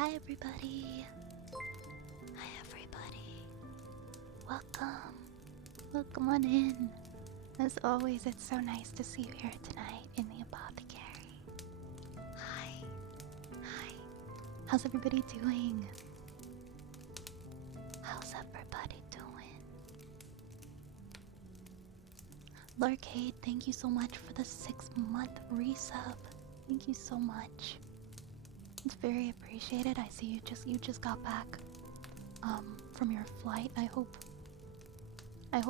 Hi everybody! Hi everybody! Welcome! Welcome on in! As always, it's so nice to see you here tonight in the apothecary. Hi! Hi! How's everybody doing? How's everybody doing? Larcade, thank you so much for the 6-month resub. Thank you so much. It's very appreciated. I see you just got back from your flight. I hope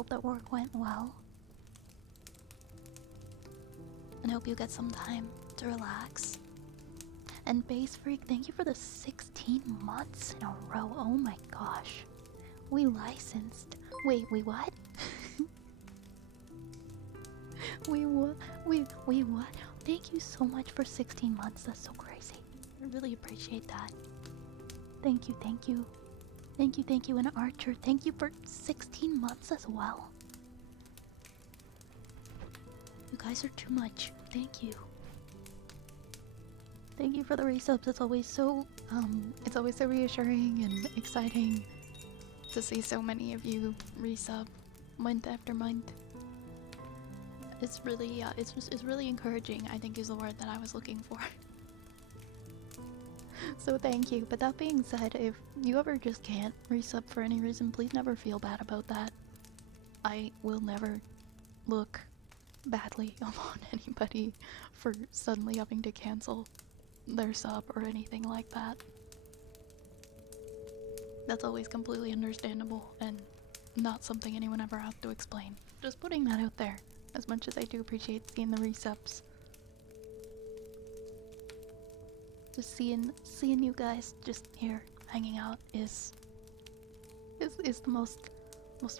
that work went well. And I hope you get some time to relax. And Base Freak, thank you for the 16 months in a row. Oh my gosh. We licensed. Wait, we what? we what? We what? Thank you so much for 16 months. That's so crazy. I really appreciate that. Thank you, thank you. Thank you, thank you. And Archer, thank you for 16 months as well. You guys are too much. Thank you. Thank you for the resubs. It's always so reassuring and exciting to see so many of you resub month after month. It's really it's really encouraging, I think is the word that I was looking for. So thank you. But that being said, if you ever just can't resub for any reason, please never feel bad about that. I will never look badly upon anybody for suddenly having to cancel their sub or anything like that. That's always completely understandable, and not something anyone ever has to explain. Just putting that out there. As much as I do appreciate seeing the resubs. Just seeing you guys just here hanging out is the most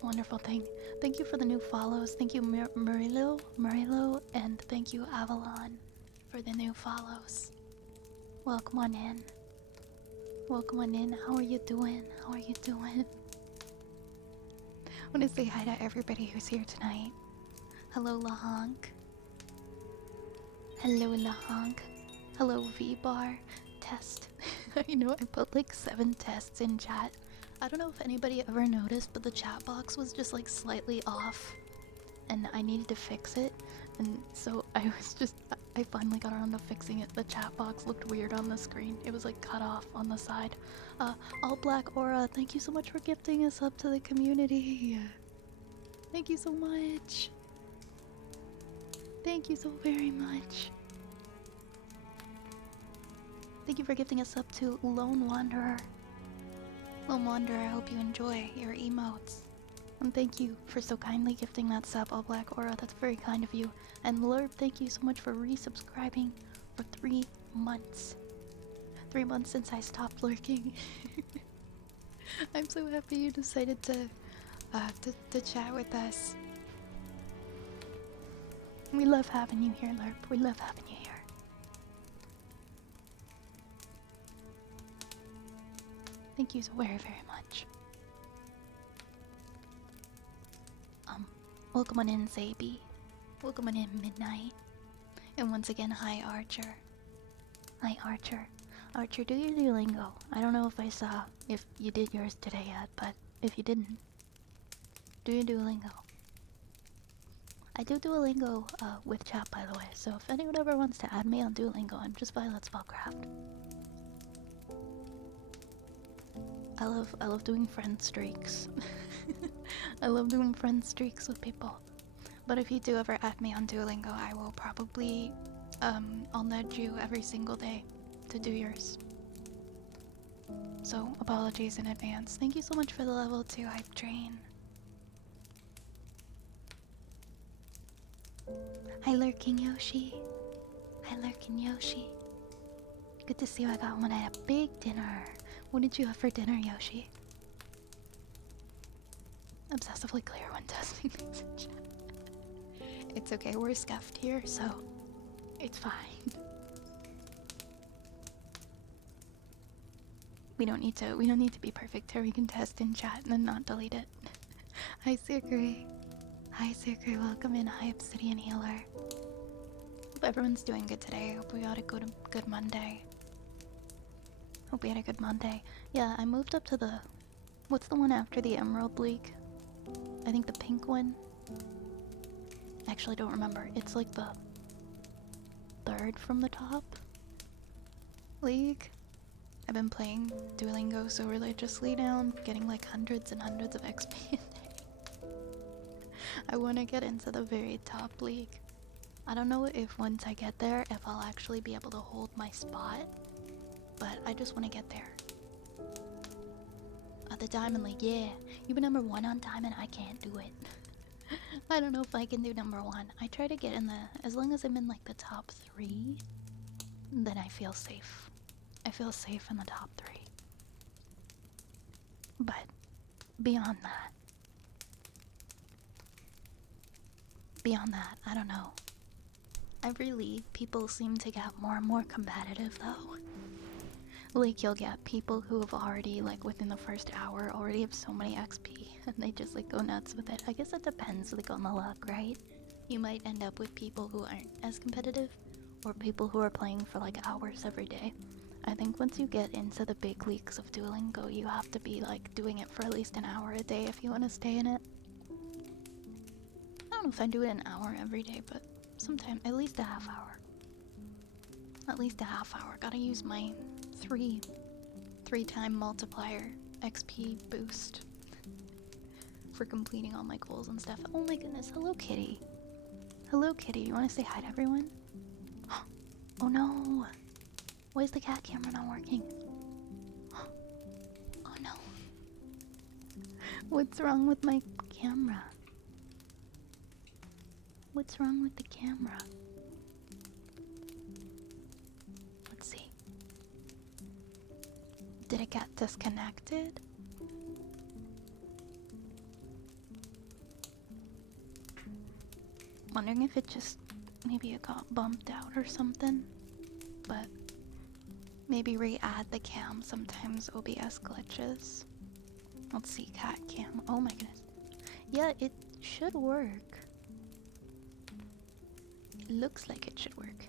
wonderful thing. Thank you for the new follows. Thank you Murilo, and thank you Avalon for the new follows. Welcome on in. Welcome on in. How are you doing? How are you doing? I want to say hi to everybody who's here tonight. Hello Lahonk. Hello Lahonk. Hello V-Bar. Test. I know I put like 7 tests in chat. I don't know if anybody ever noticed, but the chat box was just like slightly off. And I needed to fix it. And so I finally got around to fixing it. The chat box looked weird on the screen. It was like cut off on the side. All Black Aura, thank you so much for gifting us up to the community. Thank you so much. Thank you so very much. Thank you for gifting us up to Lone Wanderer. Lone Wanderer, I hope you enjoy your emotes. And thank you for so kindly gifting that sub, All Black Aura. That's very kind of you. And Lurb, thank you so much for resubscribing for 3 months. 3 months since I stopped lurking. I'm so happy you decided to chat with us. We love having you here, Lurb. We love having you here. Thank you so very, very much. Welcome on in, Zaby. Welcome on in, Midnight. And once again, hi, Archer. Hi, Archer. Archer, do your Duolingo. I don't know if I saw if you did yours today yet, but if you didn't, do your Duolingo. I do Duolingo with chat, by the way, so if anyone ever wants to add me on Duolingo, I'm just Violet Spellcraft. I love doing friend streaks. I love doing friend streaks with people. But if you do ever add me on Duolingo, I will probably I'll nudge you every single day to do yours. So apologies in advance. Thank you so much for the level 2 hype train. Hi Lurking Yoshi. Hi Lurking Yoshi. Good to see you. I got one at a big dinner. What did you have for dinner, Yoshi? Obsessively clear when testing things in chat. It's okay, we're scuffed here, so it's fine. We don't need to be perfect here. We can test in chat and then not delete it. Hi Sukri. Hi Sukri, welcome in. Hi Obsidian Healer. Hope everyone's doing good today. Hope we had a good Monday. Hope we had a good Monday. Yeah, I moved up to the... What's the one after the Emerald League? I think the pink one? Actually, don't remember. It's like the 3rd from the top league. I've been playing Duolingo so religiously now. I'm getting like hundreds and hundreds of XP a day. I want to get into the very top league. I don't know if once I get there, if I'll actually be able to hold my spot. But I just want to get there. The Diamond League, yeah. You've been number 1 on Diamond, I can't do it. I don't know if I can do number 1. I try to get in the... As long as I'm in like the top 3, then I feel safe. I feel safe in the top 3. But beyond that, I don't know. Every league, people seem to get more and more competitive though. Like, you'll get people who have already, like, within the first hour, already have so many XP, and they just, like, go nuts with it. I guess it depends, like, on the luck, right? You might end up with people who aren't as competitive, or people who are playing for, like, hours every day. I think once you get into the big leagues of Duolingo, you have to be, like, doing it for at least an hour a day if you want to stay in it. I don't know if I do it an hour every day, but sometime, at least a half hour. At least a half hour. Gotta use my... 3-time multiplier XP boost for completing all my goals and stuff. Oh my goodness, hello Kitty. Hello Kitty, you want to say hi to everyone? Oh no. Why is the cat camera not working? Oh no. What's wrong with my camera? What's wrong with the camera? Let's see. Did it get disconnected? Wondering if it just, maybe it got bumped out or something. But maybe re-add the cam. Sometimes OBS glitches. Let's see, cat cam. Oh my goodness. Yeah, it should work. It looks like it should work.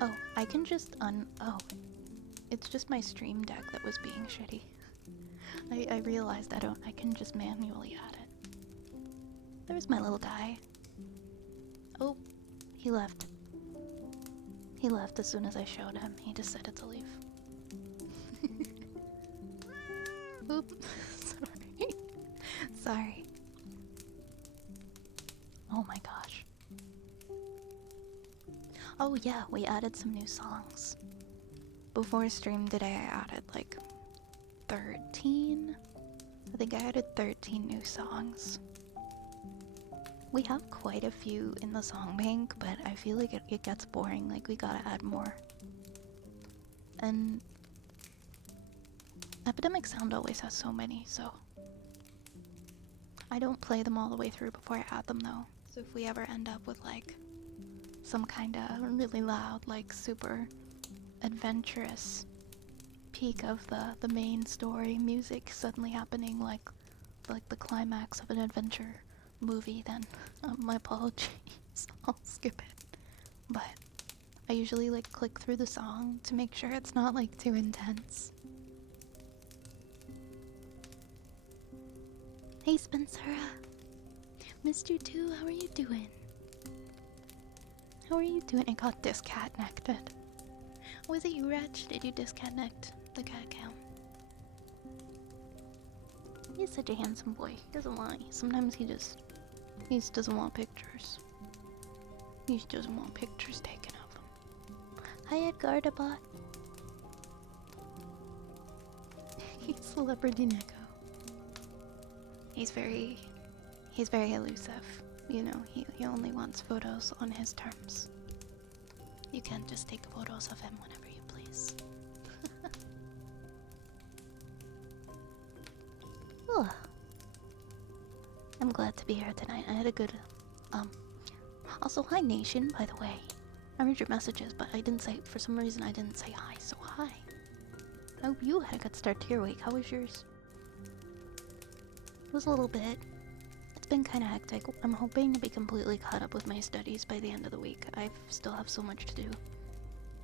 Oh, I can just oh. It's just my stream deck that was being shitty. I realized I can just manually add it. There's my little guy. Oh, he left. He left as soon as I showed him. He decided to leave. Oop. Sorry. Sorry. Oh my gosh. Oh yeah, we added some new songs. Before stream today I added like 13? I think I added 13 new songs. We have quite a few in the song bank, but I feel like it gets boring, like we gotta add more. And Epidemic Sound always has so many, so I don't play them all the way through before I add them though. So if we ever end up with like some kind of really loud, like super adventurous peak of the main story music suddenly happening like the climax of an adventure movie, then my apologies. I'll skip it. But I usually like click through the song to make sure it's not like too intense. Hey Spencer, missed you too. How are you doing? How are you doing? It got disconnected. Was it you, Ratch? Did you disconnect the cat cam? He's such a handsome boy. He doesn't lie. Sometimes he just doesn't want pictures. He just doesn't want pictures taken of him. Hi Edgardabot. He's Celebrity Neko. He's very elusive. You know, he only wants photos on his terms. You can't just take photos of him whenever you please. Oh. I'm glad to be here tonight. I had a good, also, hi Nation, by the way. I read your messages, but I didn't say, for some reason I didn't say hi, so hi. I hope you had a good start to your week. How was yours? It was a little bit. It's been kind of hectic. I'm hoping to be completely caught up with my studies by the end of the week. I still have so much to do.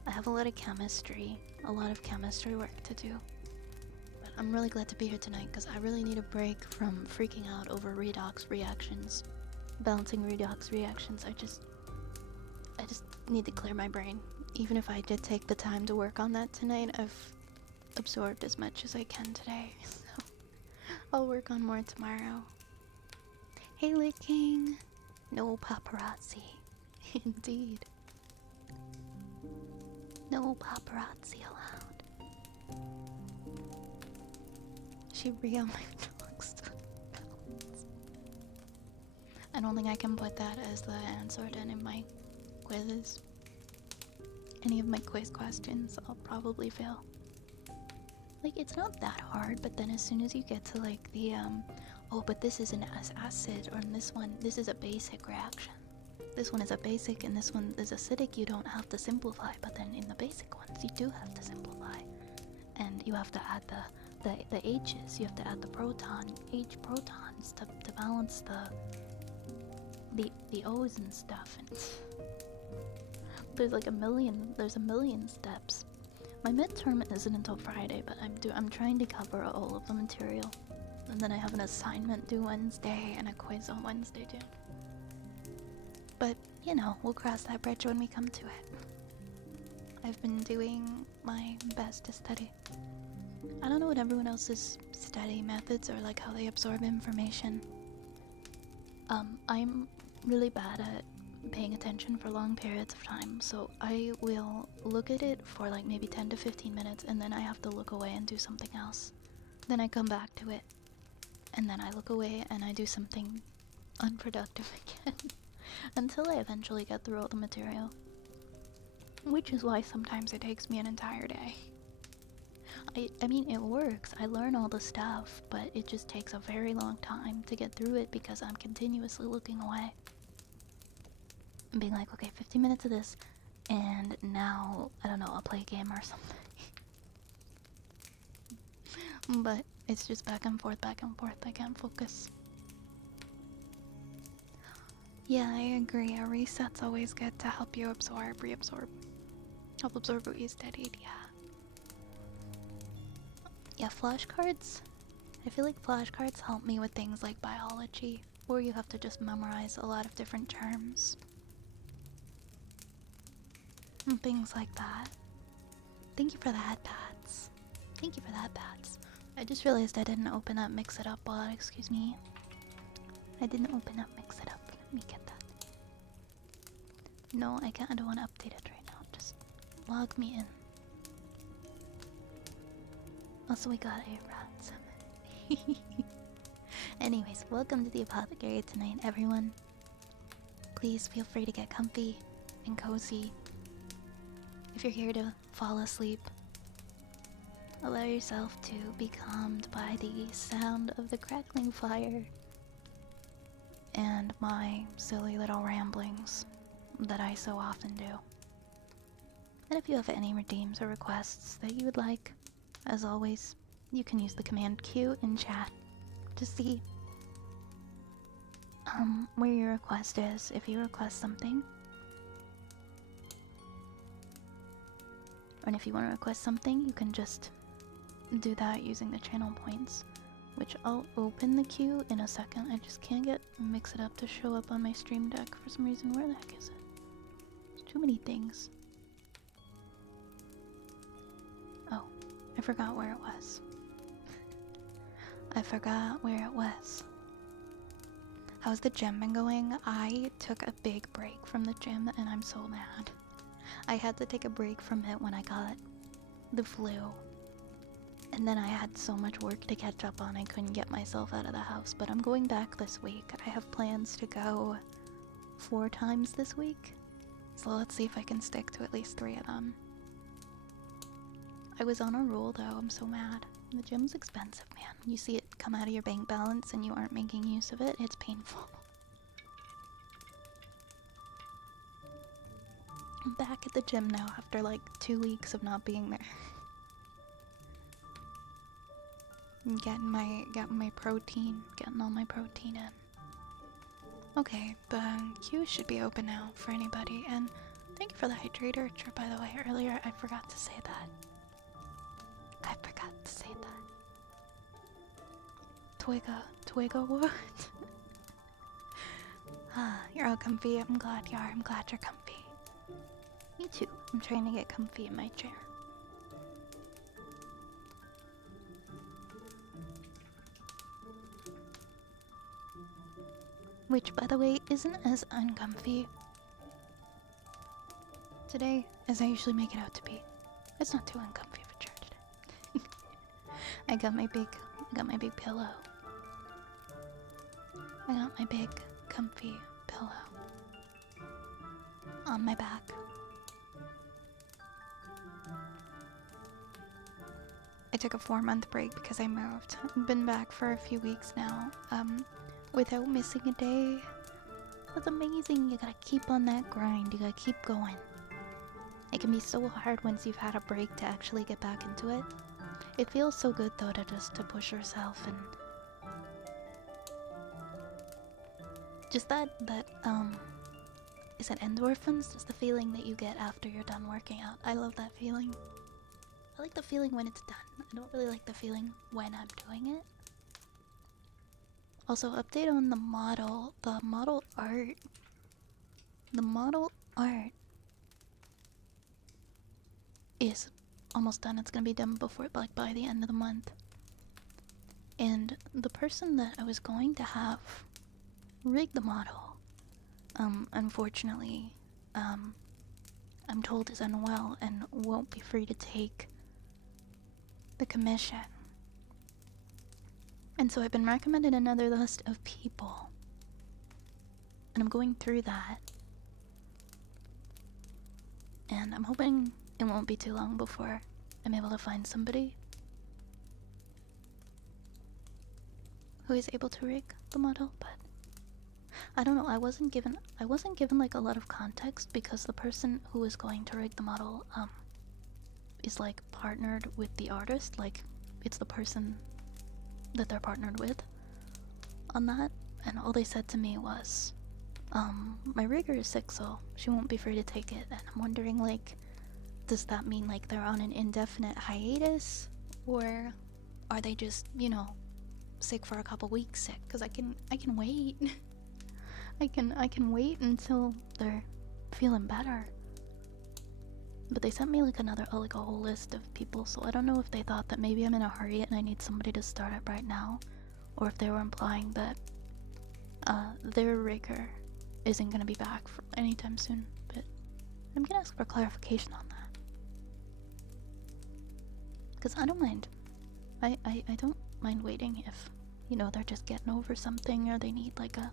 I have a lot of chemistry work to do. But I'm really glad to be here tonight because I really need a break from freaking out over redox reactions. Balancing redox reactions. I just need to clear my brain. Even if I did take the time to work on that tonight, I've absorbed as much as I can today. So I'll work on more tomorrow. Hey Licking! No paparazzi. Indeed. No paparazzi allowed. She re on my vlogs. I don't think I can put that as the answer to any of my quizzes. Any of my quiz questions, I'll probably fail. Like, it's not that hard, but then as soon as you get to like the oh, but this is an acid, or in this one, this is a basic reaction. This one is a basic, and this one is acidic. You don't have to simplify, but then in the basic ones, you do have to simplify, and you have to add the H's. You have to add the H protons to balance the O's and stuff. And there's like there's a million steps. My midterm isn't until Friday, but I'm trying to cover all of the material. And then I have an assignment due Wednesday and a quiz on Wednesday too. But, you know, we'll cross that bridge when we come to it. I've been doing my best to study. I don't know what everyone else's study methods are, like how they absorb information. I'm really bad at paying attention for long periods of time, so I will look at it for like maybe 10 to 15 minutes and then I have to look away and do something else. Then I come back to it, and then I look away and I do something unproductive again until I eventually get through all the material. Which is why sometimes it takes me an entire day. I mean, it works. I learn all the stuff, but it just takes a very long time to get through it because I'm continuously looking away. And being like, okay, 15 minutes of this, and now, I don't know, I'll play a game or something. But it's just back and forth, I can't focus. Yeah, I agree. A reset's always good to help you reabsorb. Help absorb what you studied, yeah. Yeah, flashcards. I feel like flashcards help me with things like biology, where you have to just memorize a lot of different terms. And things like that. Thank you for the head pads. Thank you for the head pads. I just realized I didn't open up Mix It Up bot, excuse me. I didn't open up Mix It Up. Let me get that. No, I can't. I don't want to update it right now. Just log me in. Also, we got a rat summon. Anyways, welcome to the apothecary tonight, everyone. Please feel free to get comfy and cozy. If you're here to fall asleep, allow yourself to be calmed by the sound of the crackling fire and my silly little ramblings that I so often do. And if you have any redeems or requests that you would like, as always, you can use the command Q in chat to see where your request is if you request something. And if you want to request something, you can just do that using the channel points, which I'll open the queue in a second. I just can't get Mix It Up to show up on my stream deck for some reason. Where the heck is it? There's too many things. Oh, I forgot where it was. I forgot where it was. How's the gym been going? I took a big break from the gym and I'm so mad. I had to take a break from it when I got the flu. And then I had so much work to catch up on, I couldn't get myself out of the house. But I'm going back this week. I have plans to go 4 times this week. So let's see if I can stick to at least 3 of them. I was on a roll though, I'm so mad. The gym's expensive, man. You see it come out of your bank balance and you aren't making use of it, it's painful. I'm back at the gym now after like 2 weeks of not being there. I'm getting my protein, getting all my protein in. Okay, the queue should be open now for anybody, and thank you for the hydrator, by the way. Earlier I forgot to say that. I forgot to say that. Twigga what? Ah, you're all comfy. I'm glad you are. I'm glad you're comfy. Me too. I'm trying to get comfy in my chair. Which, by the way, isn't as uncomfy today as I usually make it out to be. It's not too uncomfy for chair today. I got my big pillow. I got my big comfy pillow on my back. I took a 4-month break because I moved. I've been back for a few weeks now, without missing a day. That's amazing. You gotta keep on that grind. You gotta keep going. It can be so hard once you've had a break to actually get back into it. It feels so good though to just to push yourself and just that is it endorphins? Just the feeling that you get after you're done working out. I love that feeling. I like the feeling when it's done. I don't really like the feeling when I'm doing it. Also, update on the model art. The model art is almost done. It's gonna be done before, like, by the end of the month. And the person that I was going to have rig the model, unfortunately, I'm told is unwell and won't be free to take the commission. And so I've been recommended another list of people. And I'm going through that. And I'm hoping it won't be too long before I'm able to find somebody who is able to rig the model, but I don't know, I wasn't given like a lot of context because the person who is going to rig the model is like partnered with the artist, like it's the person that they're partnered with on that, and all they said to me was my rigger is sick, so she won't be free to take it. And I'm wondering, like, does that mean like they're on an indefinite hiatus, or are they just, you know, sick for a couple weeks sick? Because I can wait. I can wait until they're feeling better. But they sent me like a whole list of people, so I don't know if they thought that maybe I'm in a hurry and I need somebody to start it right now, or if they were implying that their rigger isn't gonna be back for anytime soon. But I'm gonna ask for clarification on that, because I don't mind. I don't mind waiting if, you know, they're just getting over something or they need like a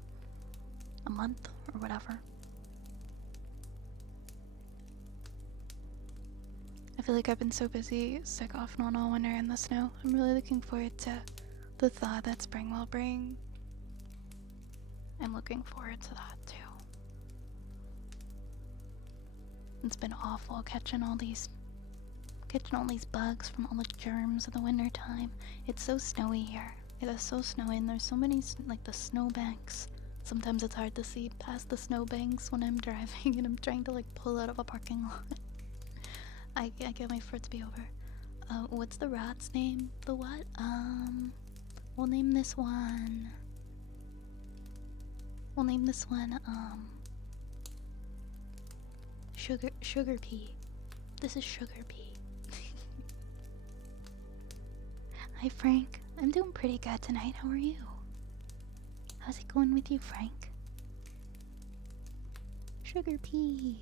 month or whatever. I feel like I've been so busy, sick off and on all winter in the snow. I'm really looking forward to the thaw that spring will bring. I'm looking forward to that too. It's been awful catching all these bugs from all the germs of the winter time. It's so snowy here. It is so snowy, and there's so many, like, the snowbanks. Sometimes it's hard to see past the snowbanks when I'm driving and I'm trying to like pull out of a parking lot. I can't wait for it to be over. What's the rat's name? The what? We'll name this one. Sugar Pea. This is Sugar Pea. Hi, Frank. I'm doing pretty good tonight. How are you? How's it going with you, Frank? Sugar Pea.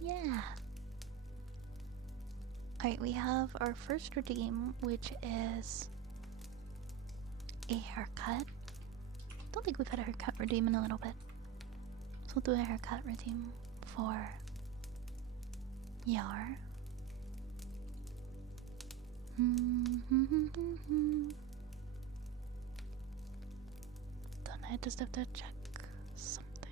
Yeah. Alright, we have our first redeem, which is a haircut. Don't think we've had a haircut redeem in a little bit. So we'll do a haircut redeem for Yar. Don't I just have to check something?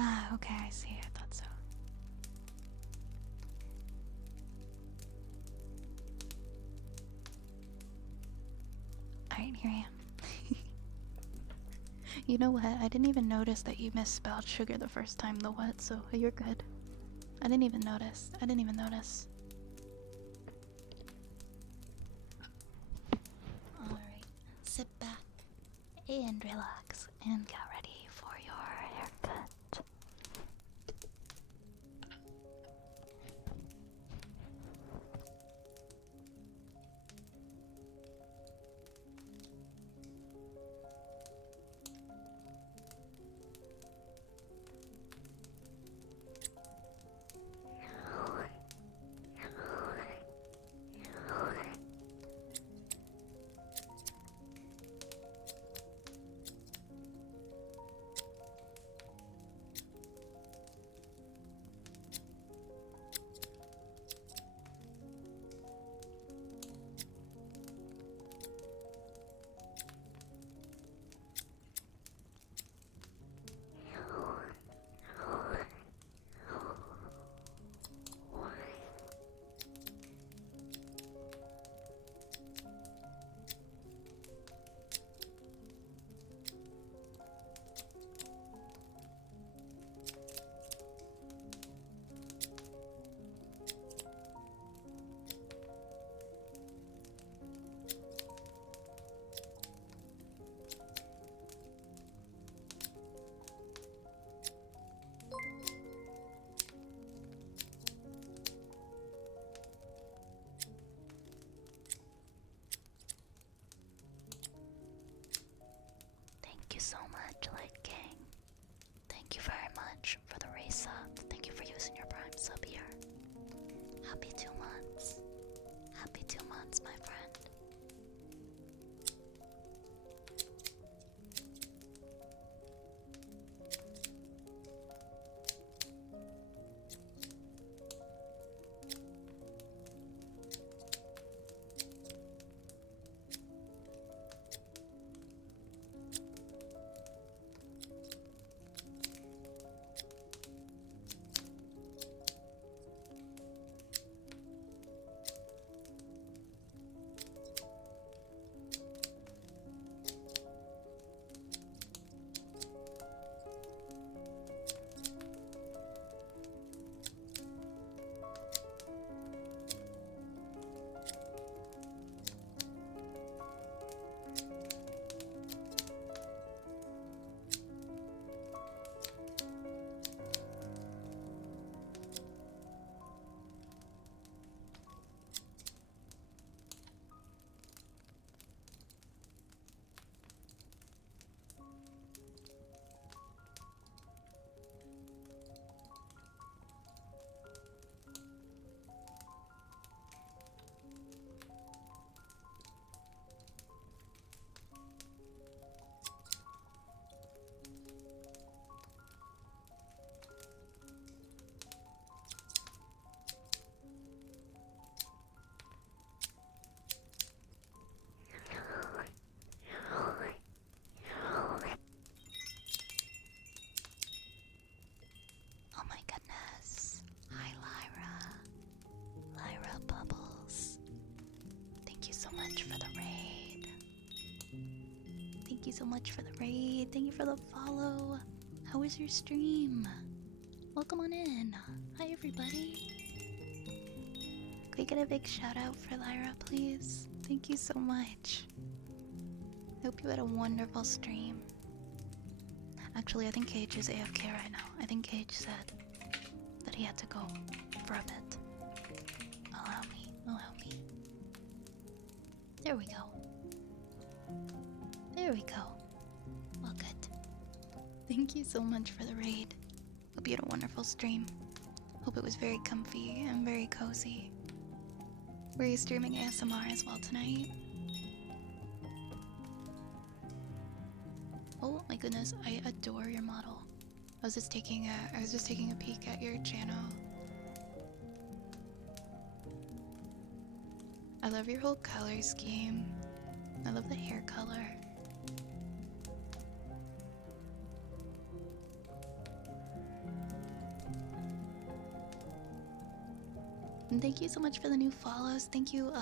Ah, okay, I see. I thought so. Alright, here I am. You know what? I didn't even notice that you misspelled sugar the first time, the what, so you're good. I didn't even notice. Alright, sit back and relax and get ready for your haircut. Happy 2 months. Happy 2 months, my friend. Oh my goodness. Hi, Lyra. Lyra Bubbles. Thank you so much for the raid. Thank you so much for the raid. Thank you for the follow. How was your stream? Welcome on in. Hi, everybody. Can we get a big shout out for Lyra, please? Thank you so much. I hope you had a wonderful stream. Actually, I think Cage is AFK right now. I think Cage said that he had to go for a bit. Allow me, allow me. There we go. There we go. Well, good. Thank you so much for the raid. Hope you had a wonderful stream. Hope it was very comfy and very cozy. Were you streaming ASMR as well tonight? Oh my goodness, I adore your model. I was just taking a peek at your channel. I love your whole color scheme. I love the hair color. And thank you so much for the new follows. Thank you,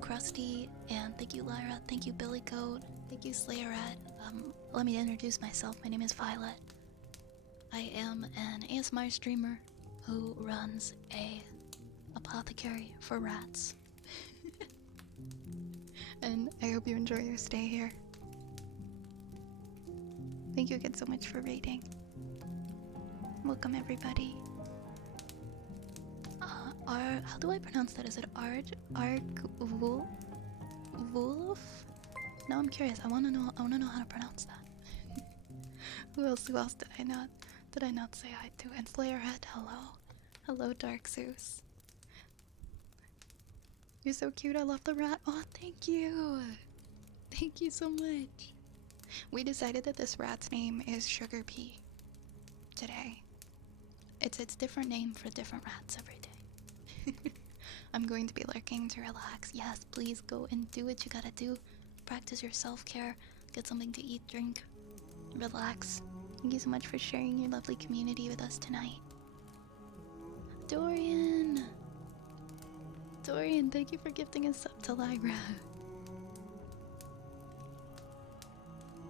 Krusty, and thank you, Lyra. Thank you, Billy Goat. Thank you, Slayerette. Let me introduce myself. My name is Violet. I am an ASMR streamer who runs a apothecary for rats. And I hope you enjoy your stay here. Thank you again so much for raiding. Welcome, everybody. How do I pronounce that? Is it Wolf? Now I'm curious. I wanna know how to pronounce that. Who else did I not say hi to? And Slayerhead, hello. Hello, Dark Zeus. You're so cute, I love the rat. Oh, thank you. Thank you so much. We decided that this rat's name is Sugar Pea today. It's different name for different rats every day. I'm going to be lurking to relax. Yes, please go and do what you gotta do. Practice your self-care. Get something to eat, drink, relax. Thank you so much for sharing your lovely community with us tonight. Dorian! Dorian, thank you for gifting a sub to Lyra.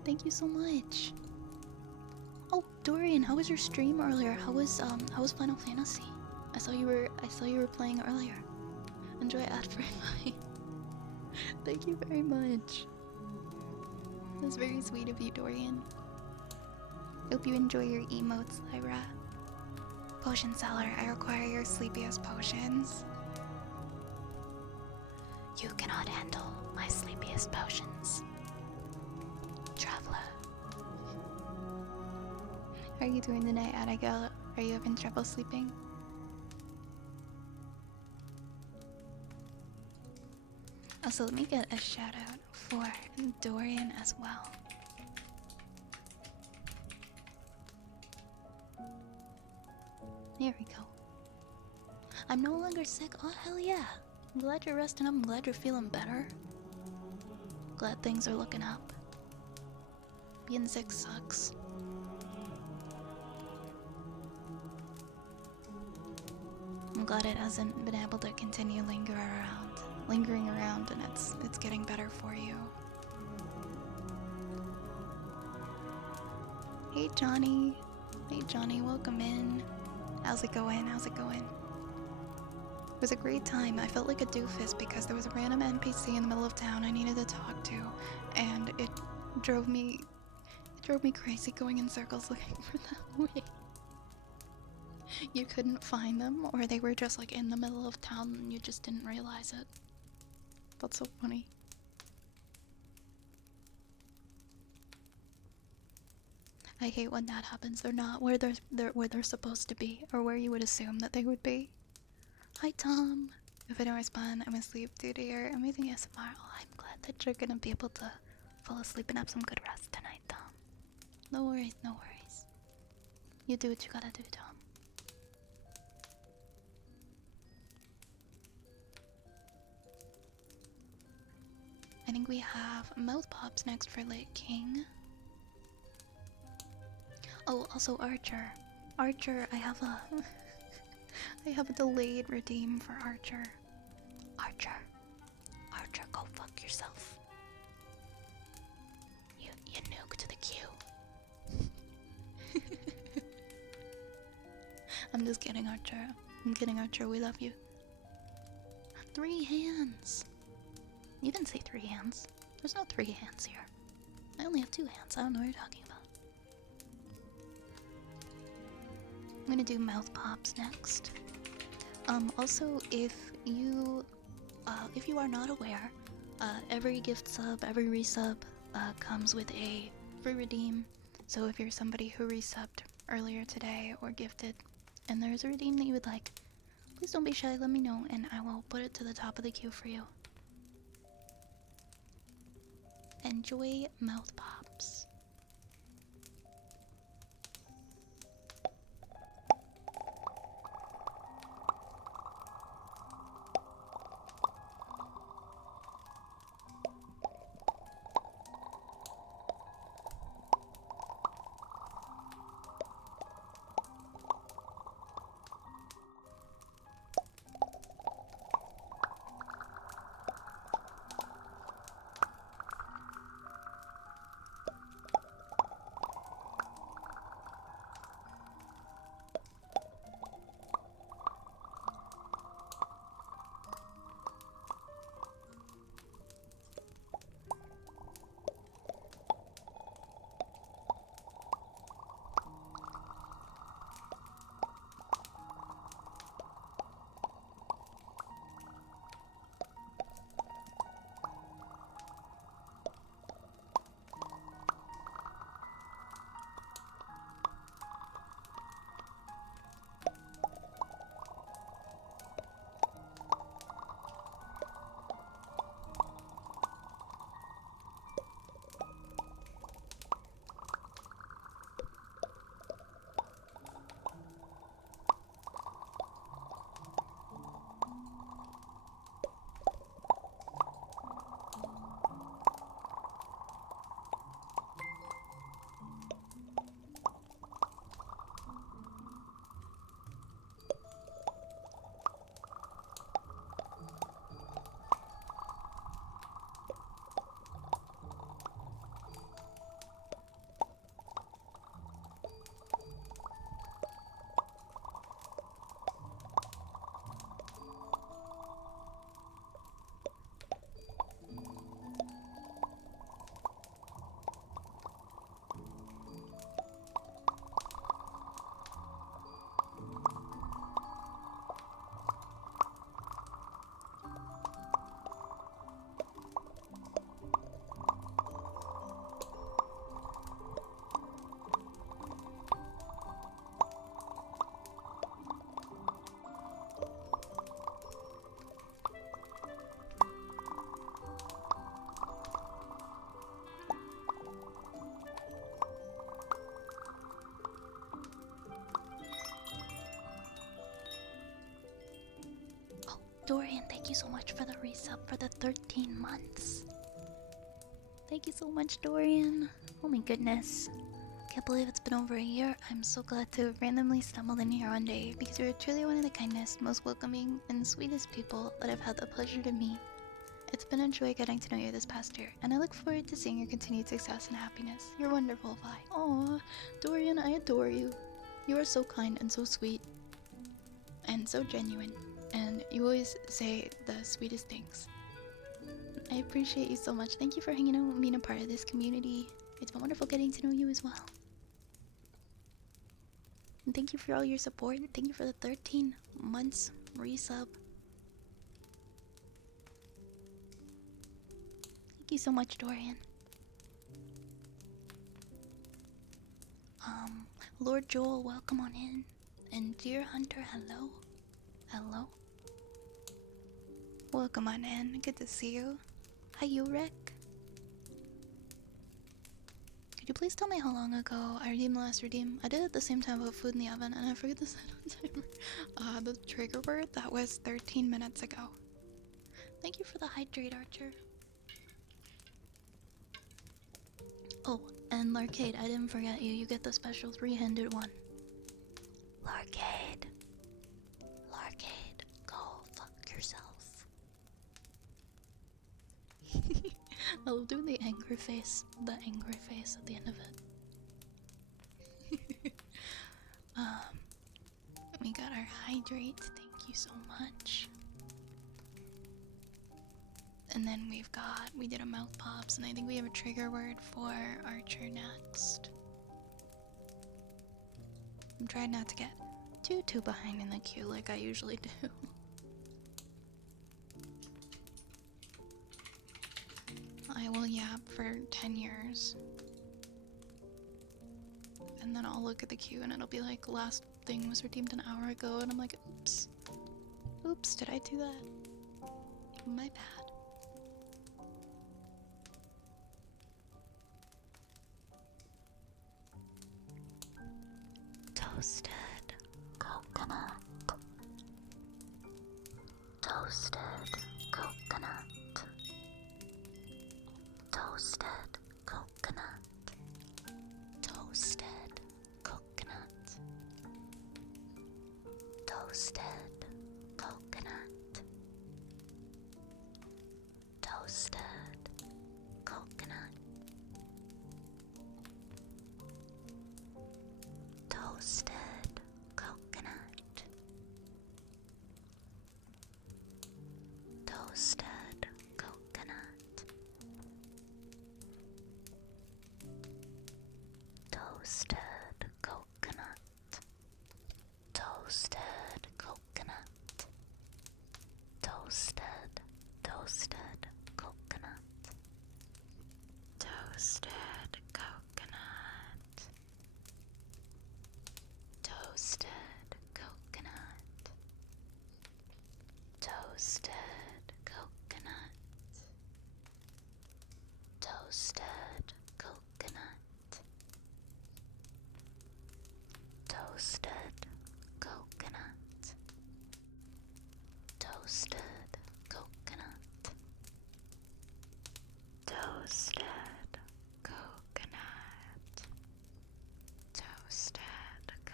Thank you so much. Oh, Dorian, how was your stream earlier? How was Final Fantasy? I saw you were playing earlier. Enjoy ad-free mine. Thank you very much. That's very sweet of you, Dorian. Hope you enjoy your emotes, Lyra. Potion seller, I require your sleepiest potions. You cannot handle my sleepiest potions. Traveler. How are you doing tonight, Abigail? Are you having trouble sleeping? Also, let me get a shout out for Dorian as well. There we go. I'm no longer sick. Oh, hell yeah. I'm glad you're resting up. I'm glad you're feeling better. Glad things are looking up. Being sick sucks. I'm glad it hasn't been able to continue lingering around, and it's getting better for you. Hey Johnny. Hey Johnny, welcome in. How's it going? How's it going? It was a great time. I felt like a doofus because there was a random NPC in the middle of town I needed to talk to, and it drove me crazy going in circles looking for that way. You couldn't find them, or they were just like in the middle of town and you just didn't realize it. That's so funny. I hate when that happens. They're not where they're supposed to be, or where you would assume that they would be. Hi Tom. If I don't respond, I'm asleep due to your amazing ASMR. Oh, I'm glad that you're gonna be able to fall asleep and have some good rest tonight, Tom. No worries, no worries. You do what you gotta do, Tom. I think we have mouth pops next for Late King. Oh, also Archer. Archer, I have a I have a delayed redeem for Archer. Archer. Archer, go fuck yourself. You nuked the queue. I'm just kidding, Archer. I'm kidding, Archer. We love you. 3 hands. You didn't say 3 hands. There's no 3 hands here. I only have 2 hands. I don't know what you're talking about. I'm gonna do mouth pops next. Also, if you are not aware, every gift sub, every resub, comes with a free redeem. So if you're somebody who resubbed earlier today or gifted, and there's a redeem that you would like, please don't be shy, let me know, and I will put it to the top of the queue for you. Enjoy mouth pops. Dorian, thank you so much for the resub for the 13 months. Thank you so much, Dorian. Oh my goodness. Can't believe it's been over a year. I'm so glad to have randomly stumbled in here one day because you're truly one of the kindest, most welcoming, and sweetest people that I've had the pleasure to meet. It's been a joy getting to know you this past year, and I look forward to seeing your continued success and happiness. You're wonderful, Vi. Aw, Dorian, I adore you. You are so kind and so sweet, and so genuine, and you always say the sweetest things. I appreciate you so much. Thank you for hanging out and being a part of this community. It's been wonderful getting to know you as well. And thank you for all your support. Thank you for the 13 months resub. Thank you so much, Dorian. Lord Joel, welcome on in. And Dear Hunter, hello. Hello. Welcome on in. Good to see you. Hi, you, Rick. Could you please tell me how long ago I redeemed the last redeem? I did it at the same time with food in the oven, and I forget to set a timer. The trigger word, that was 13 minutes ago. Thank you for the hydrate, Archer. Oh, and Larcade, I didn't forget you. You get the special 3-handed one. Larcade. Larcade, go fuck yourself. I'll do the angry face. The angry face at the end of it. We got our hydrate. Thank you so much. And then we did a mouth pops, and I think we have a trigger word for Archer next. I'm trying not to get too behind in the queue like I usually do. I will yap for 10 years. And then I'll look at the queue and it'll be like, last thing was redeemed an hour ago, and I'm like, oops. Oops, did I do that? My bad. Toasted coconut. Toasted coconut. Toasted coconut. Toasted coconut. Toasted coconut. Toasted coconut. Toasted coconut. Toasted coconut. Toasted coconut. Toasted coconut. Toasted, toasted coconut. Toasted coconut. Toasted coconut. Toasted coconut. Toasted coconut. Toasted coconut. Toasted coconut. Toasted coconut. Toasted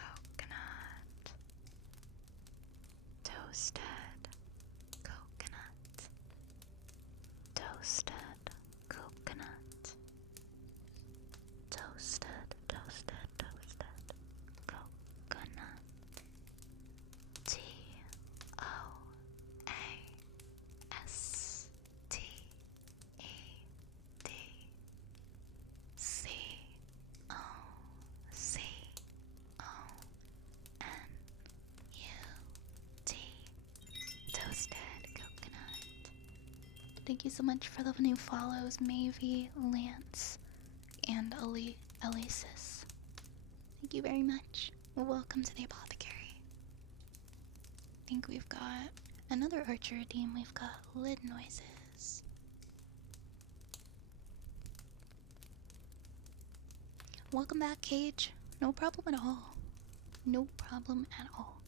coconut. Toasted coconut. Toasted coconut. Toasted, toasted, toasted coconut. Toasted. Toasted coconut. Thank you so much for the new follows, Mavie, Lance, and Alesis. Thank you very much. Welcome to the apothecary. I think we've got another Archer redeem. We've got lid noises. Welcome back, Cage. No problem at all. No problem at all.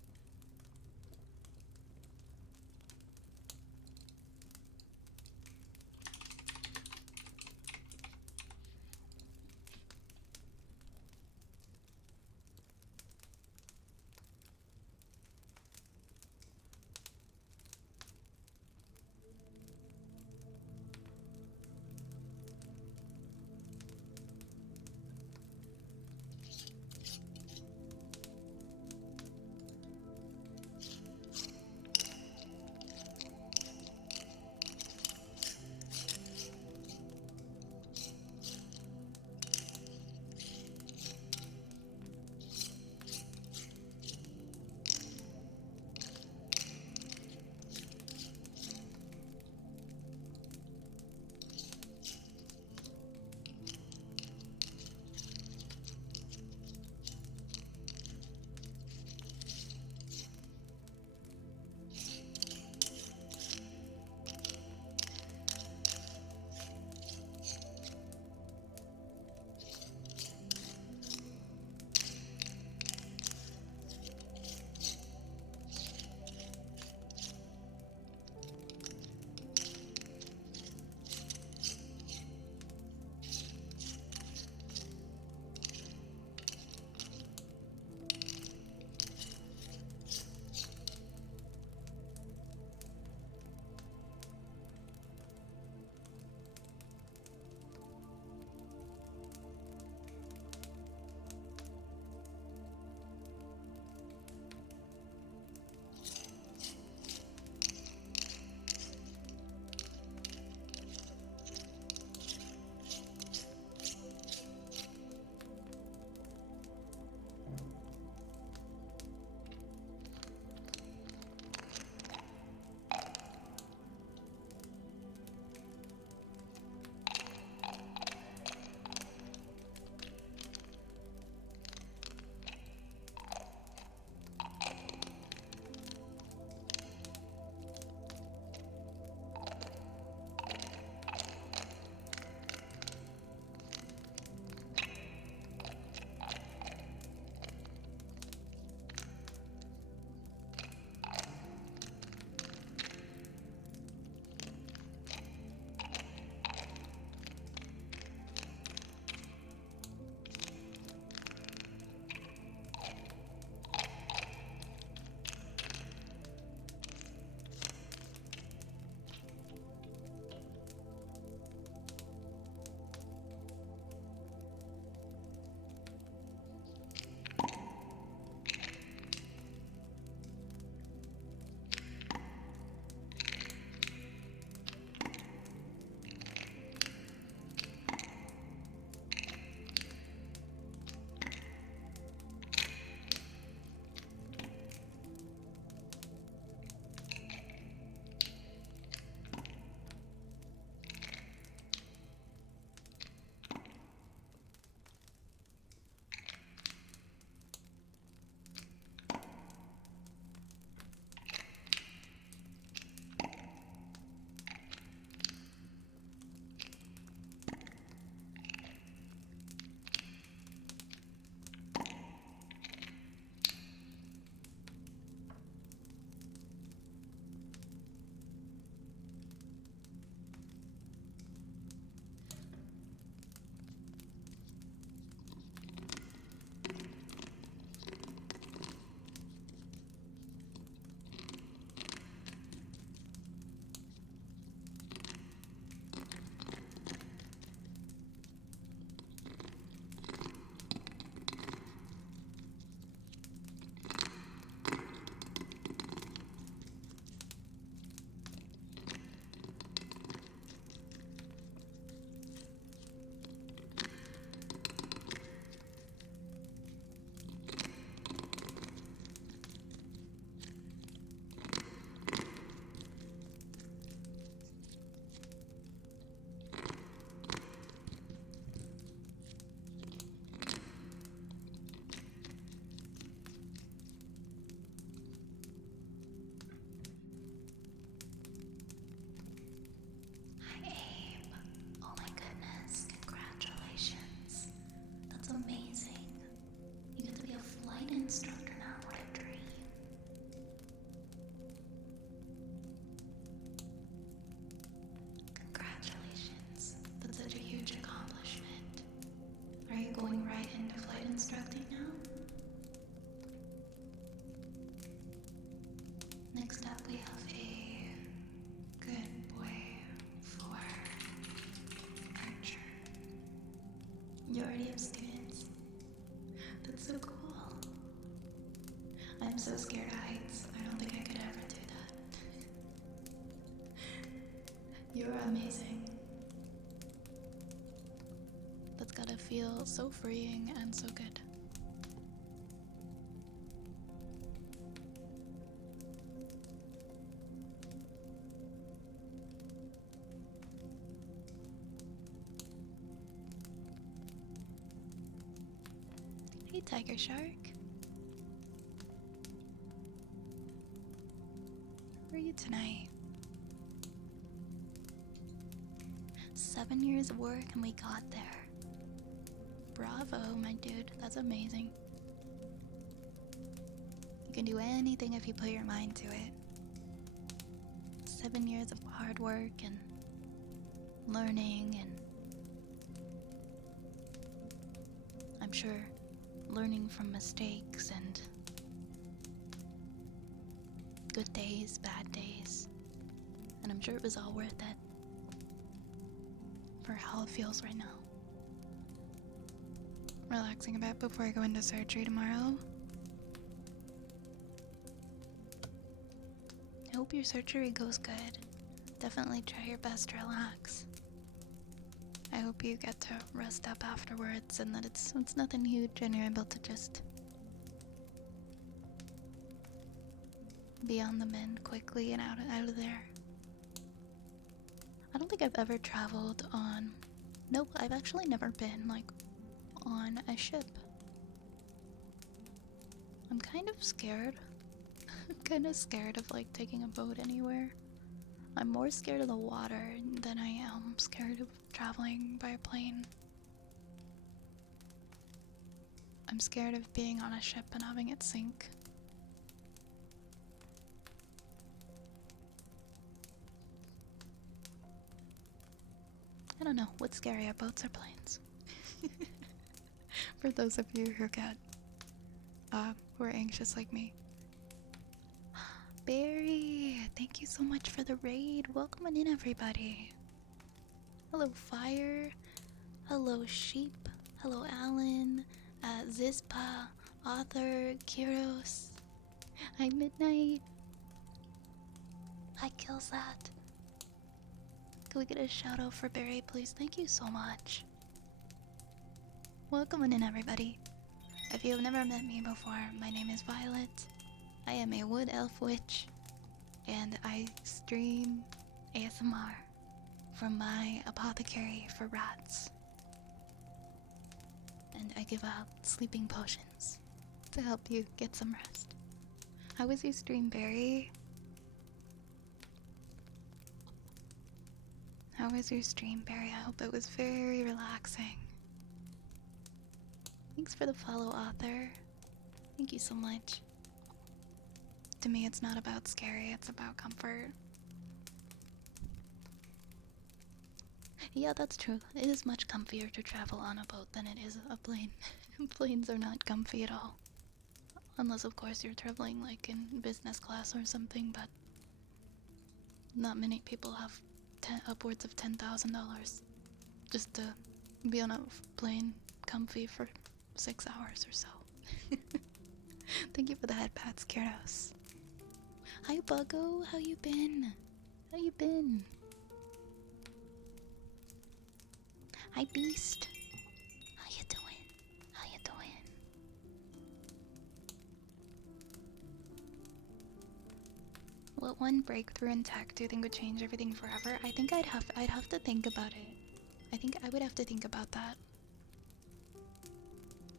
Abe. Oh my goodness, congratulations. That's amazing. You get to be a flight instructor now, what a dream. Congratulations. That's such a huge accomplishment. Are you going right into flight instructing now? Next up, we have a good boy for Archer. You already have students? That's so cool. I'm so scared of heights. I don't think I could ever do that. You're amazing. That's gotta feel so freeing and so good. Hey, Tiger Shark. How are you tonight? 7 years of work and we got there. Bravo, my dude. That's amazing. You can do anything if you put your mind to it. 7 years of hard work and learning, and I'm sure learning from mistakes and good days, bad days. And I'm sure it was all worth it for how it feels right now. Relaxing a bit before I go into surgery tomorrow. I hope your surgery goes good. Definitely try your best to relax. I hope you get to rest up afterwards and that it's nothing huge and you're able to just be on the mend quickly and out of there. I don't think I've ever traveled on... Nope, I've actually never been, like, on a ship. I'm kind of scared. I'm kind of scared of, like, taking a boat anywhere. I'm more scared of the water than I am scared of traveling by a plane. I'm scared of being on a ship and having it sink. I don't know, what's scarier, boats or planes? For those of you who are anxious like me. Barry, thank you so much for the raid. Welcome on in, everybody. Hello, Fire. Hello, Sheep. Hello, Alan. Zizpa, Author, Kiros. Hi, Midnight. Hi, Killsat. Can we get a shout out for Barry, please? Thank you so much. Welcome on in, everybody. If you have never met me before, my name is Violet. I am a wood elf witch, and I stream ASMR from my apothecary for rats. And I give out sleeping potions to help you get some rest. How was your stream, Barry? How was your stream, Barry? I hope it was very relaxing. Thanks for the follow, Author. Thank you so much. To me, it's not about scary, it's about comfort. Yeah, that's true. It is much comfier to travel on a boat than it is a plane. Planes are not comfy at all. Unless, of course, you're traveling like in business class or something, but not many people have upwards of $10,000 just to be on a plane comfy for 6 hours or so. Thank you for the head pats, Kyrdos. Hi, Buggo. How you been? How you been? Hi, Beast. How you doing? How you doing? What one breakthrough in tech do you think would change everything forever? I think I'd have to think about it. I think I would have to think about that.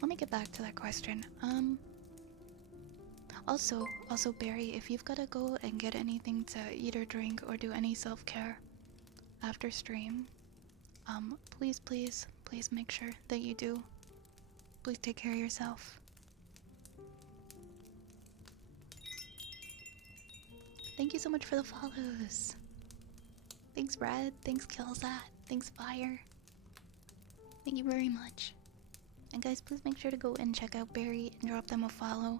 Let me get back to that question. Also, Barry, if you've gotta go and get anything to eat or drink or do any self-care, after stream, please, please, please make sure that you do. Please take care of yourself. Thank you so much for the follows. Thanks, Brad. Thanks, Killsat. Thanks, Fire. Thank you very much. And guys, please make sure to go and check out Barry and drop them a follow.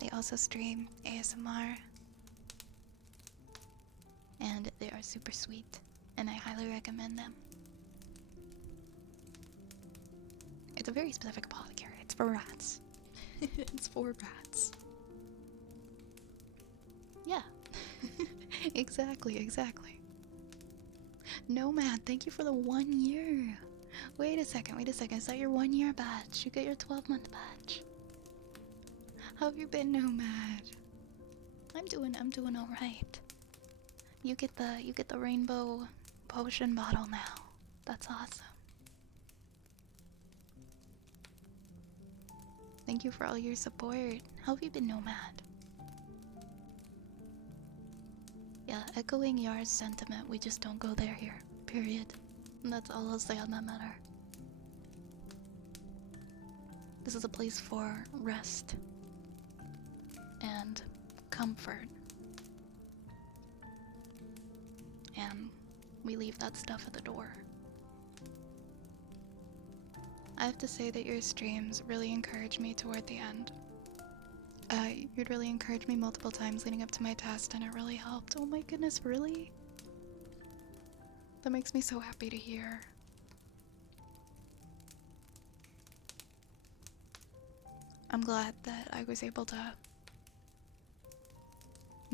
They also stream ASMR. And they are super sweet. And I highly recommend them. It's a very specific apothecary. It's for rats. It's for rats. Yeah. Exactly, exactly. Nomad, thank you for the 1 year. Wait a second. Is that your 1 year badge? You get your 12-month badge. How have you been, Nomad? I'm doing alright. You get the rainbow potion bottle now. That's awesome. Thank you for all your support. How have you been, Nomad? Yeah, echoing Yar's sentiment, we just don't go there here. Period. And that's all I'll say on that matter. This is a place for rest and comfort. And we leave that stuff at the door. I have to say that your streams really encouraged me toward the end. You'd really encouraged me multiple times leading up to my test, and it really helped. Oh my goodness, really? That makes me so happy to hear. I'm glad that I was able to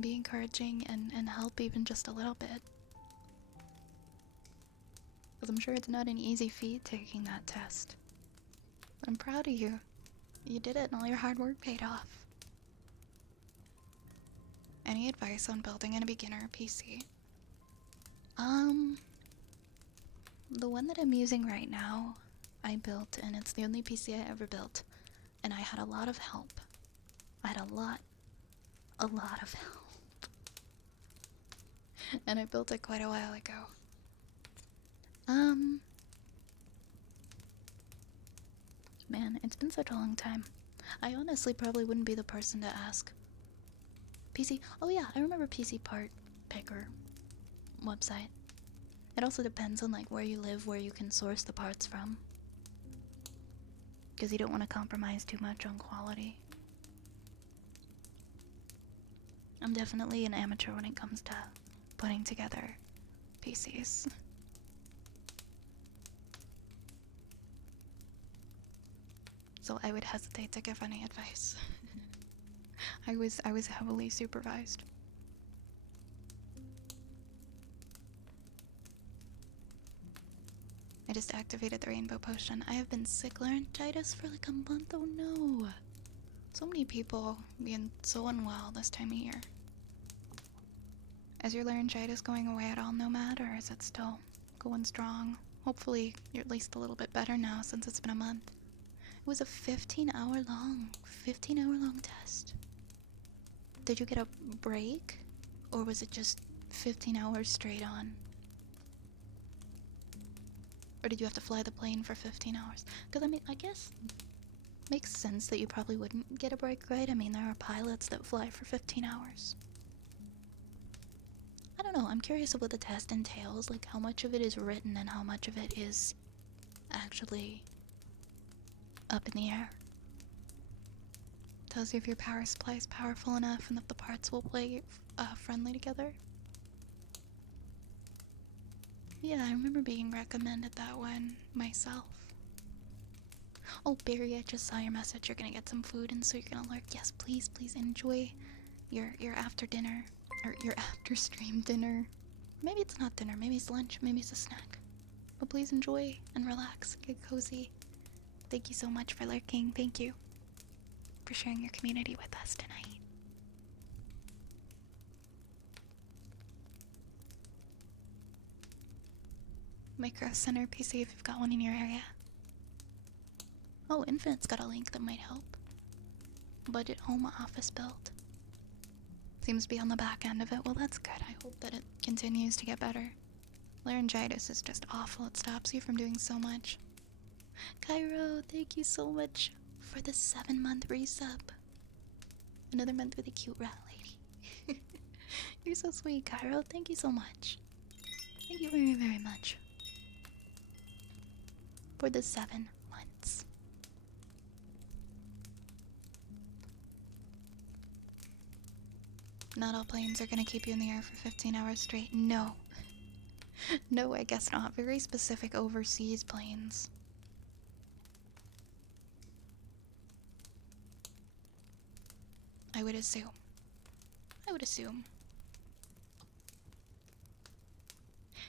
be encouraging and help even just a little bit. Because I'm sure it's not an easy feat taking that test. But I'm proud of you. You did it and all your hard work paid off. Any advice on building a beginner PC? The one that I'm using right now, I built, and it's the only PC I ever built. And I had a lot of help. I had a lot of help. And I built it quite a while ago. Man, it's been such a long time. I honestly probably wouldn't be the person to ask. PC, oh yeah, I remember PC Part Picker website. It also depends on like where you live, where you can source the parts from. Because you don't want to compromise too much on quality. I'm definitely an amateur when it comes to putting together PCs. So I would hesitate to give any advice. I was heavily supervised. I just activated the rainbow potion. I have been sick laryngitis for like a month. Oh no. So many people being so unwell this time of year. Is your laryngitis going away at all, Nomad, or is it still going strong? Hopefully you're at least a little bit better now since it's been a month. It was a 15-hour long test. Did you get a break? Or was it just 15 hours straight on? Or did you have to fly the plane for 15 hours? Because, I mean, I guess makes sense that you probably wouldn't get a break, right? I mean, there are pilots that fly for 15 hours. I don't know, I'm curious of what the test entails, like how much of it is written and how much of it is actually up in the air. Tells you if your power supply is powerful enough and if the parts will play friendly together. Yeah, I remember being recommended that one myself. Oh, Barry, I just saw your message. You're gonna get some food and so you're gonna lurk. Yes, please, please enjoy your after dinner. Or your after stream dinner. Maybe it's not dinner, maybe it's lunch, maybe it's a snack. But please enjoy and relax, get cozy. Thank you so much for lurking. Thank you for sharing your community with us tonight. Micro Center PC if you've got one in your area. Oh, Infinite's got a link that might help. Budget home office build. Seems to be on the back end of it. Well, that's good. I hope that it continues to get better. Laryngitis is just awful. It stops you from doing so much. Cairo, thank you so much for the 7-month resub. Another month with a cute rat lady. You're so sweet, Cairo. Thank you so much. Thank you very, very much. For the 7 months. Not all planes are gonna keep you in the air for 15 hours straight. No. No, I guess not. Very specific overseas planes. I would assume.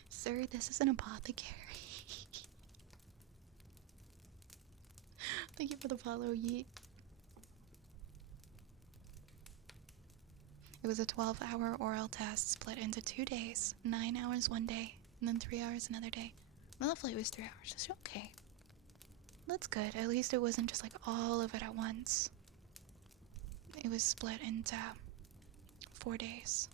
Sir, this is an apothecary. Thank you for the follow, Yeet. It was a 12-hour oral test split into 2 days. 9 hours one day, and then 3 hours another day. Well, the flight was 3 hours. It's okay. That's good. At least it wasn't just like all of it at once. It was split into 4 days.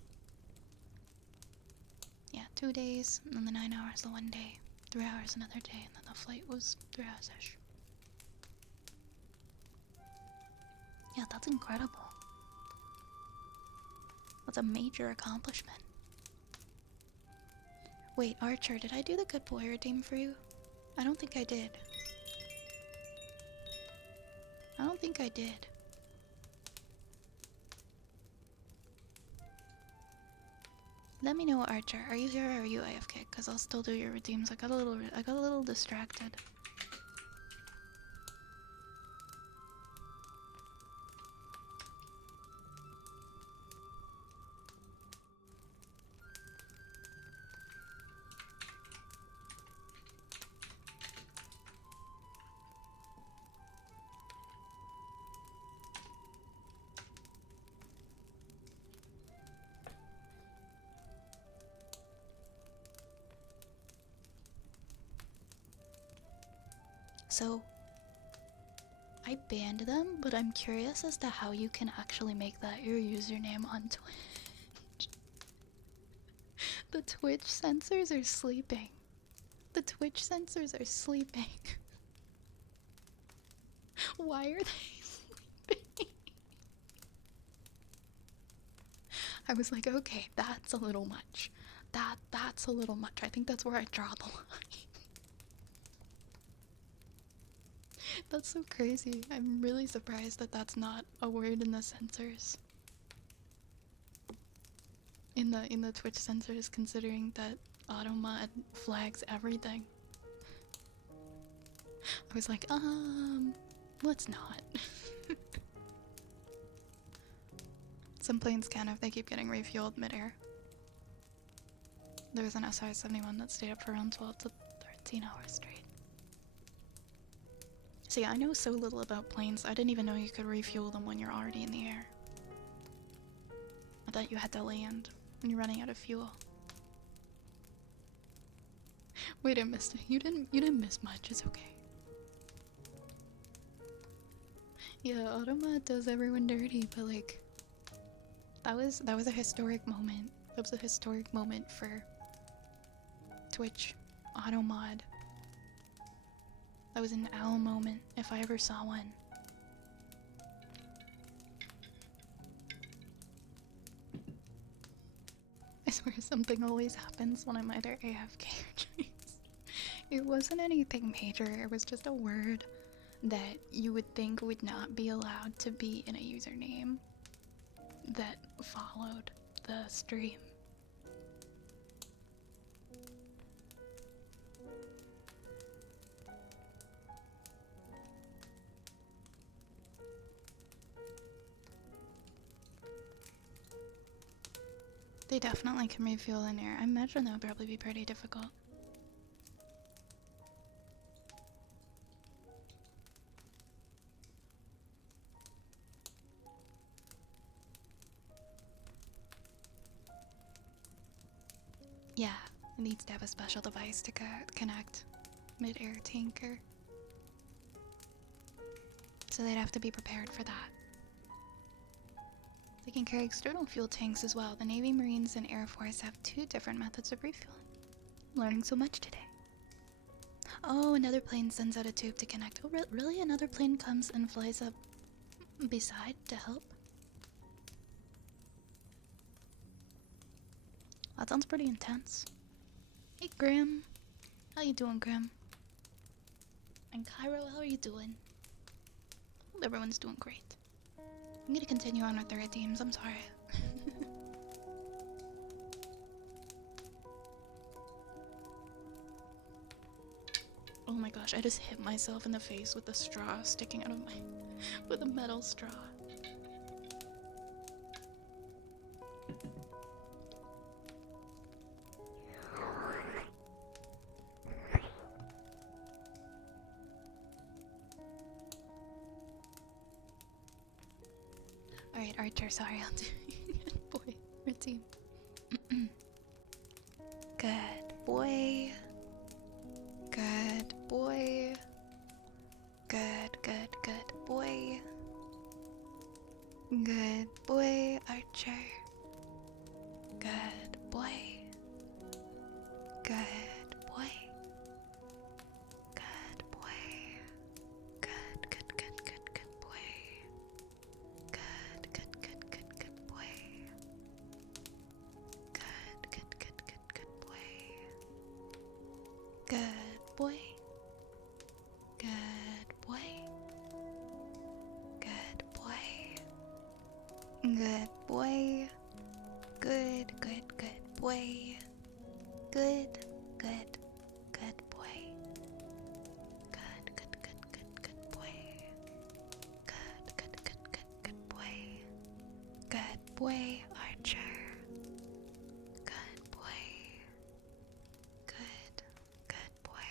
Yeah, 2 days, and then the 9 hours the one day. 3 hours another day, and then the flight was 3 hours-ish. Yeah, that's incredible. That's a major accomplishment. Wait, Archer, did I do the good boy redeem for you? I don't think I did. I don't think I did. Let me know, Archer. Are you here or are you AFK? Because I'll still do your redeems. I got a little distracted. So, I banned them, but I'm curious as to how you can actually make that your username on Twitch. The Twitch censors are sleeping. The Twitch censors are sleeping. Why are they sleeping? I was like, okay, that's a little much. That's a little much. I think that's where I draw the line. That's so crazy. I'm really surprised that that's not a word in the censors. In the Twitch censors, considering that automod flags everything. I was like, let's not. Some planes can if they keep getting refueled midair. There was an SI-71 that stayed up for around 12 to 13 hours straight. See, I know so little about planes, I didn't even know you could refuel them when you're already in the air. I thought you had to land when you're running out of fuel. Wait, I missed it. You didn't miss much, it's okay. Yeah, Automat does everyone dirty, but like that was a historic moment. That was a historic moment for Twitch Automod. That was an owl moment, if I ever saw one. I swear something always happens when I'm either AFK or trees. It wasn't anything major, it was just a word that you would think would not be allowed to be in a username that followed the stream. They definitely can refuel in air. I imagine that would probably be pretty difficult. Yeah, it needs to have a special device to connect mid-air tanker. So they'd have to be prepared for that. They can carry external fuel tanks as well. The Navy, Marines, and Air Force have 2 different methods of refueling. I'm learning so much today. Oh, another plane sends out a tube to connect. Oh, really? Another plane comes and flies up beside to help? That sounds pretty intense. Hey, Grim. How you doing, Grim? And Cairo, how are you doing? Hope everyone's doing great. I'm gonna continue on with the redeems, I'm sorry. Oh my gosh, I just hit myself in the face with a straw sticking out of my... with a metal straw. Alright, Archer, sorry, I'll do it. Boy, redeem. Good boy. Good boy. Good boy. Good boy, Archer. Good boy. Good boy. Good boy. Good boy. Good boy. Good boy. Good boy. Good boy. Good boy. Good boy. Good boy. Good boy. Good boy. Good boy. Good boy, Archer. Good boy. Good boy.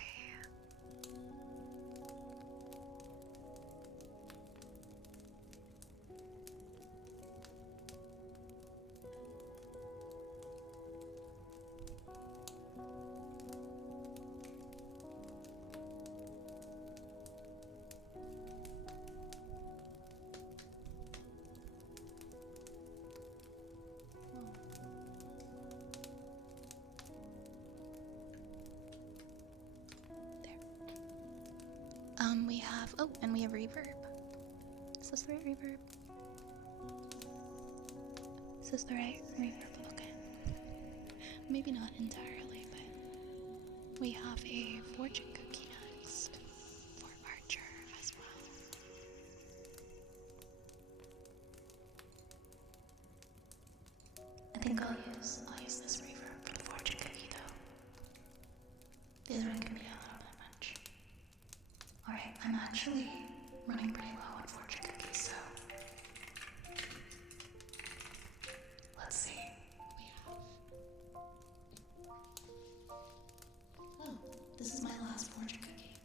We have, oh, and we have reverb. Is this the right reverb? Is this the right reverb? Okay. Maybe not entirely, but we have a fortune cookie next for Archer as well. I think I'll use this reverb for the fortune cookie though. These aren't gonna be a little bit much. Alright, I'm actually running pretty low on fortune cookies, so let's see. We have... Oh, this is my last fortune cookie.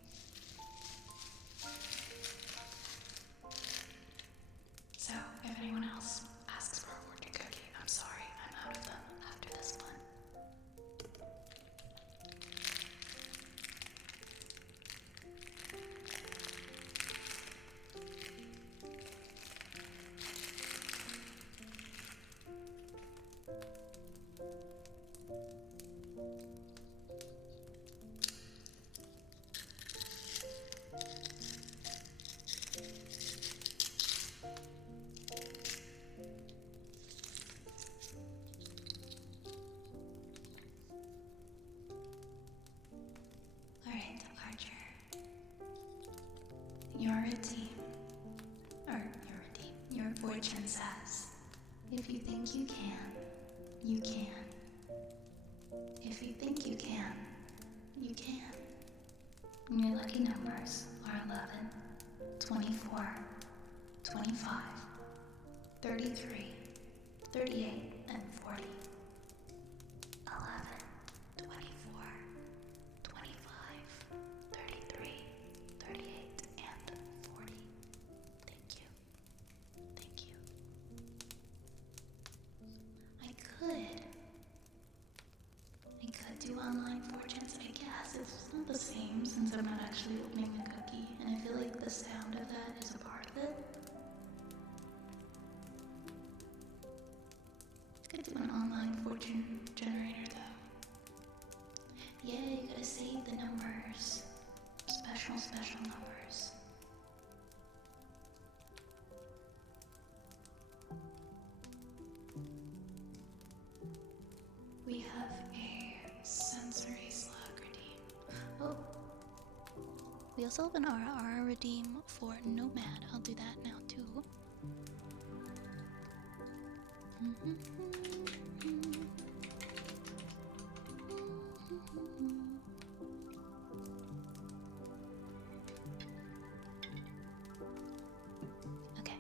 So, if anyone else asks for a fortune cookie, I'm sorry, I'm out of them after this one. Alright, Archer. Your routine. Your fortune says, if you think you can, you can. If you think you can, you can. And your lucky numbers are 11, 24, 25, 33, 38, and 40. 11, 24, 25, 33, 38, and 40. Thank you. Thank you. I could do online fortunes, I guess. It's not the same since I'm not actually opening a cookie, and I feel like the sound of that is a part of it. It's an online fortune generator, though. Yeah, you gotta save the numbers. Special numbers. We have a sensory slug redeem. Oh. We also have an RR redeem for Nomad. I'll do that now too. Okay.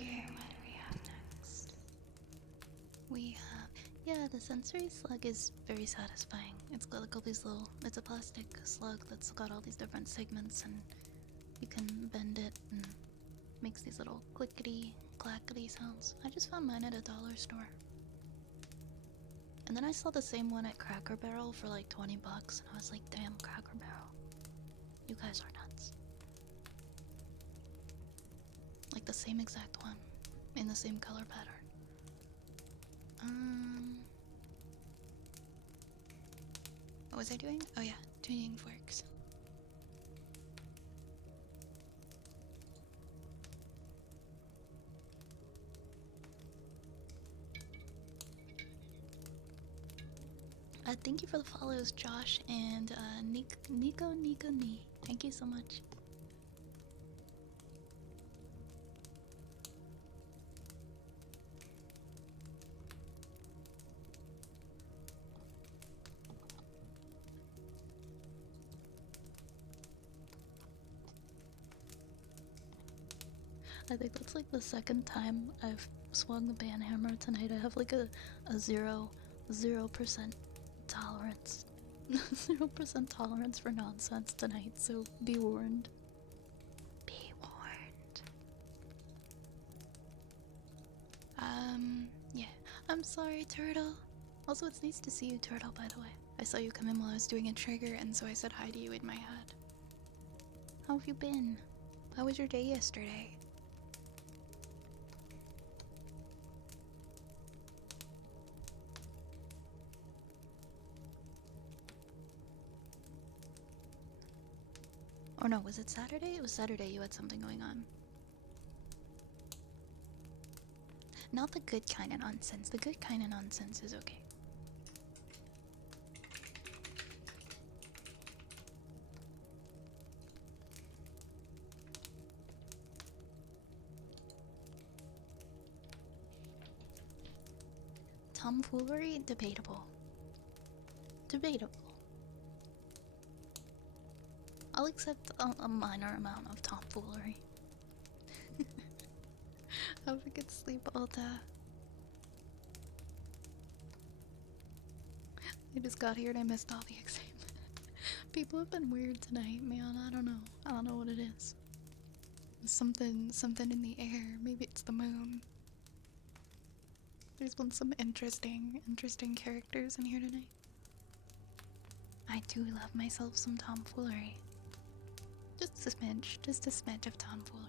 Okay, what do we have next? We have, yeah, the sensory slug is very satisfying. It's got like all these little, it's a plastic slug that's got all these different segments, and you can bend it and makes these little clickety clackety sounds. I just found mine at a dollar store. And then I saw the same one at Cracker Barrel for like 20 bucks, and I was like, damn, Cracker Barrel. You guys are nuts. Like the same exact one, in the same color pattern. What was I doing? Oh yeah, tuning forks. Thank you for the follows, Josh and Nico. Thank you so much. I think that's like the second time I've swung the banhammer tonight. I have like a 0% tolerance. 0% tolerance for nonsense tonight, so be warned. Be warned. Yeah. I'm sorry, Turtle. Also, it's nice to see you, Turtle, by the way. I saw you come in while I was doing a trigger, and so I said hi to you in my head. How have you been? How was your day yesterday? Or no, was it Saturday? It was Saturday you had something going on. Not the good kind of nonsense. The good kind of nonsense is okay. Tomfoolery? Debatable. Debatable. I'll accept a minor amount of tomfoolery. Have a good sleep, Alta. I just got here and I missed all the excitement. People have been weird tonight, man. I don't know. I don't know what it is. Something in the air. Maybe it's the moon. There's been some interesting characters in here tonight. I do love myself some tomfoolery. Just a smidge of tomfoolery.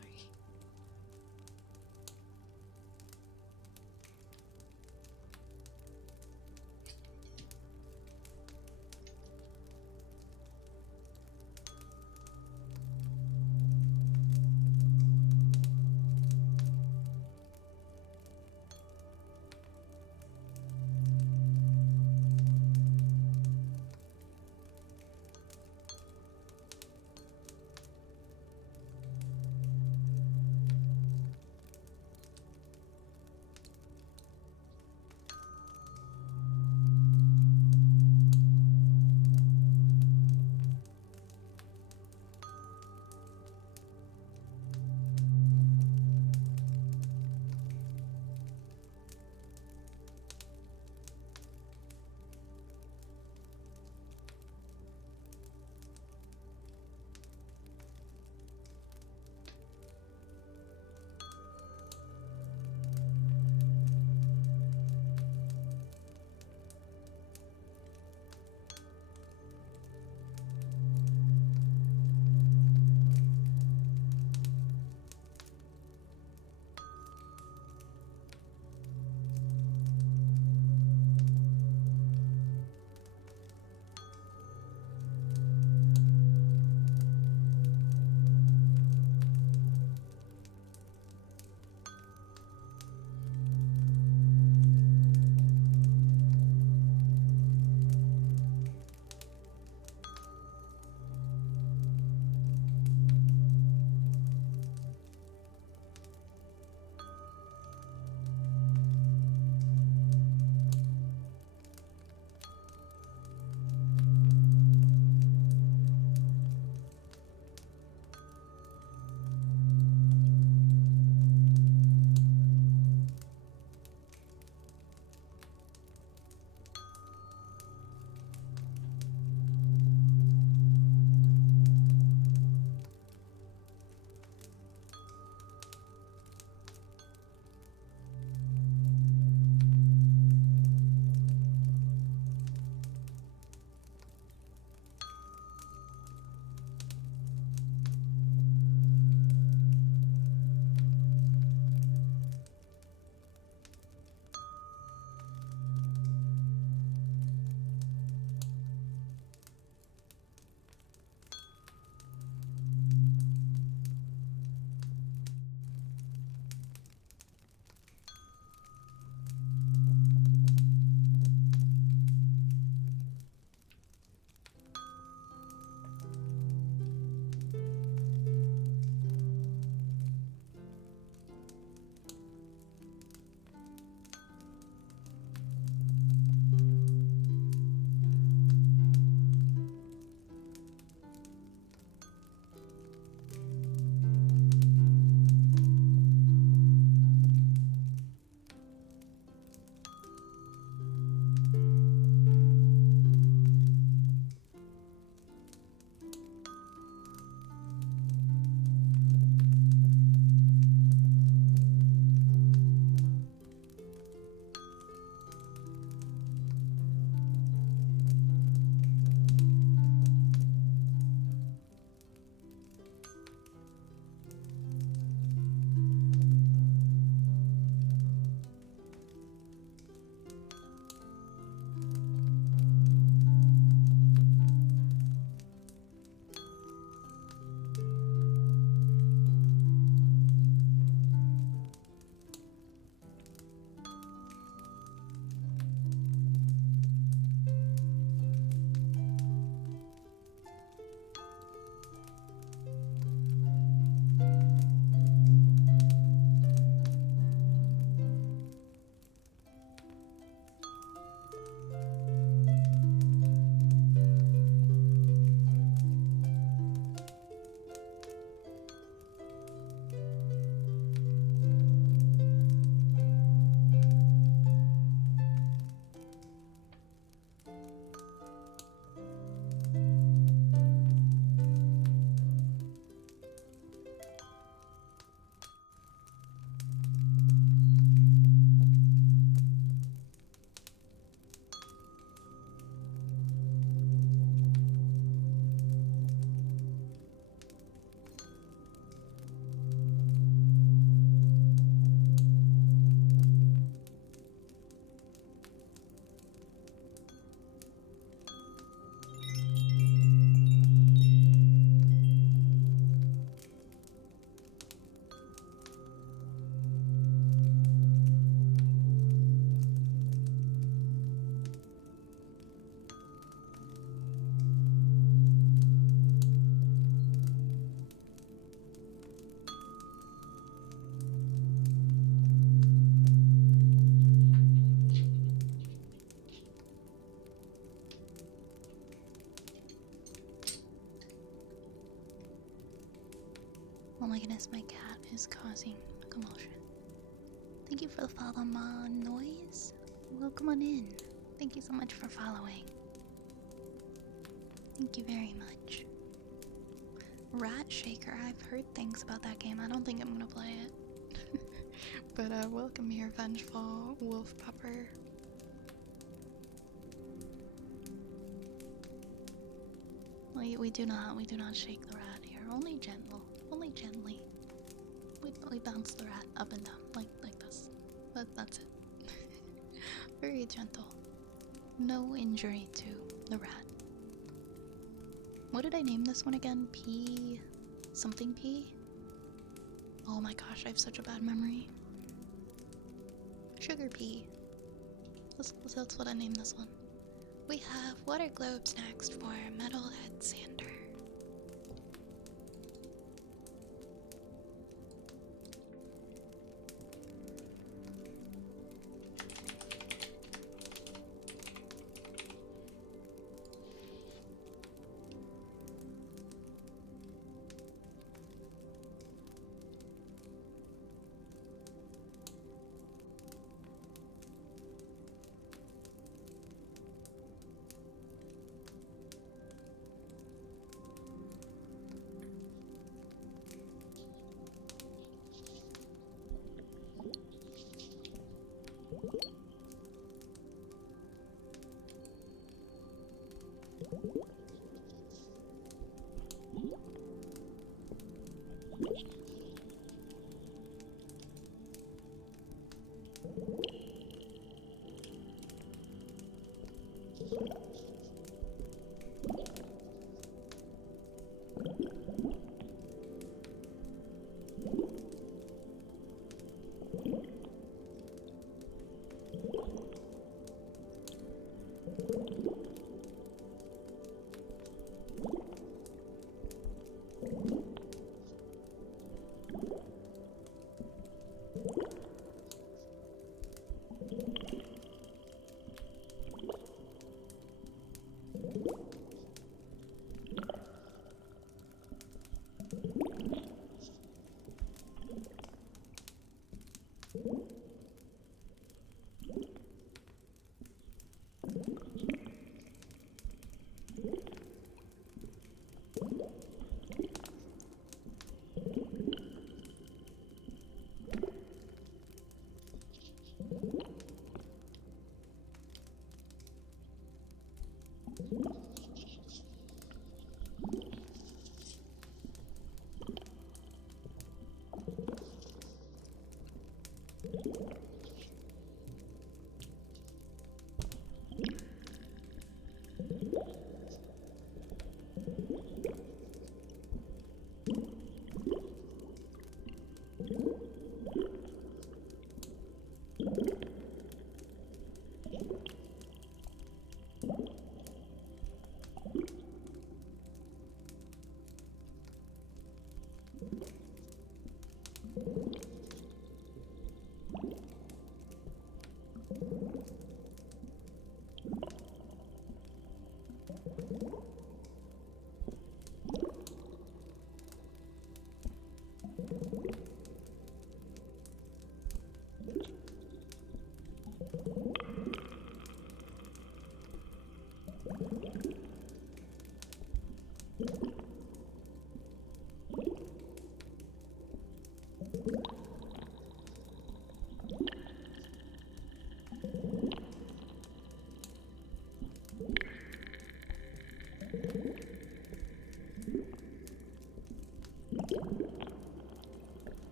Oh my goodness, my cat is causing commotion. Thank you for the follow, Ma Noise. Welcome on in. Thank you so much for following. Thank you very much. Rat Shaker, I've heard things about that game. I don't think I'm gonna play it. But welcome here, Vengeful Wolf Pupper. We do not shake the rat here. Only gently. We bounce the rat up and down like this. But that's it. Very gentle. No injury to the rat. What did I name this one again? P something P? Oh my gosh, I have such a bad memory. Sugar Pea. That's what I named this one. We have water globes next for Metalhead Sander.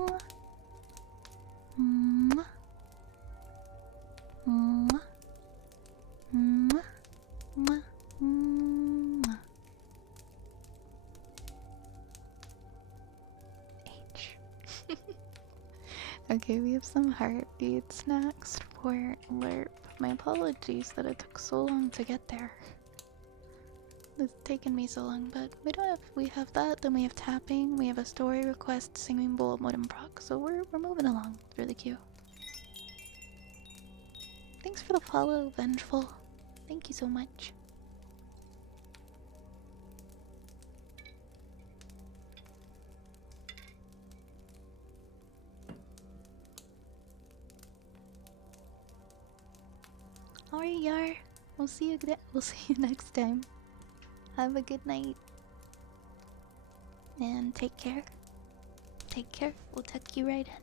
Mwah. Mwah. Mwah. Mwah. Mwah. H. Okay, we have some heartbeat snacks for Lerp. My apologies that it took so long to get there. It's taken me so long, but we have that, then we have tapping, we have a story request, singing bowl, modem proc, so we're moving along through the queue. Thanks for the follow, Vengeful. Thank you so much. Alright, Yar. We'll see you next time. Have a good night. And take care. Take care. We'll tuck you right in.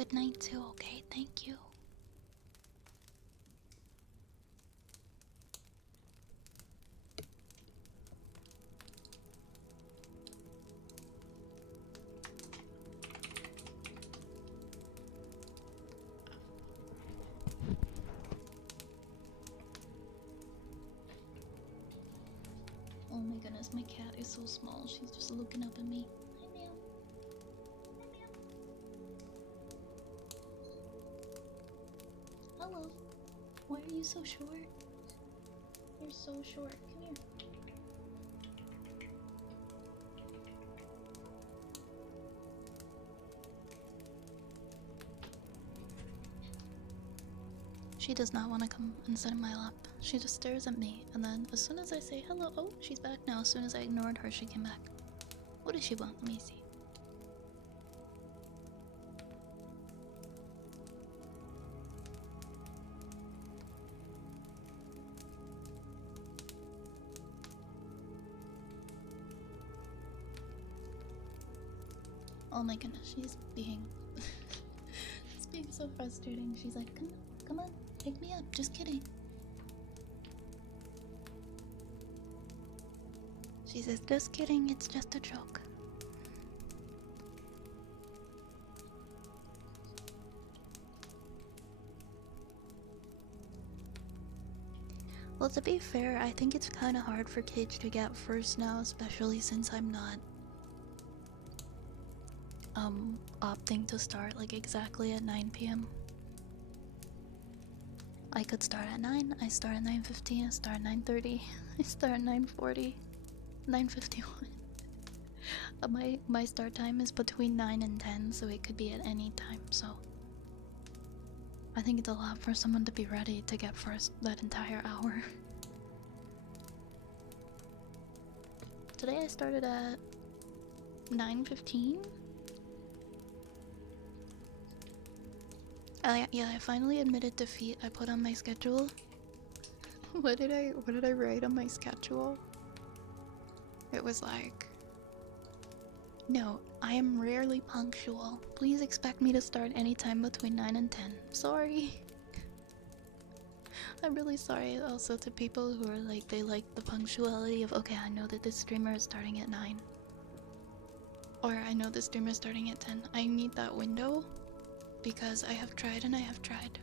good night too, okay? Thank you. Oh my goodness, my cat is so small. She's just looking up at me. Hi, ma'am. Hi, ma'am. Hello. Why are you so short? You're so short. Come here. She does not want to come and sit in my lap. She just stares at me, and then as soon as I say hello, oh, she's back now. As soon as I ignored her, she came back. What does she want? Let me see. Oh my goodness, she's being it's being so frustrating. She's like, come on, pick me up, just kidding. She says, just kidding, it's just a joke. Well, to be fair, I think it's kind of hard for kids to get first now, especially since I'm not opting to start like exactly at 9 p.m. I could start at 9, I start at 9:15, I start at 9:30, I start at 9:40, 9:51. My start time is between 9 and 10, so it could be at any time, so I think it's a lot for someone to be ready to get first that entire hour. Today I started at 9:15. Yeah, I finally admitted defeat. I put on my schedule. What did I write on my schedule? It was like, no, I am rarely punctual. Please expect me to start anytime between 9 and 10. Sorry. I'm really sorry also to people who are like, they like the punctuality of, okay, I know that this streamer is starting at 9. Or I know this streamer is starting at 10. I need that window because I have tried and I have tried.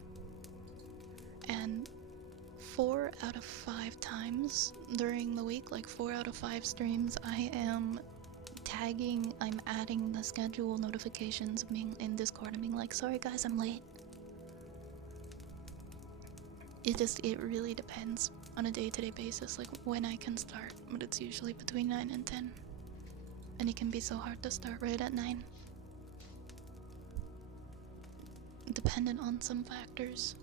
And 4 out of 5 times during the week, like 4 out of 5 streams, I am tagging, I'm adding the schedule notifications being in Discord and being like, sorry guys, I'm late. It really depends on a day-to-day basis, like when I can start, but it's usually between 9 and 10. And it can be so hard to start right at 9. Dependent on some factors.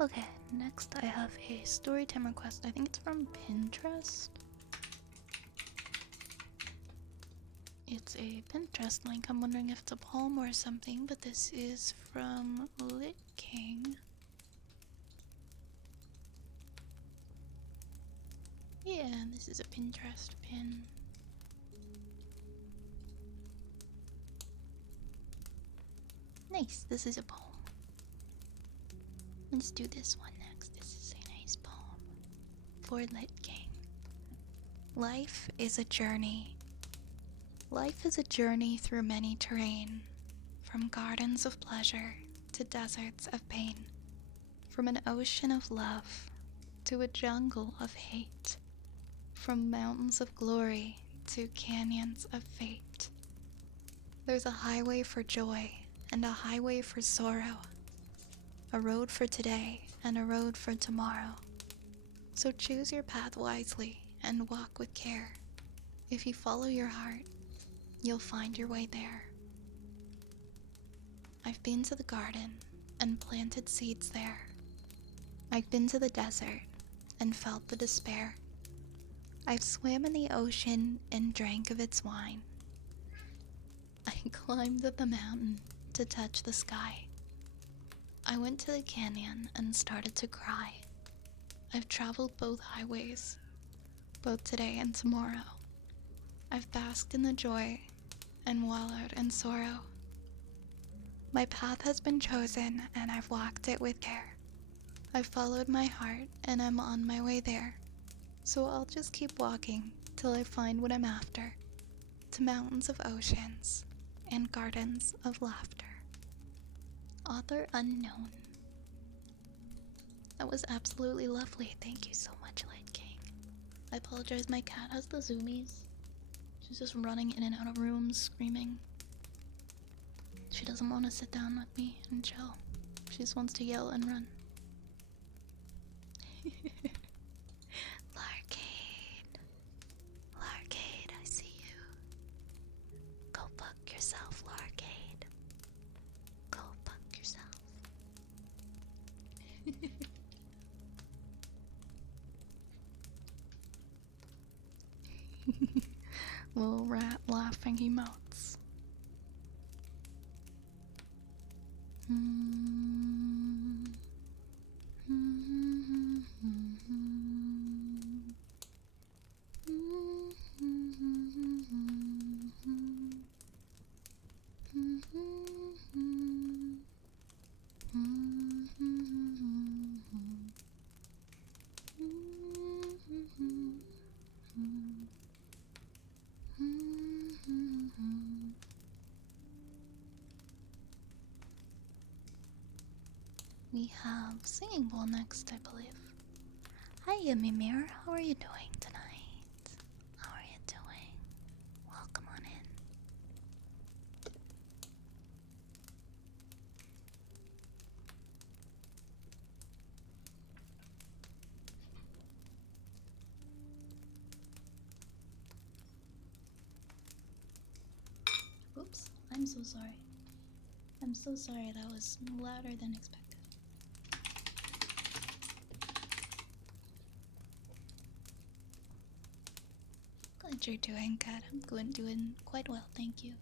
Okay, next I have a story time request. I think it's from Pinterest. It's a Pinterest link. I'm wondering if it's a poem or something, but this is from Lit King. Yeah, this is a Pinterest pin. Nice, this is a poem. Let's do this one next. This is a nice poem for Lit King. Life is a journey. Life is a journey through many terrain, from gardens of pleasure to deserts of pain, from an ocean of love to a jungle of hate, from mountains of glory to canyons of fate. There's a highway for joy and a highway for sorrow, a road for today and a road for tomorrow. So choose your path wisely and walk with care. If you follow your heart, you'll find your way there. I've been to the garden and planted seeds there. I've been to the desert and felt the despair. I've swam in the ocean and drank of its wine. I climbed up the mountain to touch the sky. I went to the canyon and started to cry. I've traveled both highways, both today and tomorrow. I've basked in the joy and wallowed in sorrow. My path has been chosen and I've walked it with care. I've followed my heart and I'm on my way there. So I'll just keep walking till I find what I'm after, to mountains of oceans and gardens of laughter. Author unknown. That was absolutely lovely. Thank you so much, Light King. I apologize, my cat has the zoomies. She's just running in and out of rooms, screaming. She doesn't want to sit down with me and chill. She just wants to yell and run. Larcade. Larcade, I see you. Go fuck yourself, Larcade. Go fuck yourself. Little rat laughing emotes. We have Singing Bowl next, I believe. Hi, Mimir. How are you doing tonight? How are you doing? Welcome on in. Oops, I'm so sorry. I'm so sorry, that was louder than expected. Glad you're doing good. I'm doing quite well, thank you.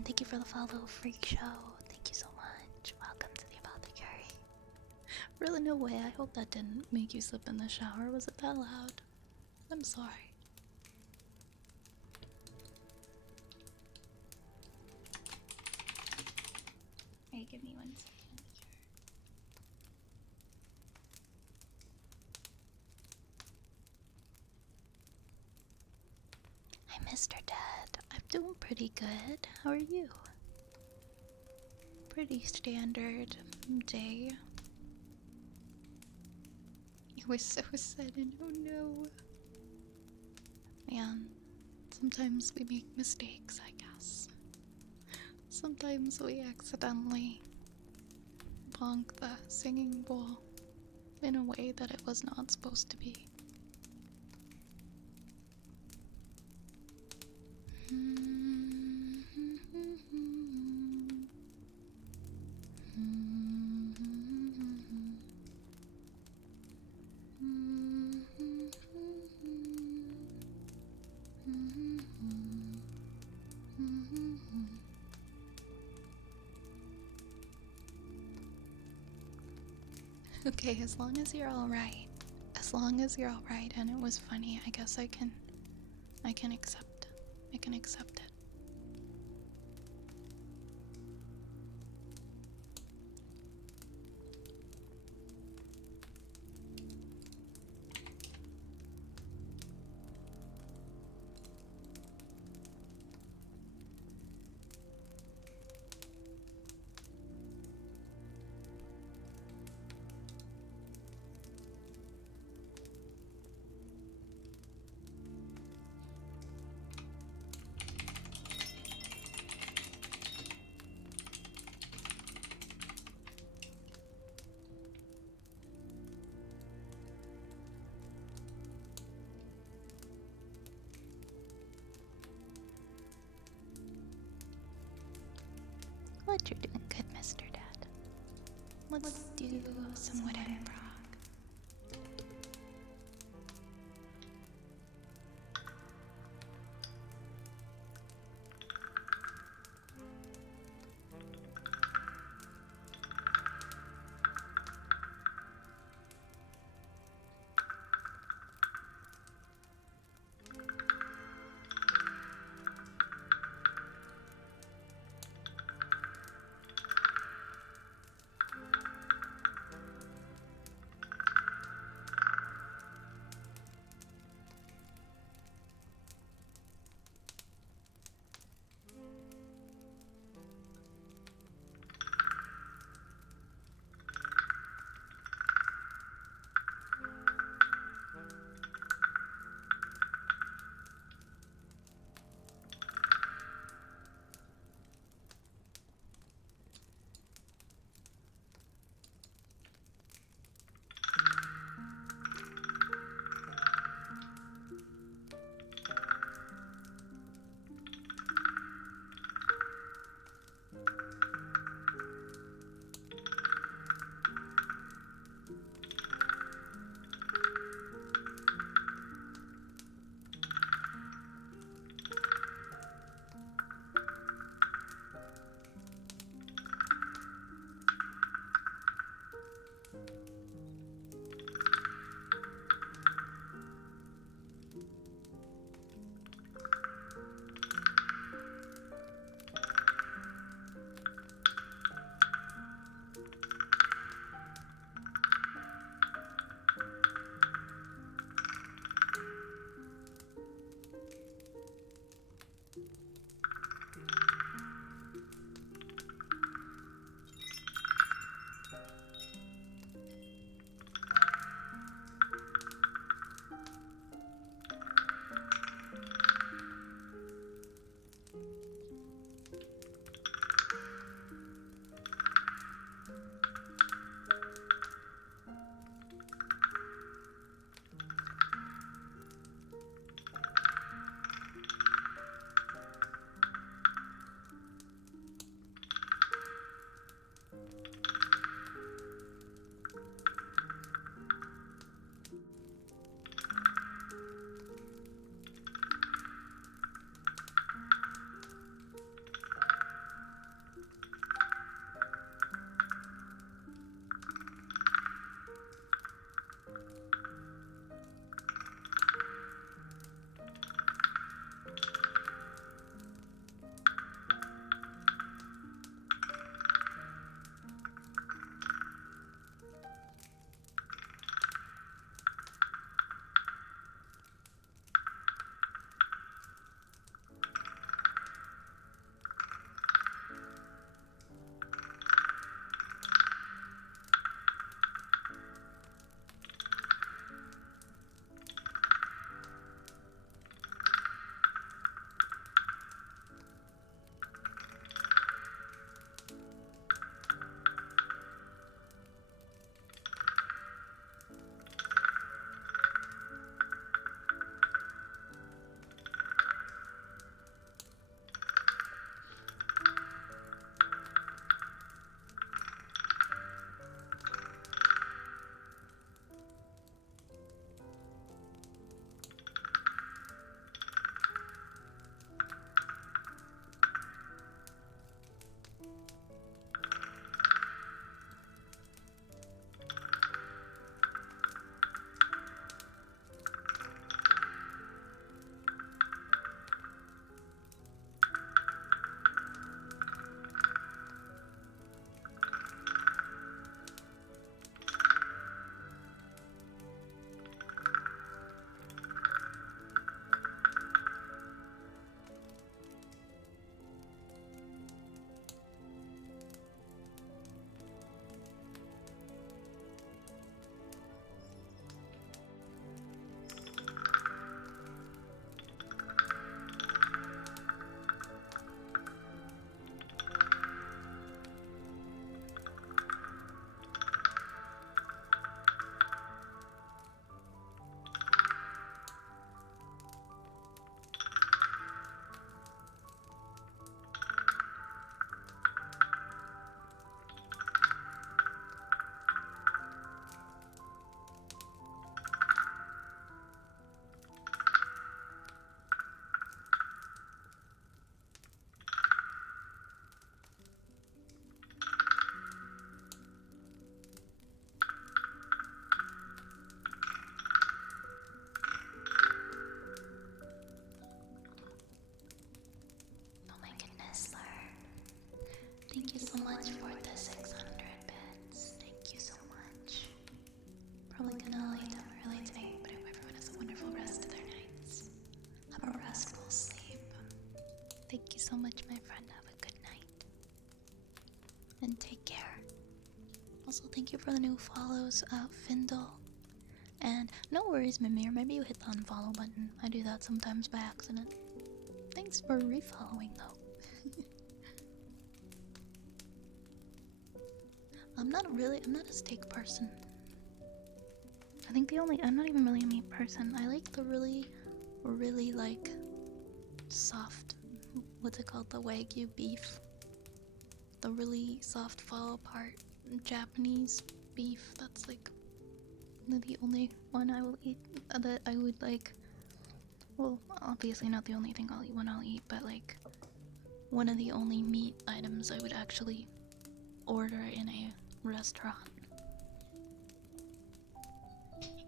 Jen, thank you for the follow. Freak Show, thank you so much. Welcome to the apothecary. Really, no way. I hope that didn't make you slip in the shower. Was it that loud? I'm sorry. Hey, give me 1 second here. Hi, Mr. Dad. I'm doing pretty good. How are you? Pretty standard day. It was so sudden. Oh no. Man, sometimes we make mistakes, I guess. Sometimes we accidentally bonk the singing bowl in a way that it was not supposed to be. Okay, as long as you're alright. As long as you're alright and it was funny, I guess I can accept. I can accept it. What you're doing good, Mr. Dad. Let's do some wood and frog. much, my friend. Have a good night. And take care. Also, thank you for the new follows, Findle. And no worries, Mimir. Maybe you hit the unfollow button. I do that sometimes by accident. Thanks for refollowing, though. I'm not a steak person. I think I'm not even really a meat person. I like the really like soft, what's it called, the Wagyu beef. The really soft fall apart Japanese beef. That's like the only one I will eat, that I would like. Well, obviously not the only thing I'll eat, but like one of the only meat items I would actually order in a restaurant.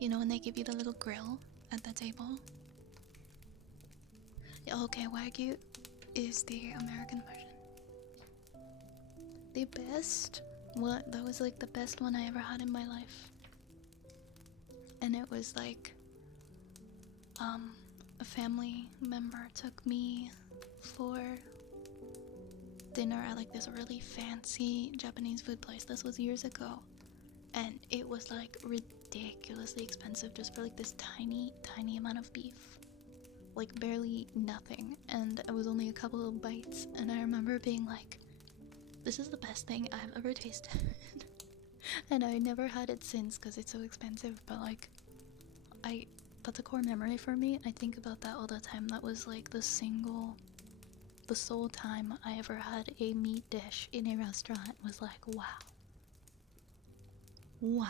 You know when they give you the little grill at the table? Yeah, okay, Wagyu is the American version. The best? What? That was like the best one I ever had in my life. And it was like, a family member took me for dinner at like this really fancy Japanese food place. This was years ago. And it was like ridiculously expensive just for like this tiny amount of beef. Like barely nothing. And it was only a couple of bites. And I remember being like, this is the best thing I've ever tasted. And I never had it since because it's so expensive. But like, that's a core memory for me. I think about that all the time. That was like the sole time I ever had a meat dish in a restaurant. It was like, wow,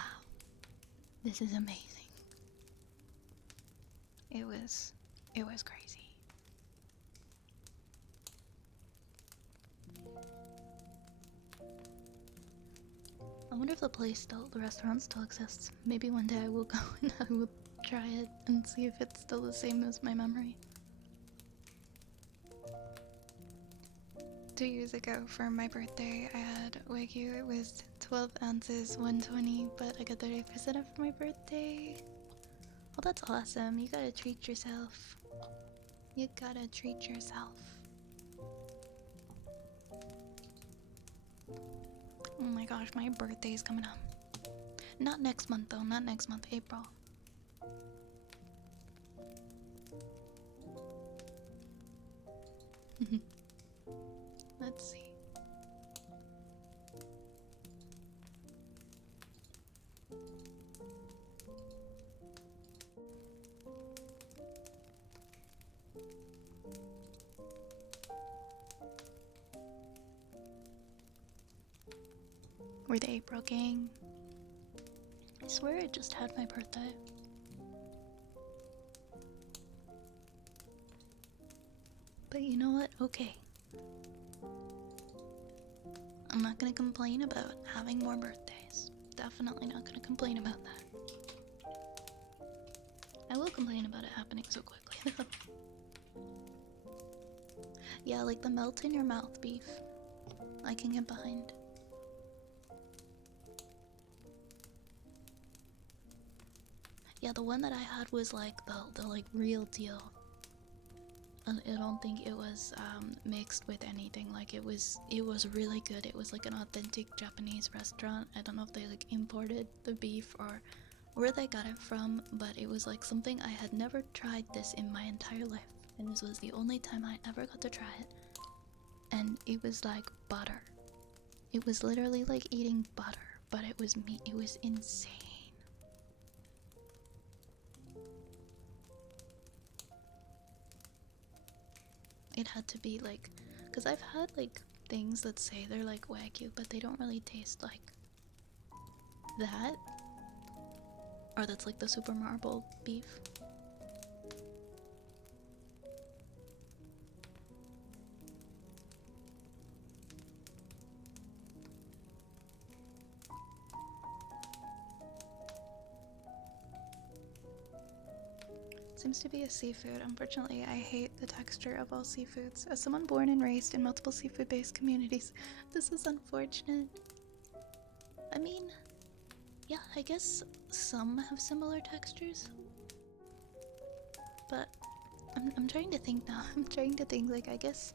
this is amazing. It was crazy. I wonder if the restaurant still exists. Maybe one day I will go and I will try it and see if it's still the same as my memory. 2 years ago for my birthday, I had Wagyu. It was 12 ounces, 120, but I got 30% off for my birthday. Well, that's awesome. You gotta treat yourself. You gotta treat yourself. Oh my gosh, my birthday's coming up. Not next month though, not next month, April. Let's see. We're the April gang. I swear I just had my birthday. But you know what? Okay. I'm not gonna complain about having more birthdays. Definitely not gonna complain about that. I will complain about it happening so quickly though. Yeah, like the melt in your mouth beef. I can get behind. Yeah, the one that I had was like the like real deal. I don't think it was mixed with anything. Like it was really good. It was like an authentic Japanese restaurant. I don't know if they like imported the beef or where they got it from, but it was like something I had never tried this in my entire life, and this was the only time I ever got to try it. And it was like butter. It was literally like eating butter, but it was meat. It was insane. It had to be like, because I've had like things that say they're like Wagyu, but they don't really taste like that. Or that's like the super marbled beef. Seems to be a seafood. Unfortunately, I hate the texture of all seafoods. As someone born and raised in multiple seafood-based communities, this is unfortunate. I mean, yeah, I guess some have similar textures. But I'm trying to think now. I'm trying to think, like, I guess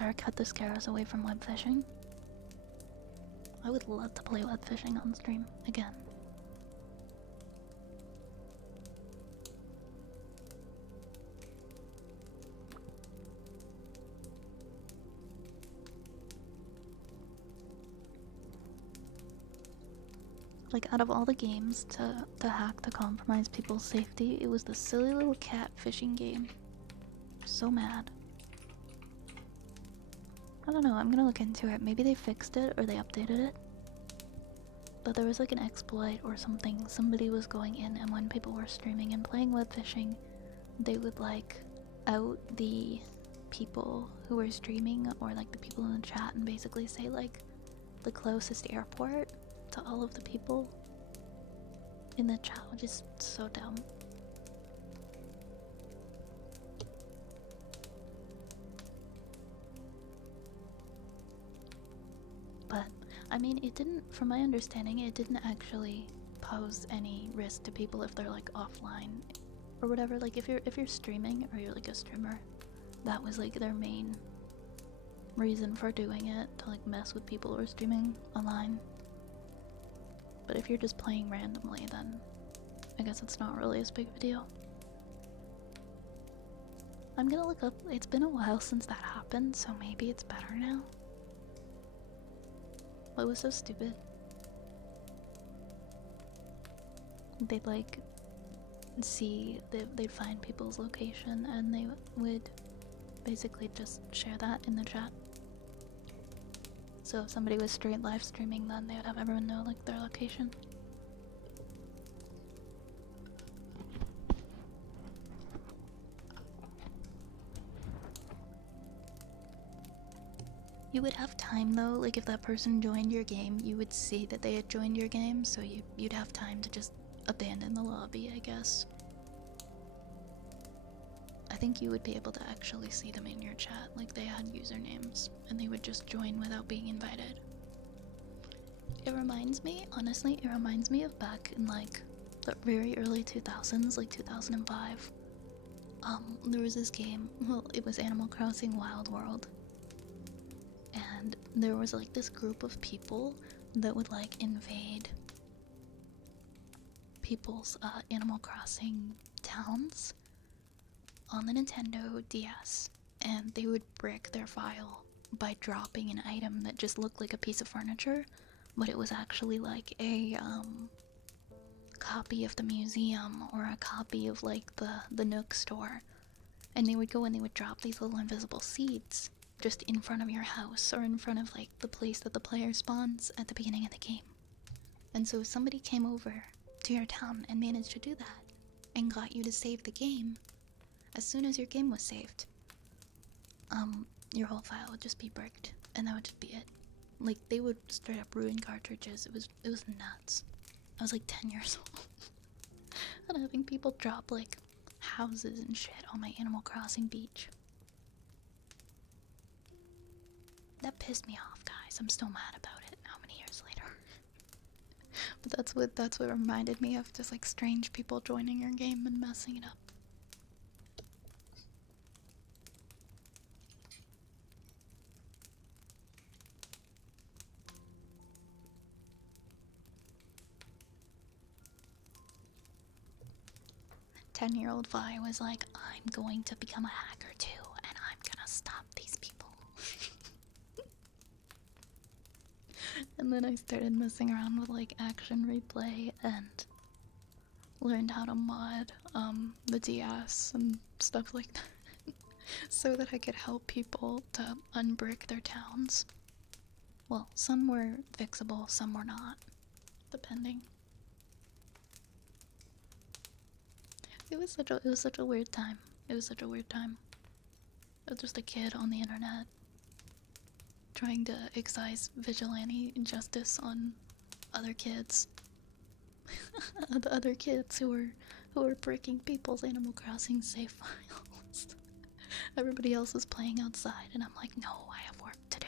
HR cut the scares away from web fishing. I would love to play web fishing on stream again. Like, out of all the games to hack to compromise people's safety, it was the silly little cat fishing game. So mad. I don't know, I'm gonna look into it. Maybe they fixed it or they updated it. But there was like an exploit or something. Somebody was going in, and when people were streaming and playing web fishing, they would like out the people who were streaming or like the people in the chat and basically say like the closest airport to all of the people in the chat, which is so dumb. But I mean, it didn't, from my understanding, it didn't actually pose any risk to people if they're like offline or whatever. Like if you're streaming or you're like a streamer, that was like their main reason for doing it, to like mess with people who are streaming online. But if you're just playing randomly, then I guess it's not really as big of a deal. I'm gonna look up, it's been a while since that happened, so maybe it's better now. It was so stupid. They'd like see, they'd find people's location and they would basically just share that in the chat. So if somebody was straight live streaming, then they would have everyone know like their location. You would have time though, like if that person joined your game, you would see that they had joined your game, so you'd have time to just abandon the lobby, I guess. I think you would be able to actually see them in your chat, like they had usernames, and they would just join without being invited. It reminds me, honestly, it reminds me of back in like the very early 2000s, like 2005. There was this game, well, it was Animal Crossing Wild World. And there was like this group of people that would like invade people's Animal Crossing towns on the Nintendo DS, and they would brick their file by dropping an item that just looked like a piece of furniture, but it was actually like a copy of the museum or a copy of like the Nook store. And they would go and they would drop these little invisible seeds just in front of your house or in front of like the place that the player spawns at the beginning of the game. And so if somebody came over to your town and managed to do that and got you to save the game, as soon as your game was saved, your whole file would just be bricked, and that would just be it. Like they would straight up ruin cartridges. It was nuts. I was like 10 years old and having people drop like houses and shit on my Animal Crossing beach. That pissed me off, guys. I'm still mad about it how many years later. But that's what reminded me of, just like strange people joining your game and messing it up. Ten-year-old Vi was like, I'm going to become a hacker too, and I'm gonna stop these people. And then I started messing around with like action replay and learned how to mod the DS and stuff like that so that I could help people to unbrick their towns. Well, some were fixable, some were not, depending. It was such a weird time. It was such a weird time. I was just a kid on the internet trying to exercise vigilante justice on other kids. The other kids who were breaking people's Animal Crossing save files. Everybody else was playing outside, and I'm like, no, I have work to do.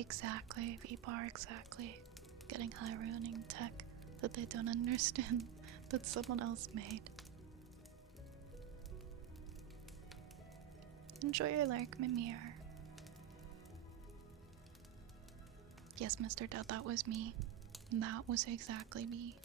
Exactly, V-bar, exactly. Getting high ruining tech that they don't understand that someone else made. Enjoy your lurk, Mimir. Yes, Mr. Death, that was me. That was exactly me.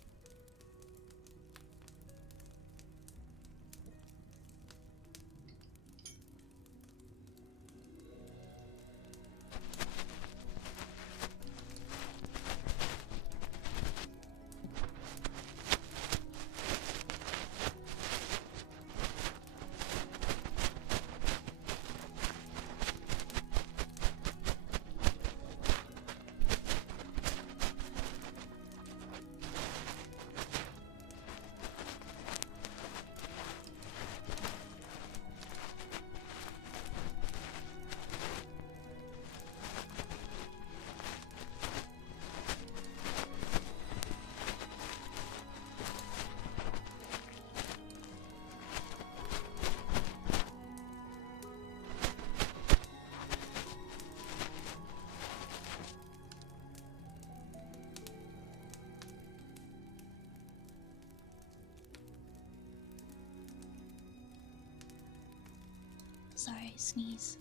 Sorry, sneeze.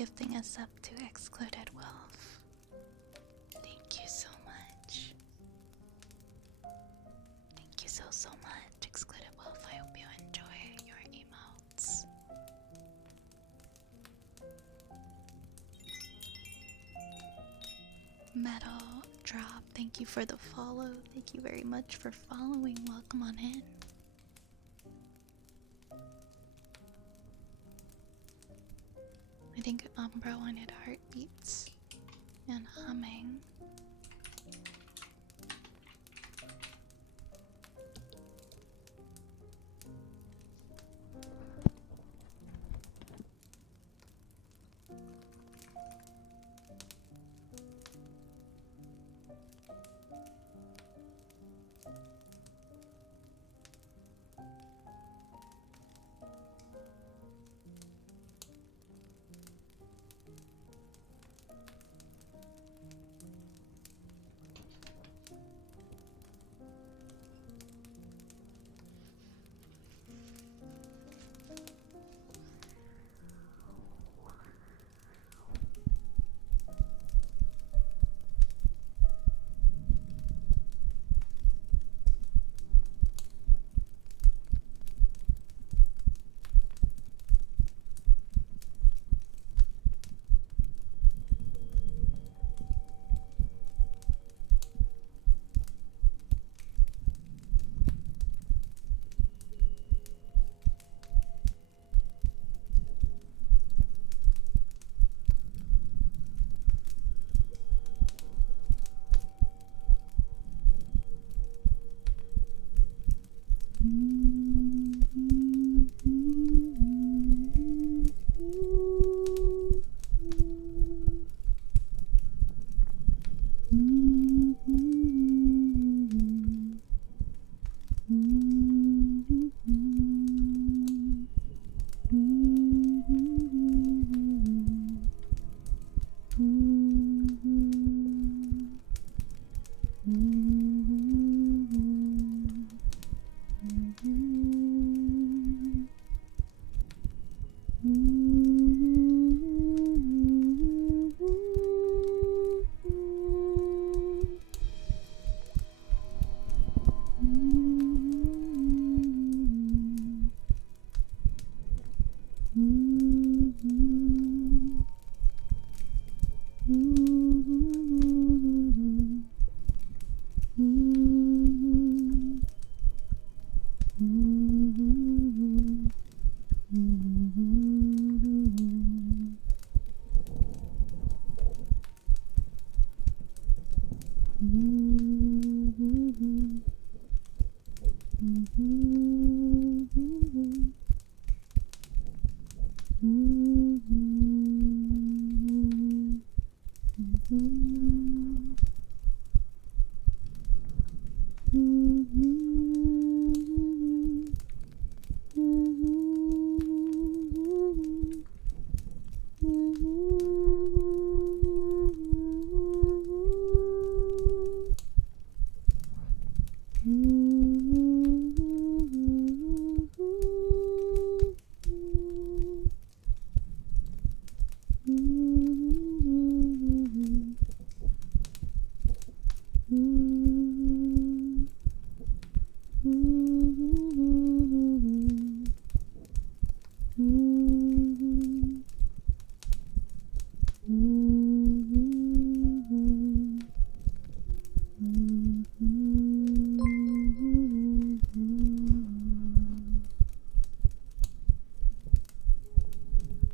gifting us up to Excluded Wolf. Thank you so much. Thank you so much, Excluded Wolf. I hope you enjoy your emotes. Metal Drop, thank you for the follow. Thank you very much for following. Welcome on in. I think Umbra wanted heartbeats and humming.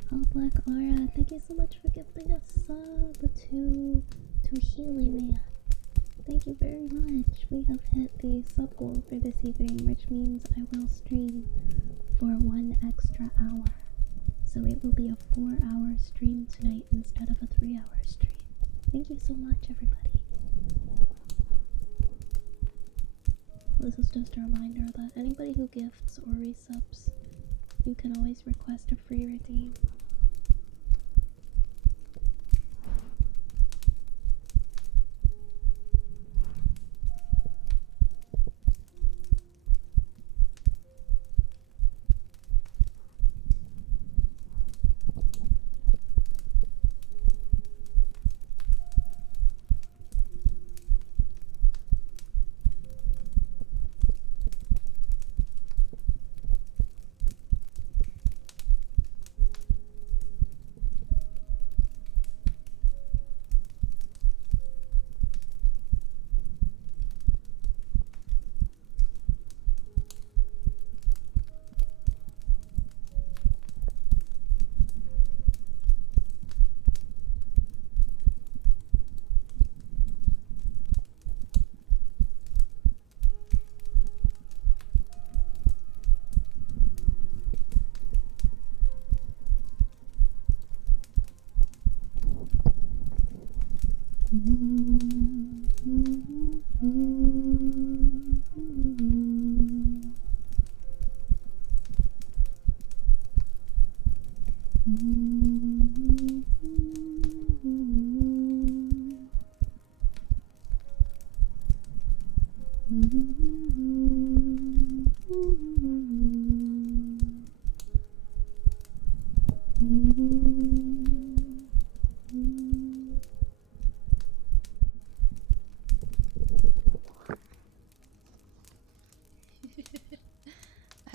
Oh, Black Aura, thank you so much for gifting a sub to Healy Man. Thank you very much. We have hit the sub goal for this evening, which means I will stream for 1 extra hour. So it will be a 4-hour stream tonight instead of a 3-hour stream. Thank you so much, everybody. This is just a reminder that anybody who gifts or resubs, you can always request a free redeem.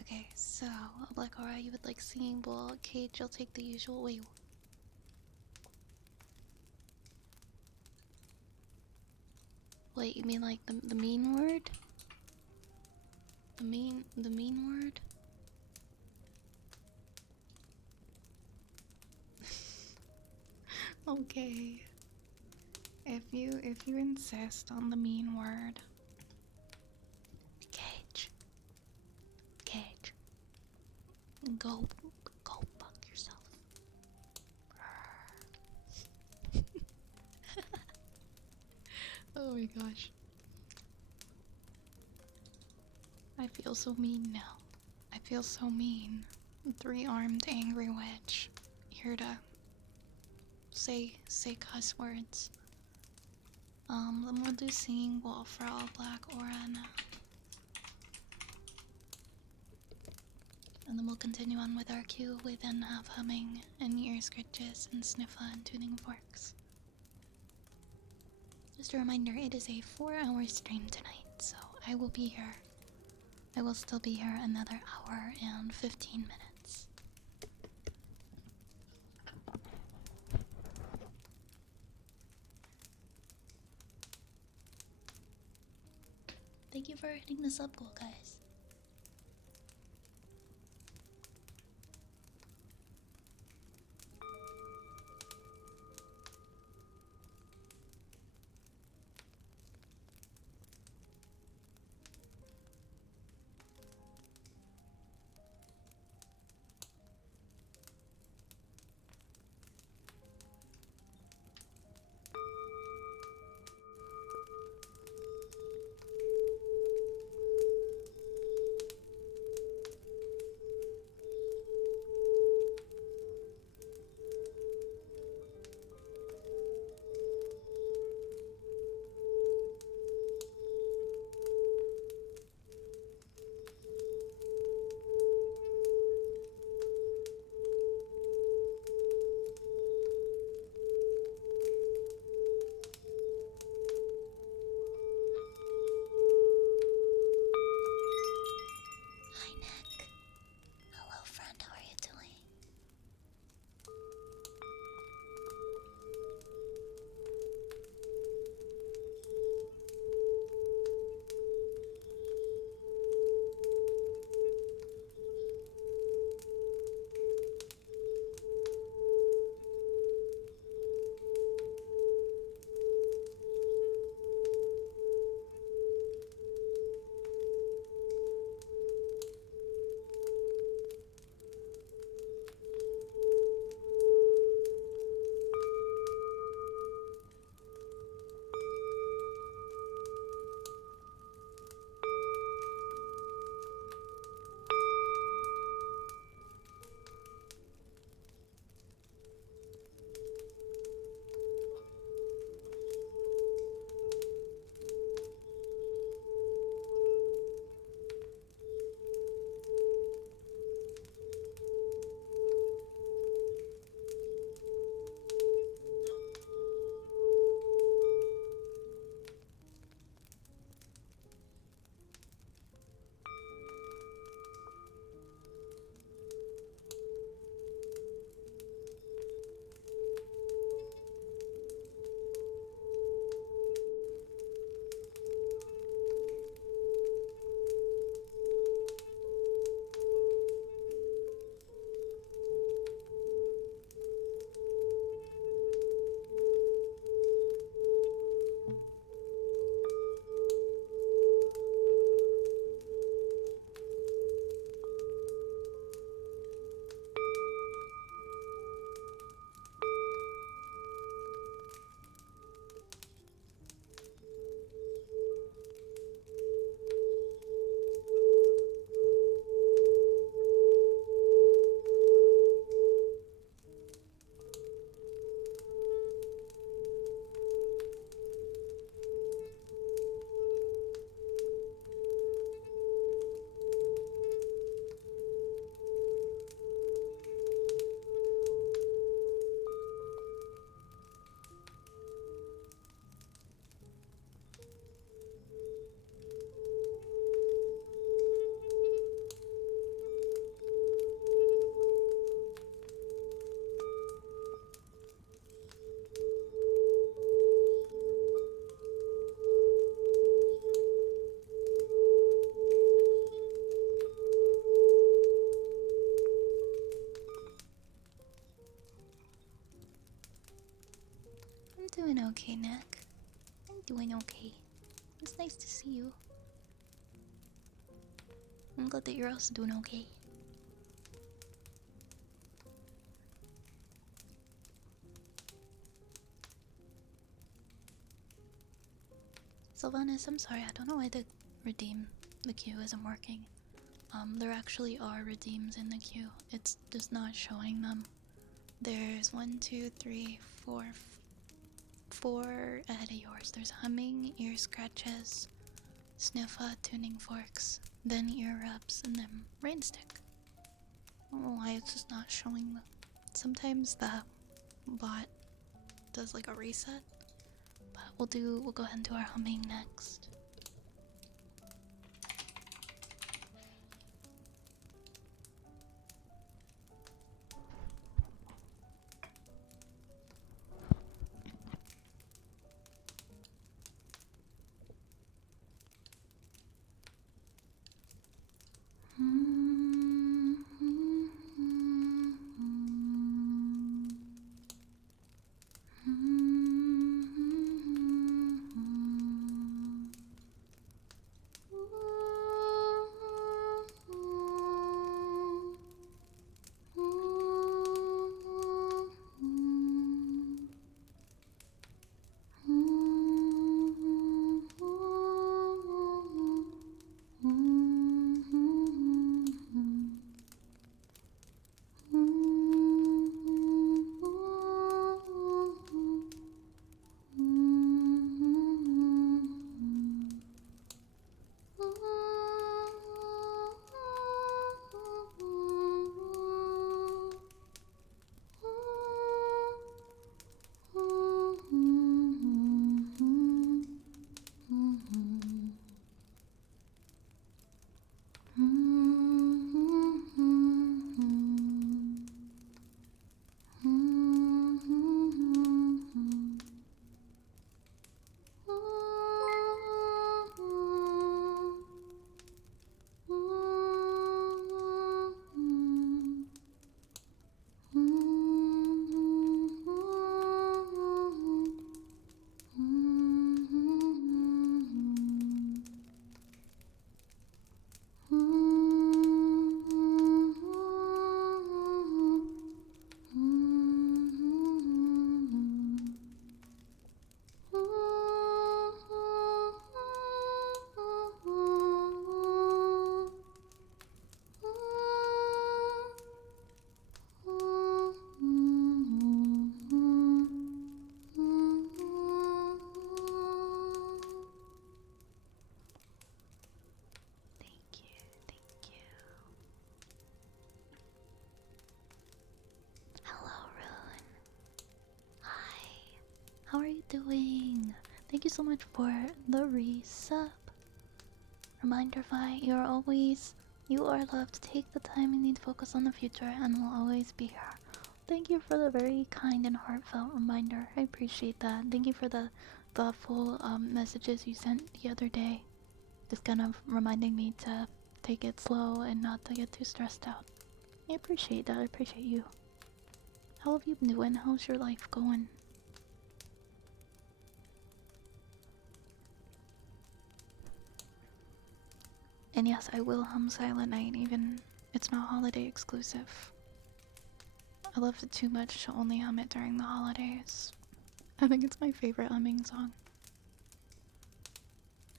Okay, so Black Aura, you would like singing bowl. Cage, you'll take the usual. Wait. Wait, you mean like the mean word? The mean word? Okay. If you insist on the mean word. Cage. Cage. Go fuck yourself. Oh my gosh. I feel so mean now. I feel so mean. Three-armed angry witch. Here to say cuss words. Then we'll do singing bowl for all Black Aura now. And then we'll continue on with our cue. We then have humming and ear scratches and sniffa and tuning forks. Just a reminder, it is a 4-hour stream tonight, so I will be here. I will still be here another hour and 15 minutes. Thank you for hitting the sub goal, guys. doing okay, Nick. I'm doing okay. It's nice to see you. I'm glad that you're also doing okay. Sylvanas, I'm sorry, I don't know why the queue isn't working. There actually are redeems in the queue. It's just not showing them. There's 1, 2, 3, 4, 4 ahead of yours. There's humming, ear scratches, sniffa, tuning forks, then ear rubs, and then rainstick. I don't know why it's just not showing them. Sometimes the bot does like a reset, but we'll go ahead and do our humming next. Thank you, thank you. Hello, Rune. Hi. How are you doing? Thank you so much for the resub. Reminder, Vi, you are loved. Take the time you need to focus on the future and will always be here. Thank you for the very kind and heartfelt reminder. I appreciate that. Thank you for the thoughtful messages you sent the other day. Just kind of reminding me to take it slow and not to get too stressed out. I appreciate that. I appreciate you. How have you been doing? How's your life going? And yes, I will hum Silent Night, even it's not holiday exclusive. I loved it too much to only hum it during the holidays. I think it's my favorite humming song.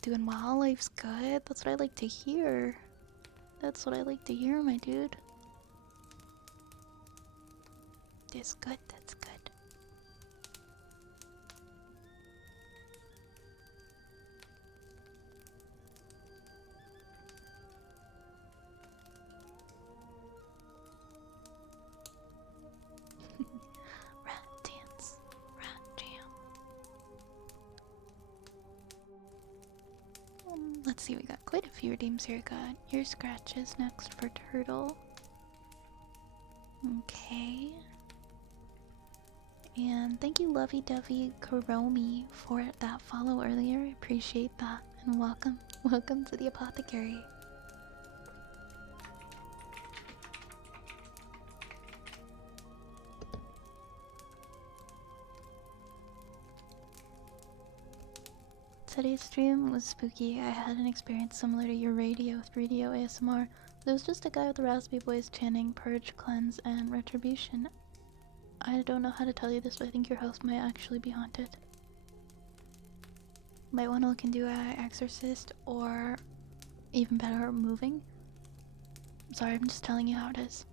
Doing well, life's good. That's what I like to hear. That's what I like to hear, my dude. That's good, that's good. Rat dance, rat jam. Let's see, we got quite a few redeems here. Got ear scratches next for Turtle. Okay. And thank you, Lovey Dovey Karomi, for that follow earlier. I appreciate that. And welcome. Welcome to the apothecary. Today's stream was spooky. I had an experience similar to your radio 3DO ASMR. There was just a guy with a raspy voice chanting Purge, Cleanse, and Retribution. I don't know how to tell you this, but I think your house might actually be haunted. Might want to look into Exorcist, or even better, moving. Sorry, I'm just telling you how it is.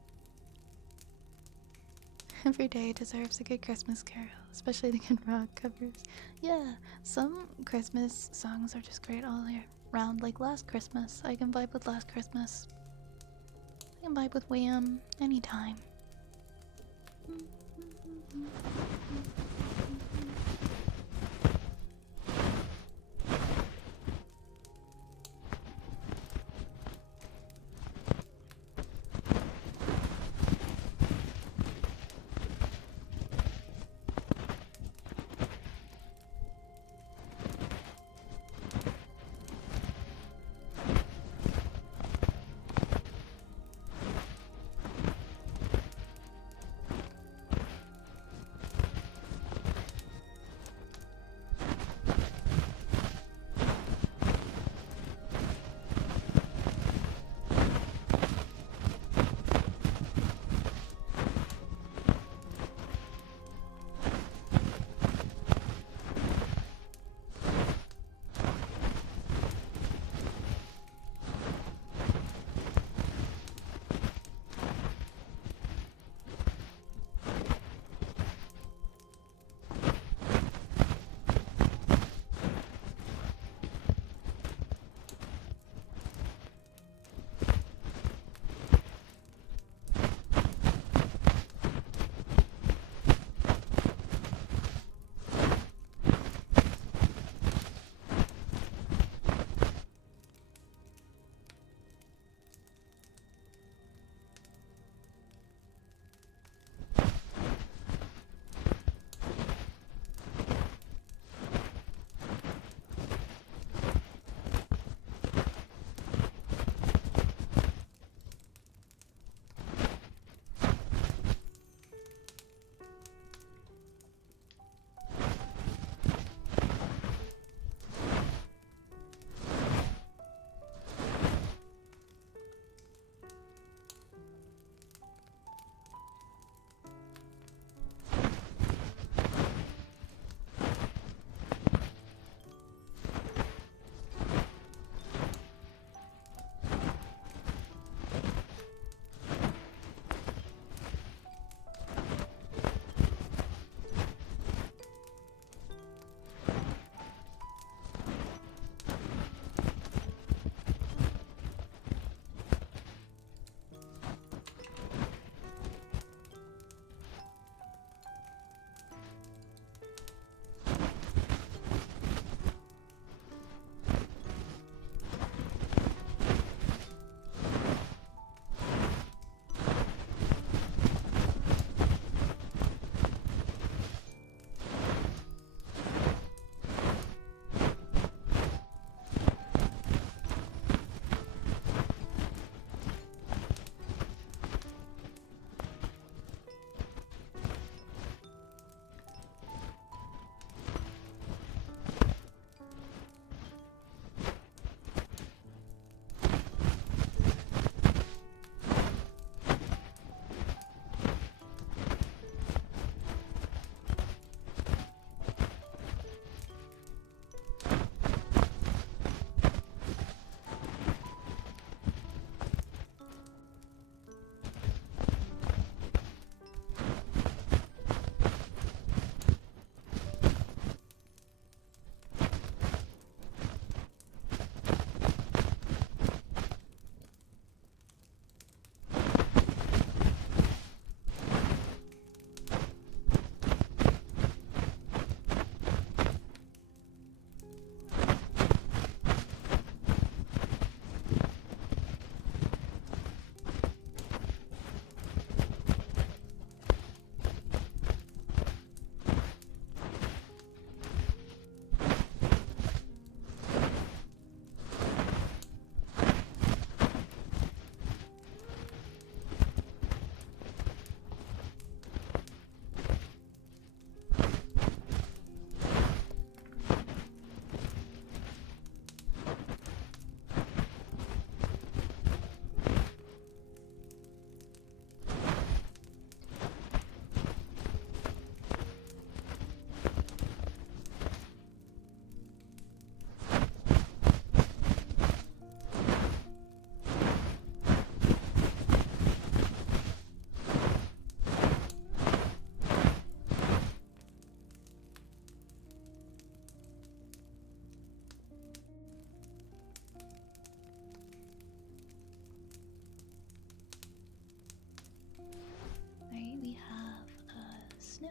Every day deserves a good Christmas carol, especially the good rock covers. Yeah, some Christmas songs are just great all year round, like Last Christmas. I can vibe with Last Christmas. I can vibe with Wham anytime.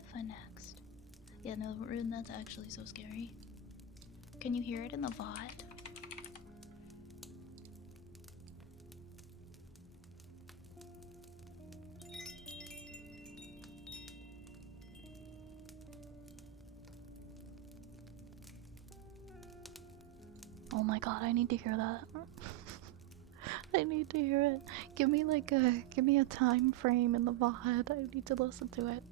Alpha next. Yeah, no, Rune, that's actually so scary. Can you hear it in the VOD? Oh my god, I need to hear that. I need to hear it. Give me a time frame in the VOD. I need to listen to it.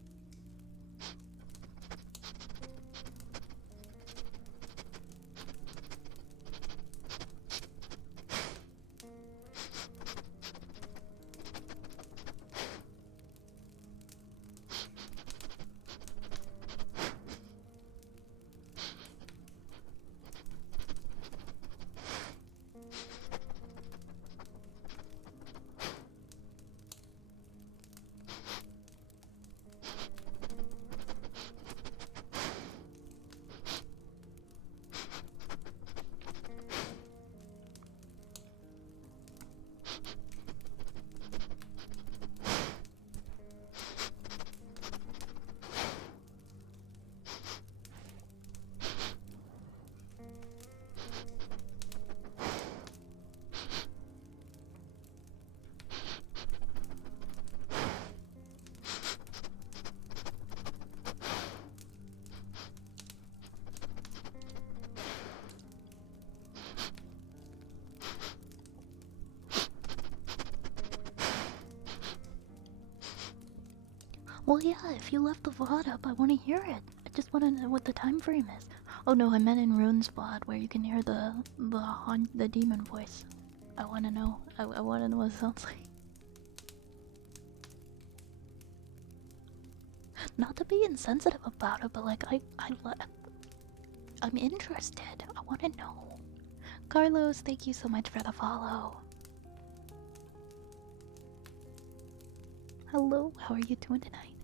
Well, yeah, if you left the VOD up, I want to hear it. I just want to know what the time frame is. Oh no, I meant in Rune's VOD where you can hear the demon voice. I want to know. I want to know what it sounds like. Not to be insensitive about it, but like I'm interested. I want to know. Carlos, thank you so much for the follow. Hello, how are you doing tonight?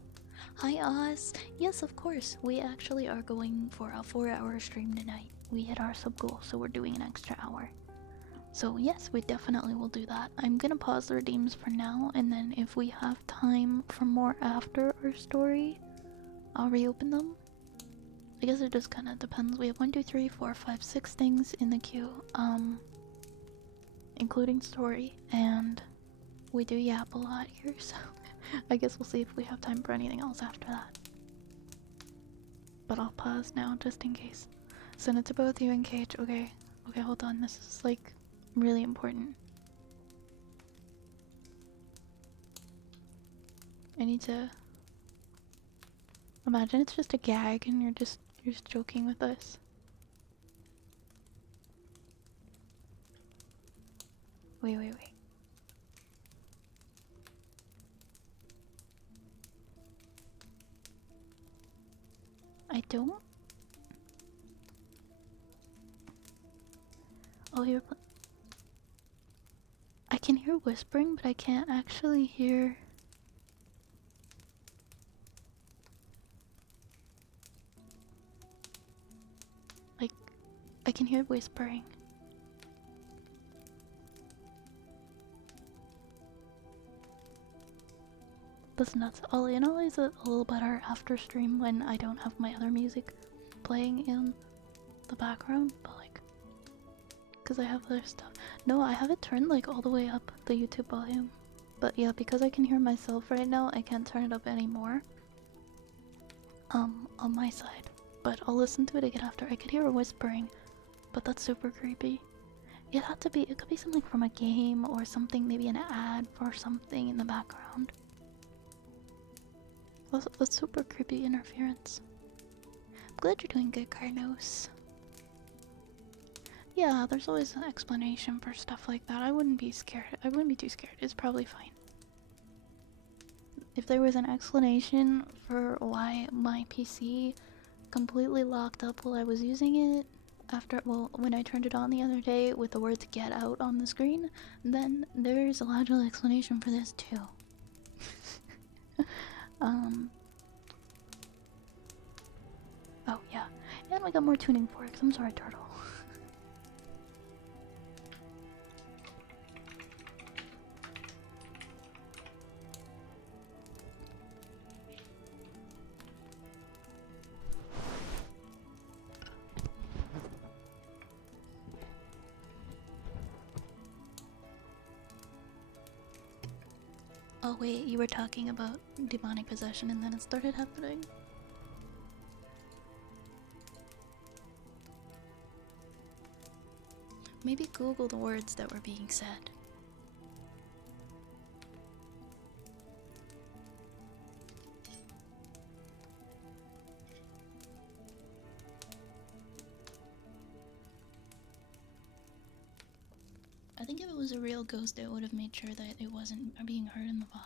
Hi Oz. Yes, of course. We actually are going for a 4-hour stream tonight. We hit our sub goal, so we're doing an extra hour. So yes, we definitely will do that. I'm gonna pause the redeems for now, and then if we have time for more after our story, I'll reopen them. I guess it just kind of depends. We have 1, 2, 3, 4, 5, 6 things in the queue, including story, and we do yap a lot here, so I guess we'll see if we have time for anything else after that. But I'll pause now just in case. Send it to both you and Cage. Okay, okay, hold on. This is like really important. I need to imagine it's just a gag and you're just joking with us. Wait. I don't. Oh, I can hear whispering, but I can't actually hear. Like, I can hear whispering. That's nuts. I'll analyze it a little better after stream when I don't have my other music playing in the background, but like, because I have other stuff. No, I have it turned like all the way up, the YouTube volume. But yeah, because I can hear myself right now, I can't turn it up anymore. On my side. But I'll listen to it again after. I could hear a whispering, but that's super creepy. It could be something from a game or something, maybe an ad for something in the background. That's super creepy interference. I'm glad you're doing good, Carnos. Yeah, there's always an explanation for stuff like that. I wouldn't be scared. I wouldn't be too scared. It's probably fine. If there was an explanation for why my PC completely locked up while I was using it when I turned it on the other day with the words "get out" on the screen, then there's a logical explanation for this too. Oh yeah, and we got more tuning forks. I'm sorry, Turtle. Oh wait, you were talking about demonic possession and then it started happening? Maybe Google the words that were being said. I think if it was a real ghost, it would have made sure that it wasn't being heard in the VOD.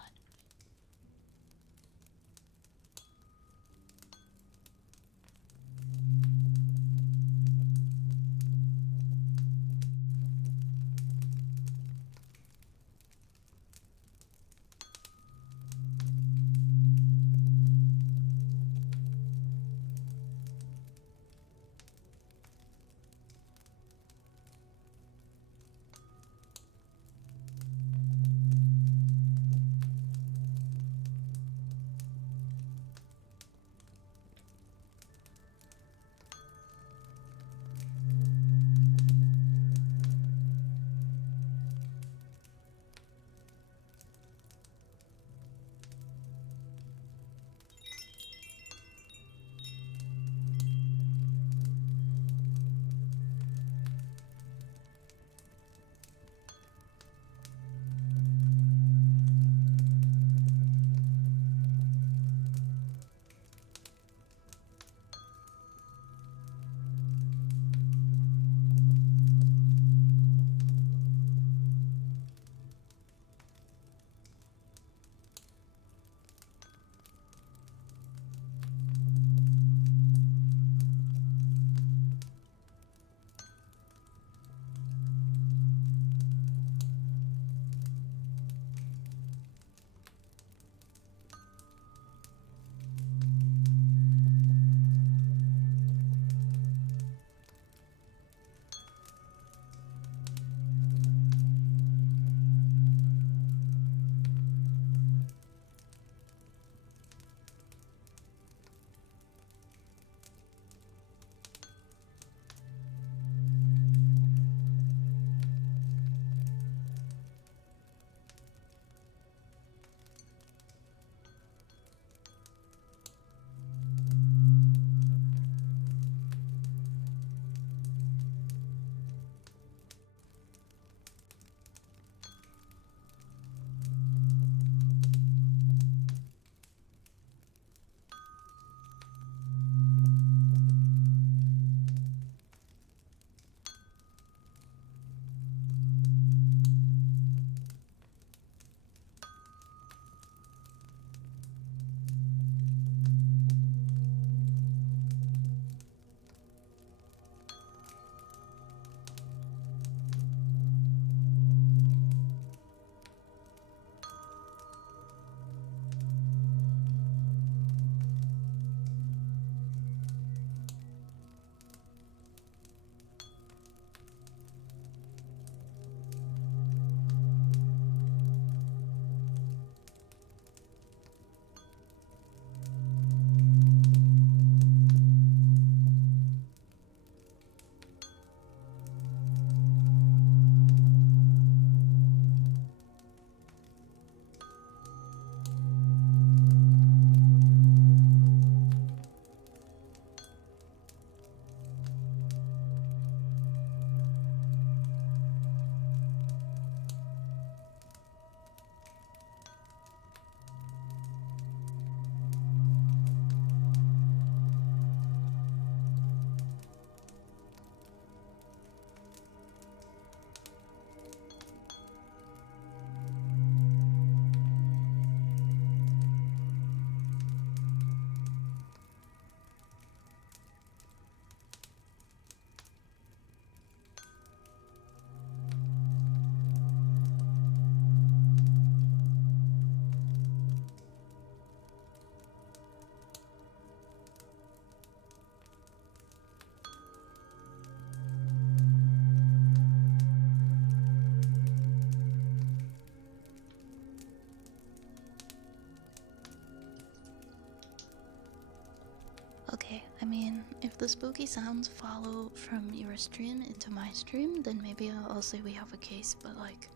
Okay, I mean, if the spooky sounds follow from your stream into my stream, then maybe I'll say we have a case, but like,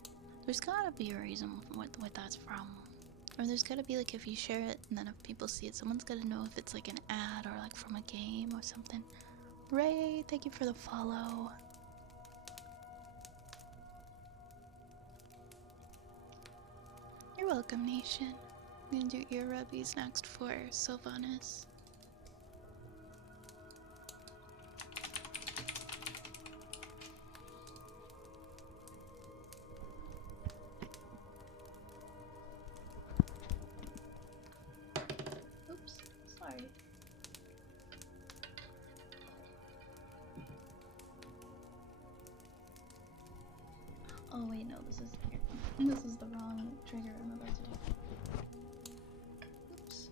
there's gotta be a reason what that's from. Or there's gotta be like if you share it and then if people see it, someone's gotta know if it's like an ad or like from a game or something. Ray, thank you for the follow. You're welcome, Nation. I'm gonna do ear rubbies next for Sylvanas. Oops, sorry. Oh wait, no, this is the wrong trigger I'm about to do. Oops.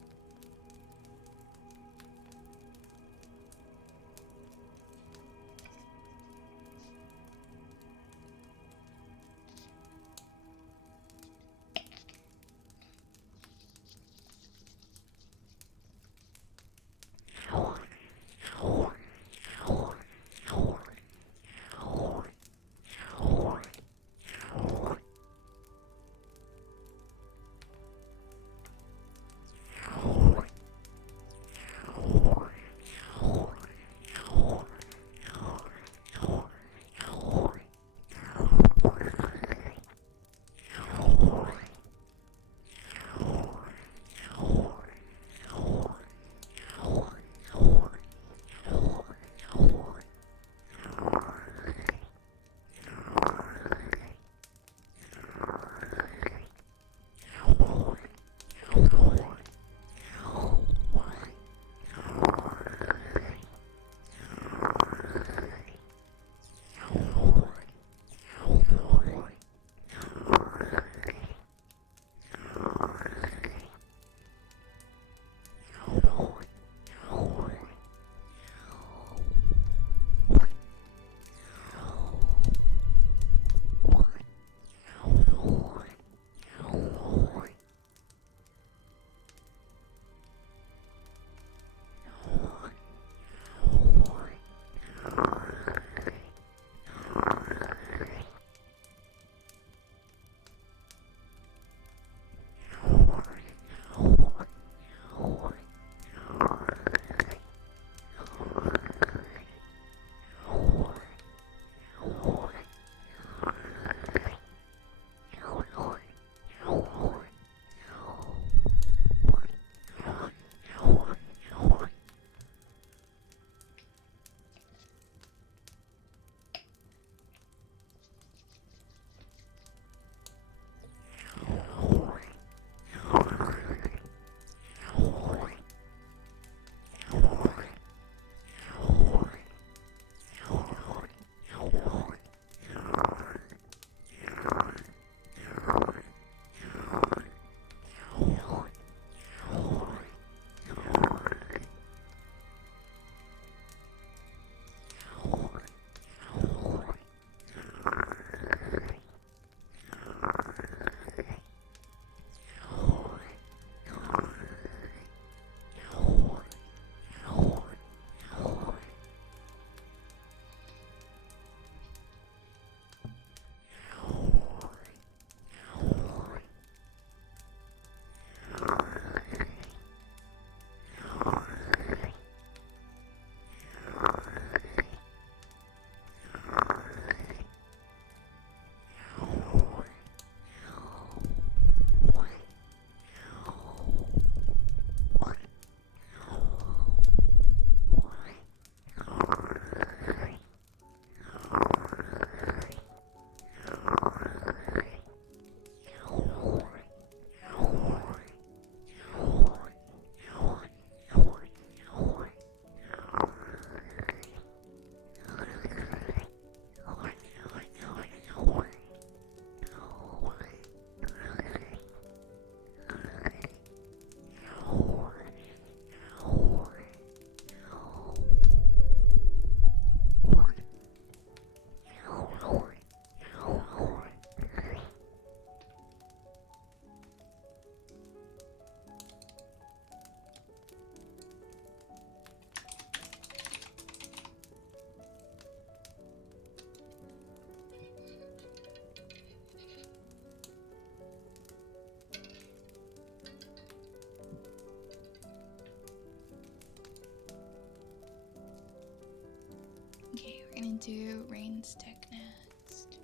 gonna do Rain's deck next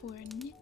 for Nick.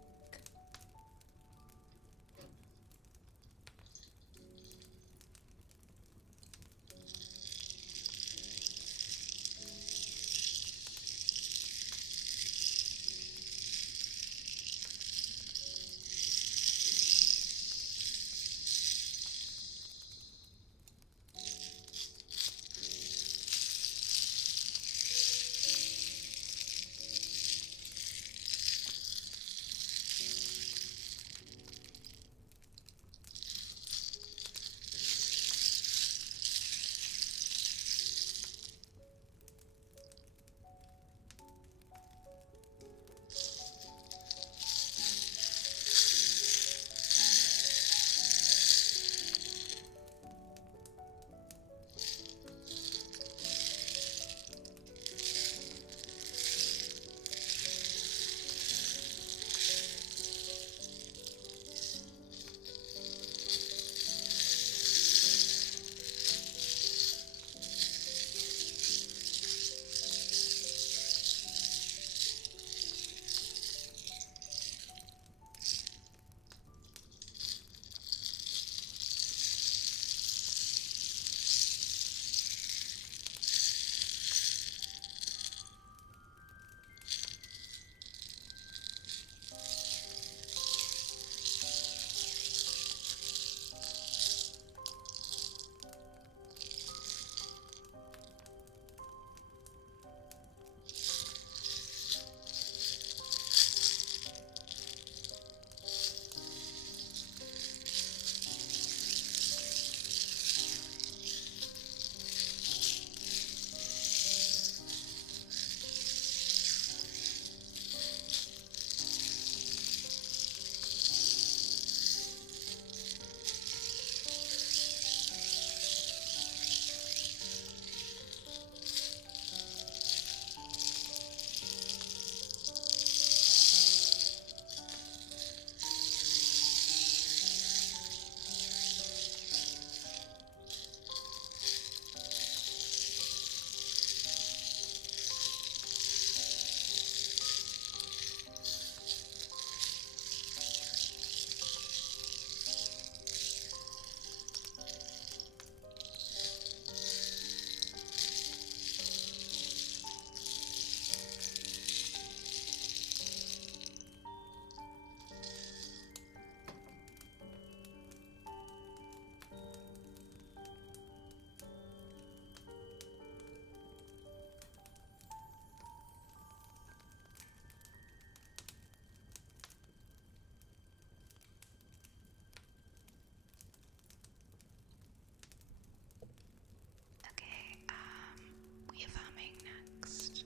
Okay, we have humming next.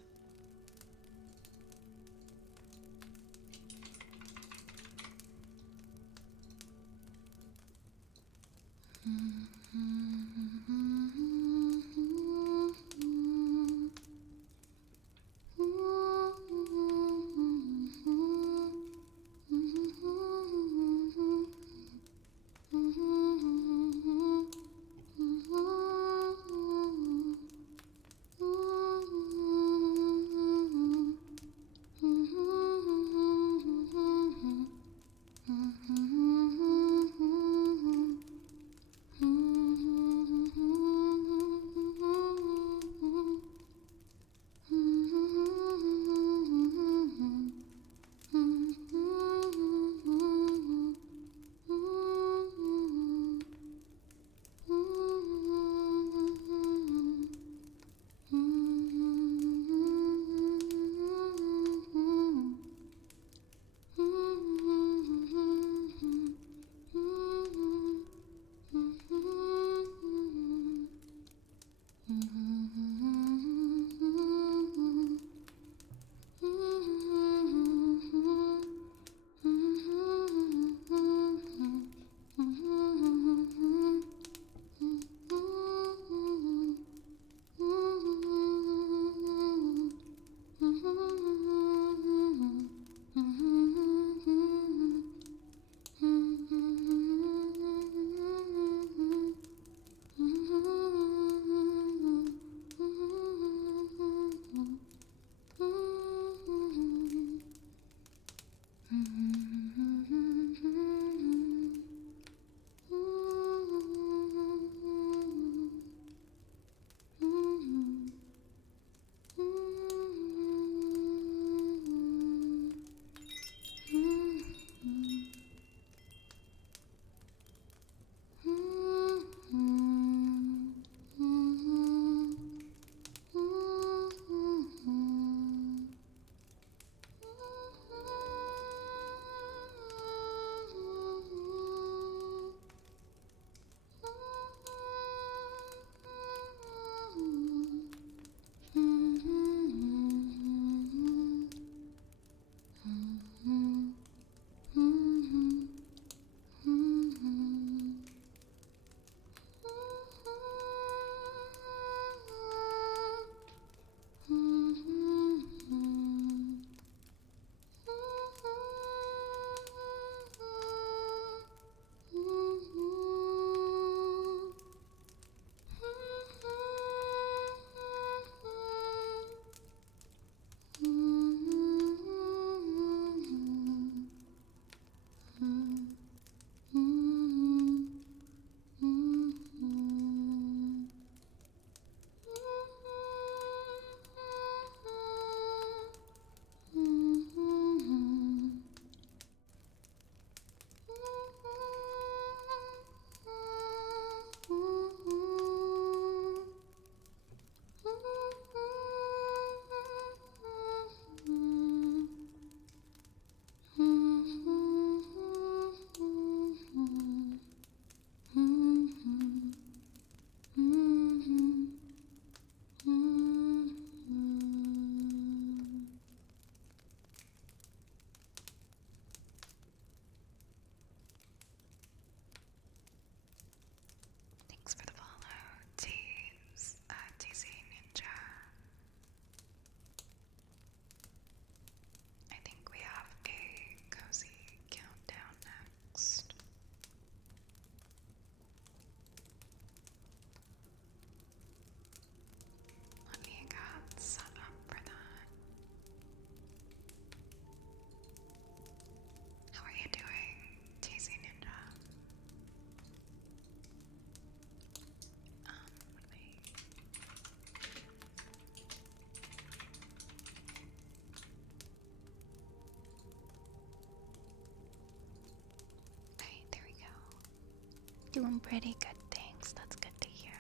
Doing pretty good, thanks. That's good to hear.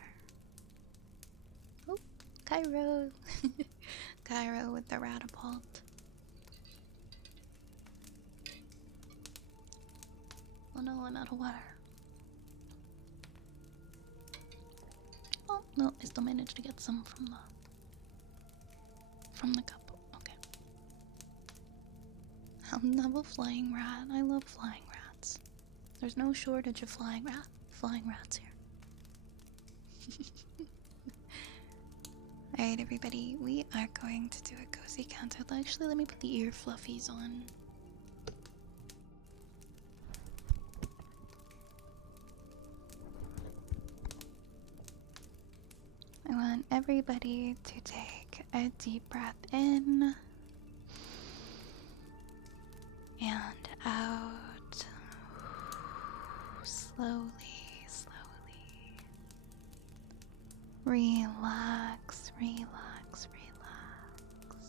Oh, Cairo. Cairo with the Ratapult. Oh no, I'm out of water. Oh no, I still managed to get some from the cup. Okay. I'll have a flying rat. I love flying rats. There's no shortage of flying rats here. Alright, everybody, we are going to do a cozy countdown. Actually, let me put the ear fluffies on. I want everybody to take a deep breath in and out. Slowly, slowly. Relax, relax, relax.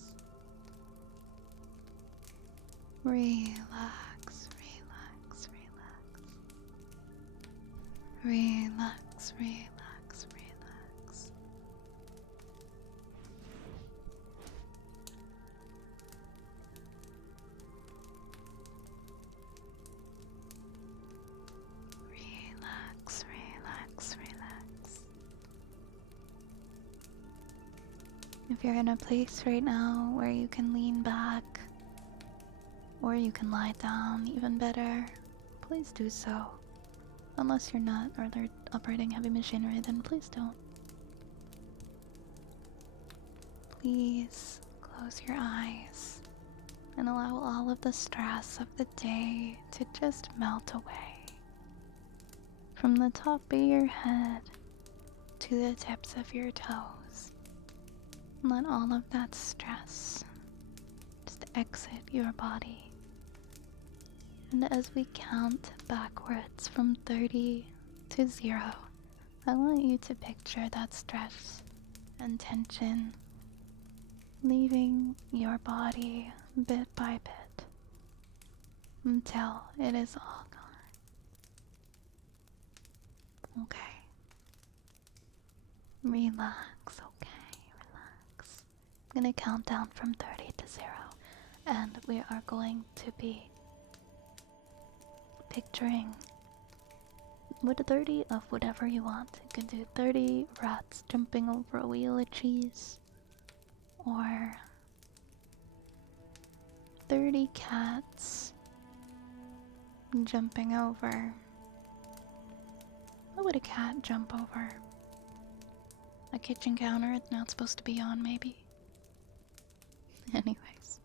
Relax, relax, relax. Relax, relax, relax. Relax, relax, relax. If you're in a place right now where you can lean back, or you can lie down, even better, please do so. Unless you're not, or they're operating heavy machinery, then please don't. Please close your eyes and allow all of the stress of the day to just melt away. From the top of your head to the tips of your toes. Let all of that stress just exit your body. And as we count backwards from 30 to 0, I want you to picture that stress and tension leaving your body bit by bit until it is all gone. Okay. Relax, okay, relax. I'm gonna count down from 30 to 0, and we are going to be picturing 30 of whatever you want. You can do 30 rats jumping over a wheel of cheese, or 30 cats jumping over. What would a cat jump over? A kitchen counter it's not supposed to be on, maybe? Anyways.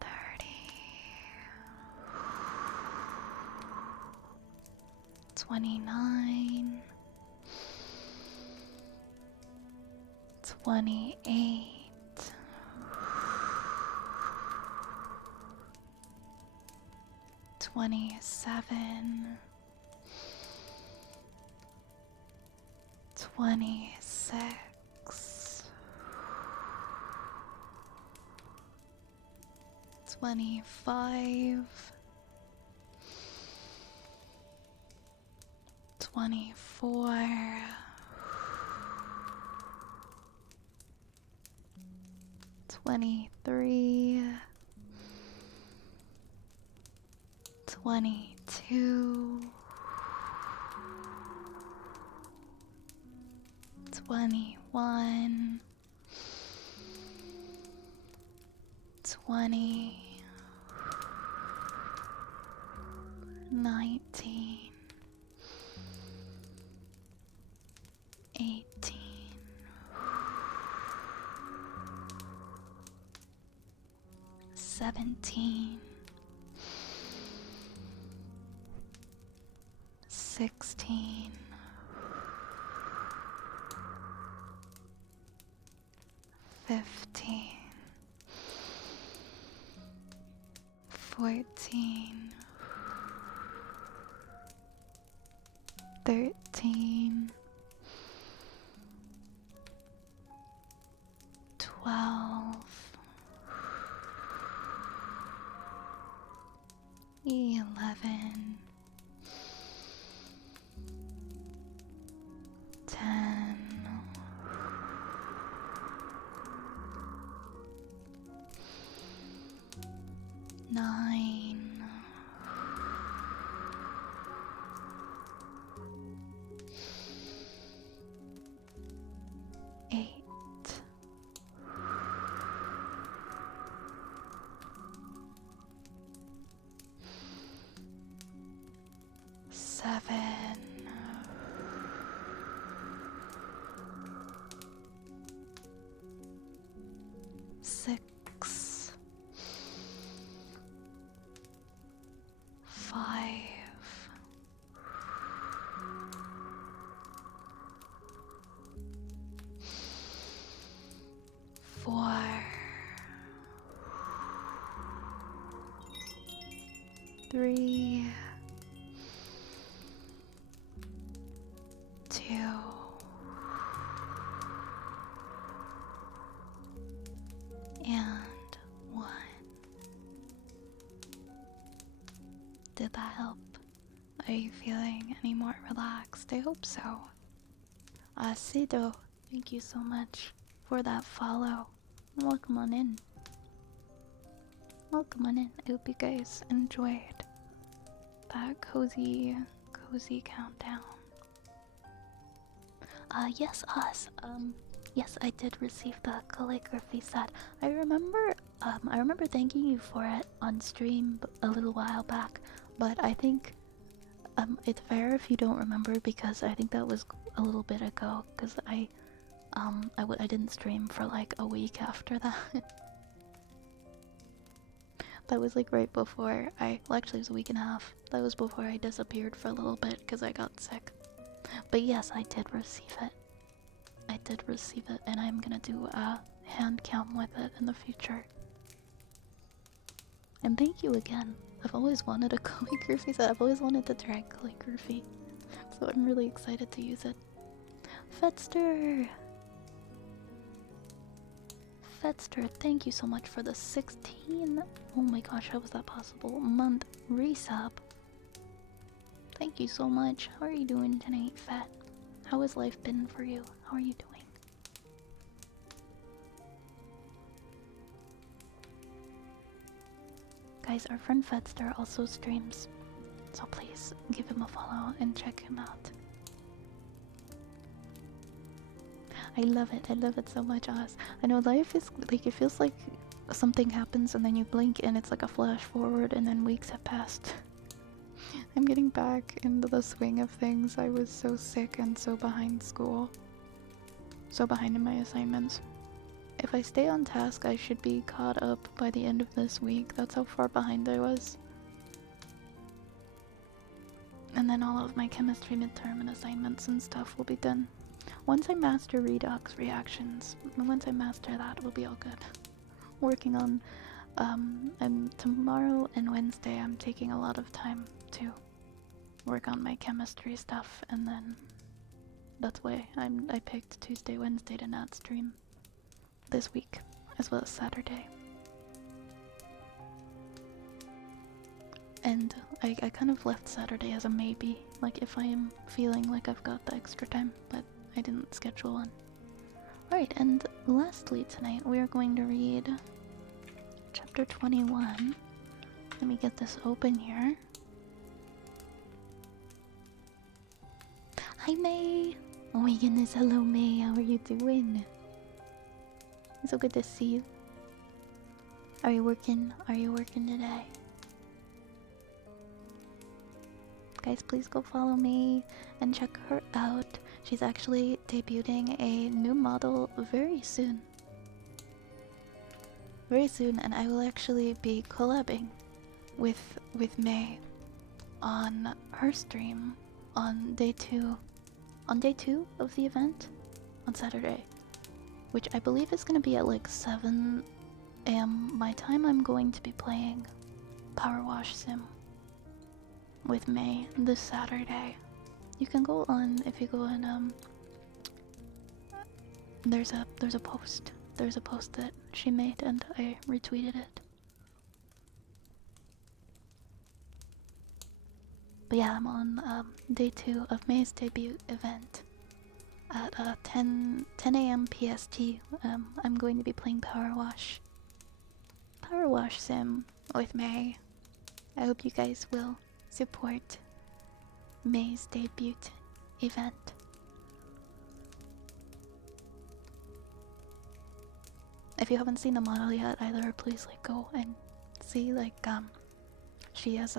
30. 29. 28. 27. 26. 25. 24. 23. 22. 21. 20. 19. 18. 17. 16. 15. 14. 13. 12. 11. 10. 9. 8. 7. 6. 5. 4. 3. 2. And 1. Did that help? Are you feeling any more relaxed? I hope so. Sido, thank you so much for that follow. Welcome on in. Welcome on in. I hope you guys enjoyed that cozy countdown. Yes, us. Yes, I did receive the calligraphy set. I remember thanking you for it on stream a little while back, but I think it's fair if you don't remember because I think that was a little bit ago. Because I didn't stream for like a week after that. That was like right before well, actually it was a week and a half. That was before I disappeared for a little bit because I got sick. But yes, I did receive it. And I'm gonna do a hand cam with it in the future. And thank you again. I've always wanted a calligraphy set. I've always wanted to try calligraphy. So I'm really excited to use it. Fetster, thank you so much for the 16. Oh my gosh, how was that possible? Month resub. Thank you so much. How are you doing tonight, Fet? How has life been for you? How are you doing? Guys, our friend Fetster also streams, so please give him a follow and check him out. I love it so much, Oz. I know life is like, it feels like something happens and then you blink and it's like a flash forward and then weeks have passed. I'm getting back into the swing of things. I was so sick and so behind school. So behind in my assignments. If I stay on task, I should be caught up by the end of this week. That's how far behind I was. And then all of my chemistry midterm and assignments and stuff will be done. Once I master redox reactions, once I master that, we'll be all good. Working on, and tomorrow and Wednesday I'm taking a lot of time to work on my chemistry stuff, and then that's why I picked Tuesday, Wednesday to not stream this week, as well as Saturday. And I kind of left Saturday as a maybe, like if I am feeling like I've got the extra time, but I didn't schedule one. Alright, and lastly tonight we are going to read chapter 21. Let me get this open here. Hi May! Oh my goodness, hello May, how are you doing? It's so good to see you. Are you working? Are you working today? Guys, please go follow me and check her out. She's actually debuting a new model very soon. Very soon, and I will actually be collabing with May on her stream on day 2. On day 2 of the event on Saturday, which I believe is going to be at like 7 a.m. my time. I'm going to be playing Power Wash Sim with May this Saturday. You can go on, if you go on, there's a post that she made and I retweeted it. But yeah, I'm on day 2 of May's debut event. at 10 a.m. PST. I'm going to be playing Power Wash Sim with May. I hope you guys will support May's debut event. If you haven't seen the model yet either, please like go and see. Like she has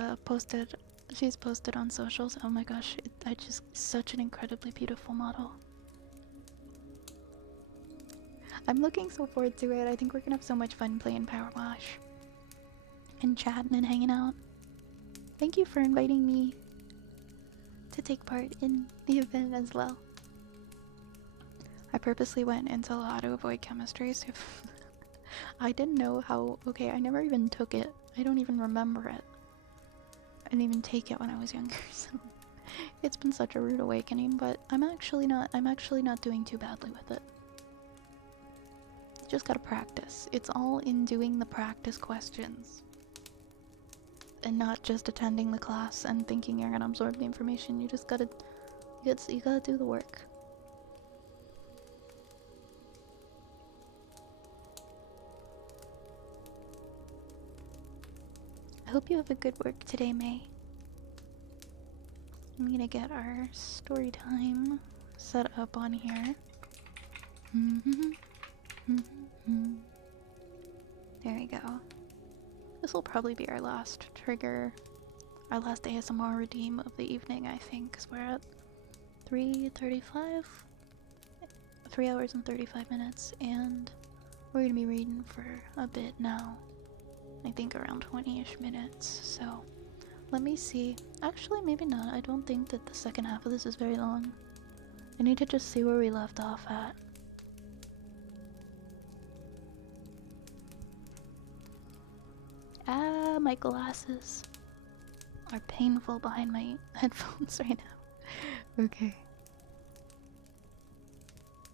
she's posted on socials. Oh my gosh, I just such an incredibly beautiful model. I'm looking so forward to it. I think we're gonna have so much fun playing Power Wash and chatting and hanging out. Thank you for inviting me to take part in the event as well. I purposely went into law to avoid chemistry, so I didn't know how. Okay, I never even took it. I don't even remember it. I didn't even take it when I was younger, so it's been such a rude awakening. But I'm actually not doing too badly with it. Just gotta practice. It's all in doing the practice questions and not just attending the class and thinking you're gonna absorb the information. You just gotta do the work. I hope you have a good work today, May. I'm gonna get our story time set up on here. There we go. This will probably be our last trigger, our last ASMR redeem of the evening, I think, because we're at 3:35, 3 hours and 35 minutes, and we're gonna be reading for a bit now. I think around 20-ish minutes, so let me see. Actually, maybe not. I don't think that the second half of this is very long. I need to just see where we left off at. Ah, my glasses are painful behind my headphones right now. Okay.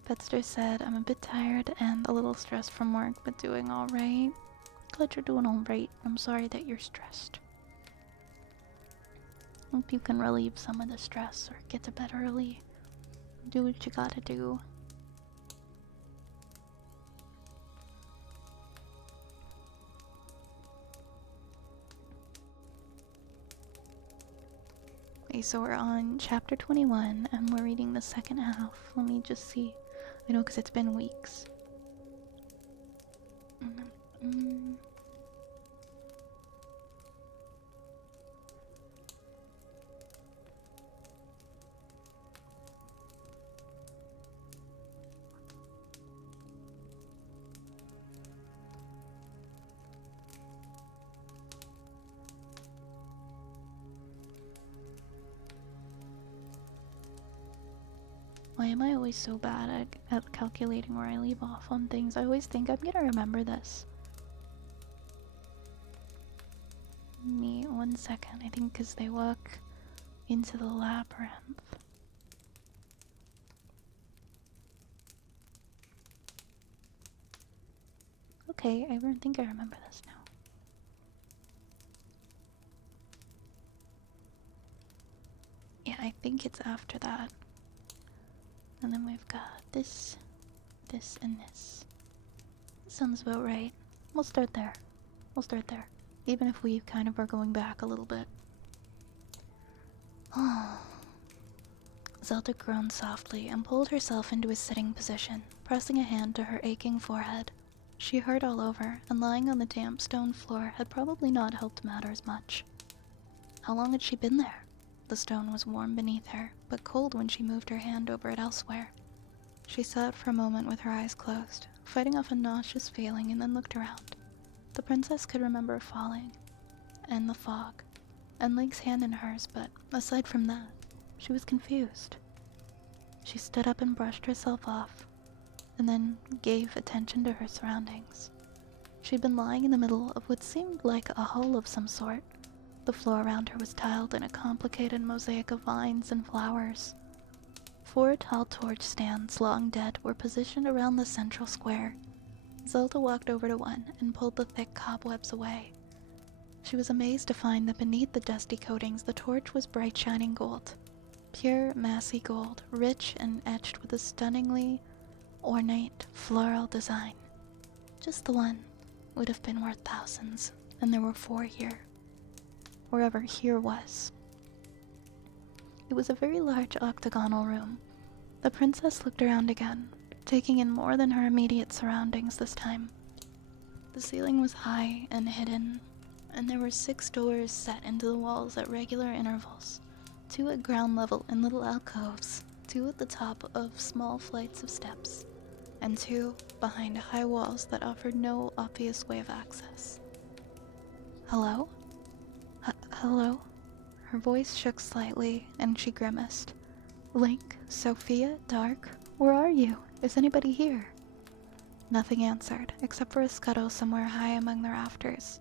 Petster said, I'm a bit tired and a little stressed from work, but doing alright. Glad you're doing alright. I'm sorry that you're stressed. Hope you can relieve some of the stress or get to bed early. Do what you gotta do. Okay, so we're on chapter 21 and we're reading the second half. Let me just see. I know because it's been weeks. Why am I always so bad at calculating where I leave off on things? I always think I'm gonna remember this. Me, 1 second. I think because they walk into the labyrinth. Okay, I think I remember this now. Yeah, I think it's after that. And then we've got this, this, and this. Sounds about right. We'll start there. We'll start there. Even if we kind of are going back a little bit. Zelda groaned softly and pulled herself into a sitting position, pressing a hand to her aching forehead. She hurt all over, and lying on the damp stone floor had probably not helped matters much. How long had she been there? The stone was warm beneath her, but cold when she moved her hand over it elsewhere. She sat for a moment with her eyes closed, fighting off a nauseous feeling, and then looked around. The princess could remember falling, and the fog, and Link's hand in hers, but aside from that, she was confused. She stood up and brushed herself off, and then gave attention to her surroundings. She'd been lying in the middle of what seemed like a hole of some sort. The floor around her was tiled in a complicated mosaic of vines and flowers. 4 tall torch stands, long dead, were positioned around the central square. Zelda walked over to one and pulled the thick cobwebs away. She was amazed to find that beneath the dusty coatings the torch was bright shining gold. Pure massy gold, rich and etched with a stunningly ornate floral design. Just the one would have been worth thousands, and there were 4 here. Wherever here was. It was a very large octagonal room. The princess looked around again, taking in more than her immediate surroundings this time. The ceiling was high and hidden, and there were 6 doors set into the walls at regular intervals, 2 at ground level in little alcoves, 2 at the top of small flights of steps, and 2 behind high walls that offered no obvious way of access. Hello? Hello? Her voice shook slightly, and she grimaced. Link, Sophia, Dark, where are you? Is anybody here? Nothing answered, except for a scuttle somewhere high among the rafters.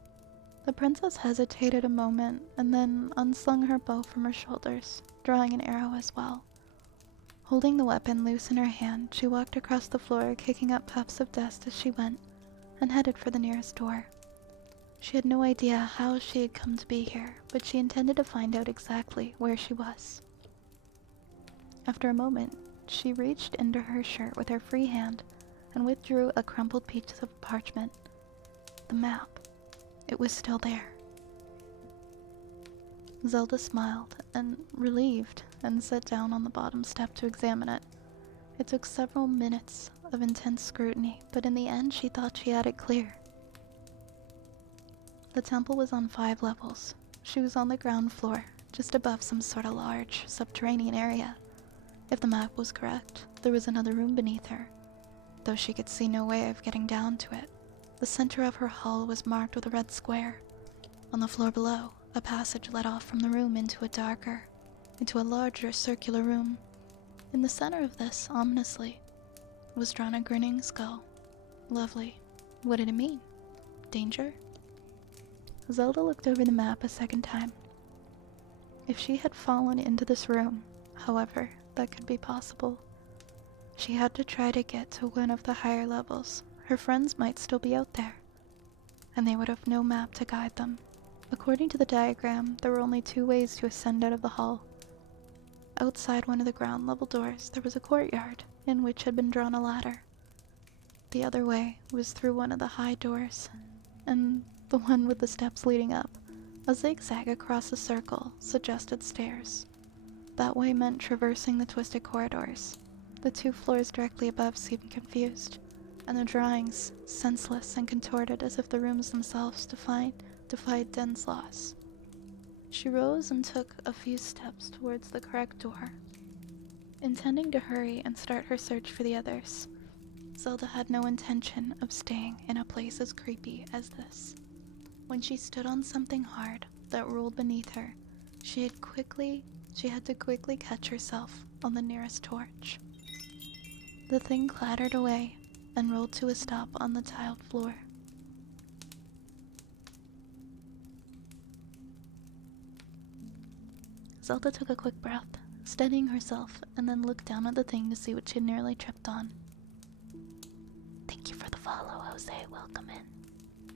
The princess hesitated a moment, and then unslung her bow from her shoulders, drawing an arrow as well. Holding the weapon loose in her hand, she walked across the floor, kicking up puffs of dust as she went, and headed for the nearest door. She had no idea how she had come to be here, but she intended to find out exactly where she was. After a moment, she reached into her shirt with her free hand and withdrew a crumpled piece of parchment. The map. It was still there. Zelda smiled, and relieved, and sat down on the bottom step to examine it. It took several minutes of intense scrutiny, but in the end she thought she had it clear. The temple was on 5 levels. She was on the ground floor, just above some sort of large subterranean area. If the map was correct, there was another room beneath her, though she could see no way of getting down to it. The center of her hall was marked with a red square. On the floor below, a passage led off from the room into a larger circular room. In the center of this, ominously, was drawn a grinning skull. Lovely. What did it mean? Danger? Zelda looked over the map a second time. If she had fallen into this room, however, that could be possible. She had to try to get to one of the higher levels. Her friends might still be out there, and they would have no map to guide them. According to the diagram, there were only 2 ways to ascend out of the hall. Outside one of the ground level doors, there was a courtyard, in which had been drawn a ladder. The other way was through one of the high doors, and the one with the steps leading up. A zigzag across a circle suggested stairs. That way meant traversing the twisted corridors. The 2 floors directly above seemed confused, and the drawings senseless and contorted as if the rooms themselves defied dense laws. She rose and took a few steps towards the correct door, intending to hurry and start her search for the others. Zelda had no intention of staying in a place as creepy as this. When she stood on something hard that rolled beneath her, she had to quickly catch herself on the nearest torch. The thing clattered away and rolled to a stop on the tiled floor. Zelda took a quick breath, steadying herself, and then looked down at the thing to see what she had nearly tripped on. Thank you for the follow, Jose. Welcome in.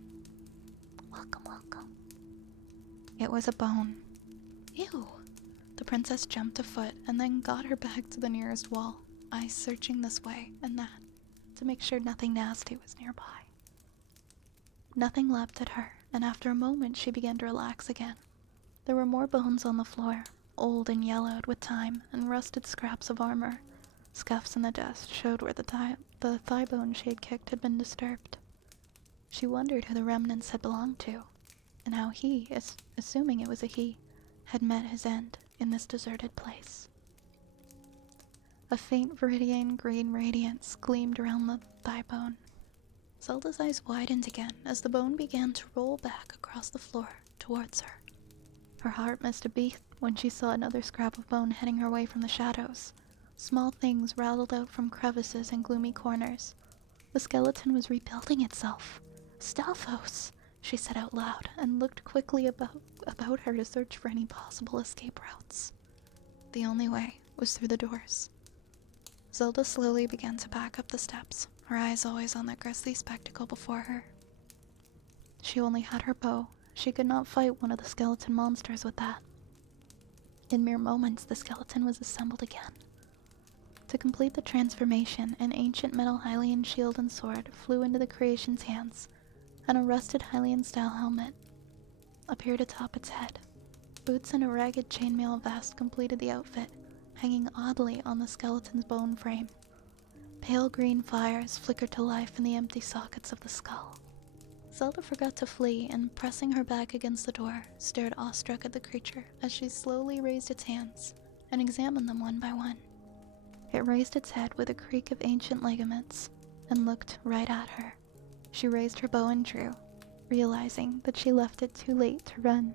Welcome, welcome. It was a bone. Ew. The princess jumped a foot and then got her back to the nearest wall, eyes searching this way and that to make sure nothing nasty was nearby. Nothing leapt at her, and after a moment she began to relax again. There were more bones on the floor, old and yellowed with time, and rusted scraps of armor. Scuffs in the dust showed where the thigh bone she had kicked had been disturbed. She wondered who the remnants had belonged to, and how he, assuming it was a he, had met his end in this deserted place. A faint viridian green radiance gleamed around the thigh bone. Zelda's eyes widened again as the bone began to roll back across the floor towards her. Her heart missed a beat when she saw another scrap of bone heading her way from the shadows. Small things rattled out from crevices and gloomy corners. The skeleton was rebuilding itself. Stalfos, she said out loud, and looked quickly about her to search for any possible escape routes. The only way was through the doors. Zelda slowly began to back up the steps, her eyes always on the grisly spectacle before her. She only had her bow. She could not fight one of the skeleton monsters with that. In mere moments, the skeleton was assembled again. To complete the transformation, an ancient metal Hylian shield and sword flew into the creation's hands, and a rusted Hylian-style helmet appeared atop its head. Boots and a ragged chainmail vest completed the outfit, hanging oddly on the skeleton's bone frame. Pale green fires flickered to life in the empty sockets of the skull. Zelda forgot to flee and, pressing her back against the door, stared awestruck at the creature as she slowly raised its hands and examined them one by one. It raised its head with a creak of ancient ligaments and looked right at her. She raised her bow and drew, realizing that she left it too late to run.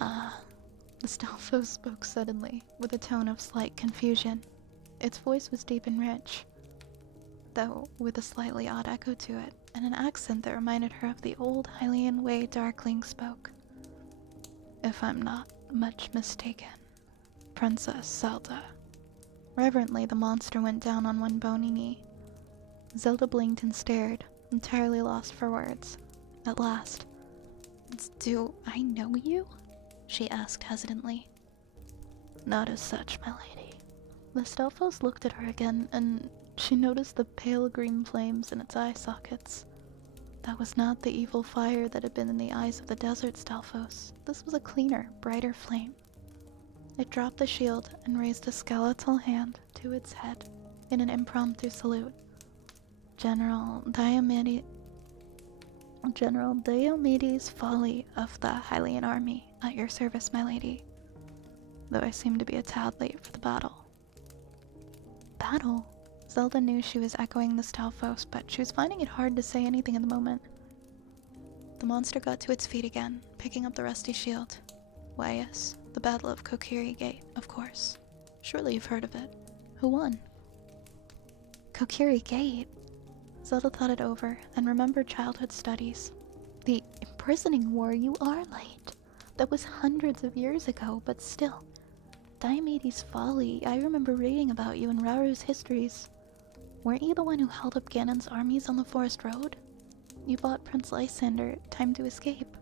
The Stalfos spoke suddenly, with a tone of slight confusion. Its voice was deep and rich, though with a slightly odd echo to it, and an accent that reminded her of the old Hylian way Darkling spoke. If I'm not much mistaken, Princess Zelda. Reverently, the monster went down on one bony knee. Zelda blinked and stared, entirely lost for words. At last, "Do I know you?" she asked hesitantly. "Not as such, my lady." The Stalfos looked at her again, and she noticed the pale green flames in its eye sockets. That was not the evil fire that had been in the eyes of the desert Stalfos. This was a cleaner, brighter flame. It dropped the shield and raised a skeletal hand to its head in an impromptu salute. General Diomedes Folly of the Hylian army, at your service, my lady. Though I seem to be a tad late for the battle. Battle? Zelda knew she was echoing the Stalfos, but she was finding it hard to say anything at the moment. The monster got to its feet again, picking up the rusty shield. Why yes, the Battle of Kokiri Gate, of course. Surely you've heard of it. Who won? Kokiri Gate? Zelda thought it over and remembered childhood studies. The imprisoning war, you are late. That was hundreds of years ago, but still. Diomedes Folly, I remember reading about you in Raru's histories. Weren't you the one who held up Ganon's armies on the forest road? You bought Prince Lysander time to escape.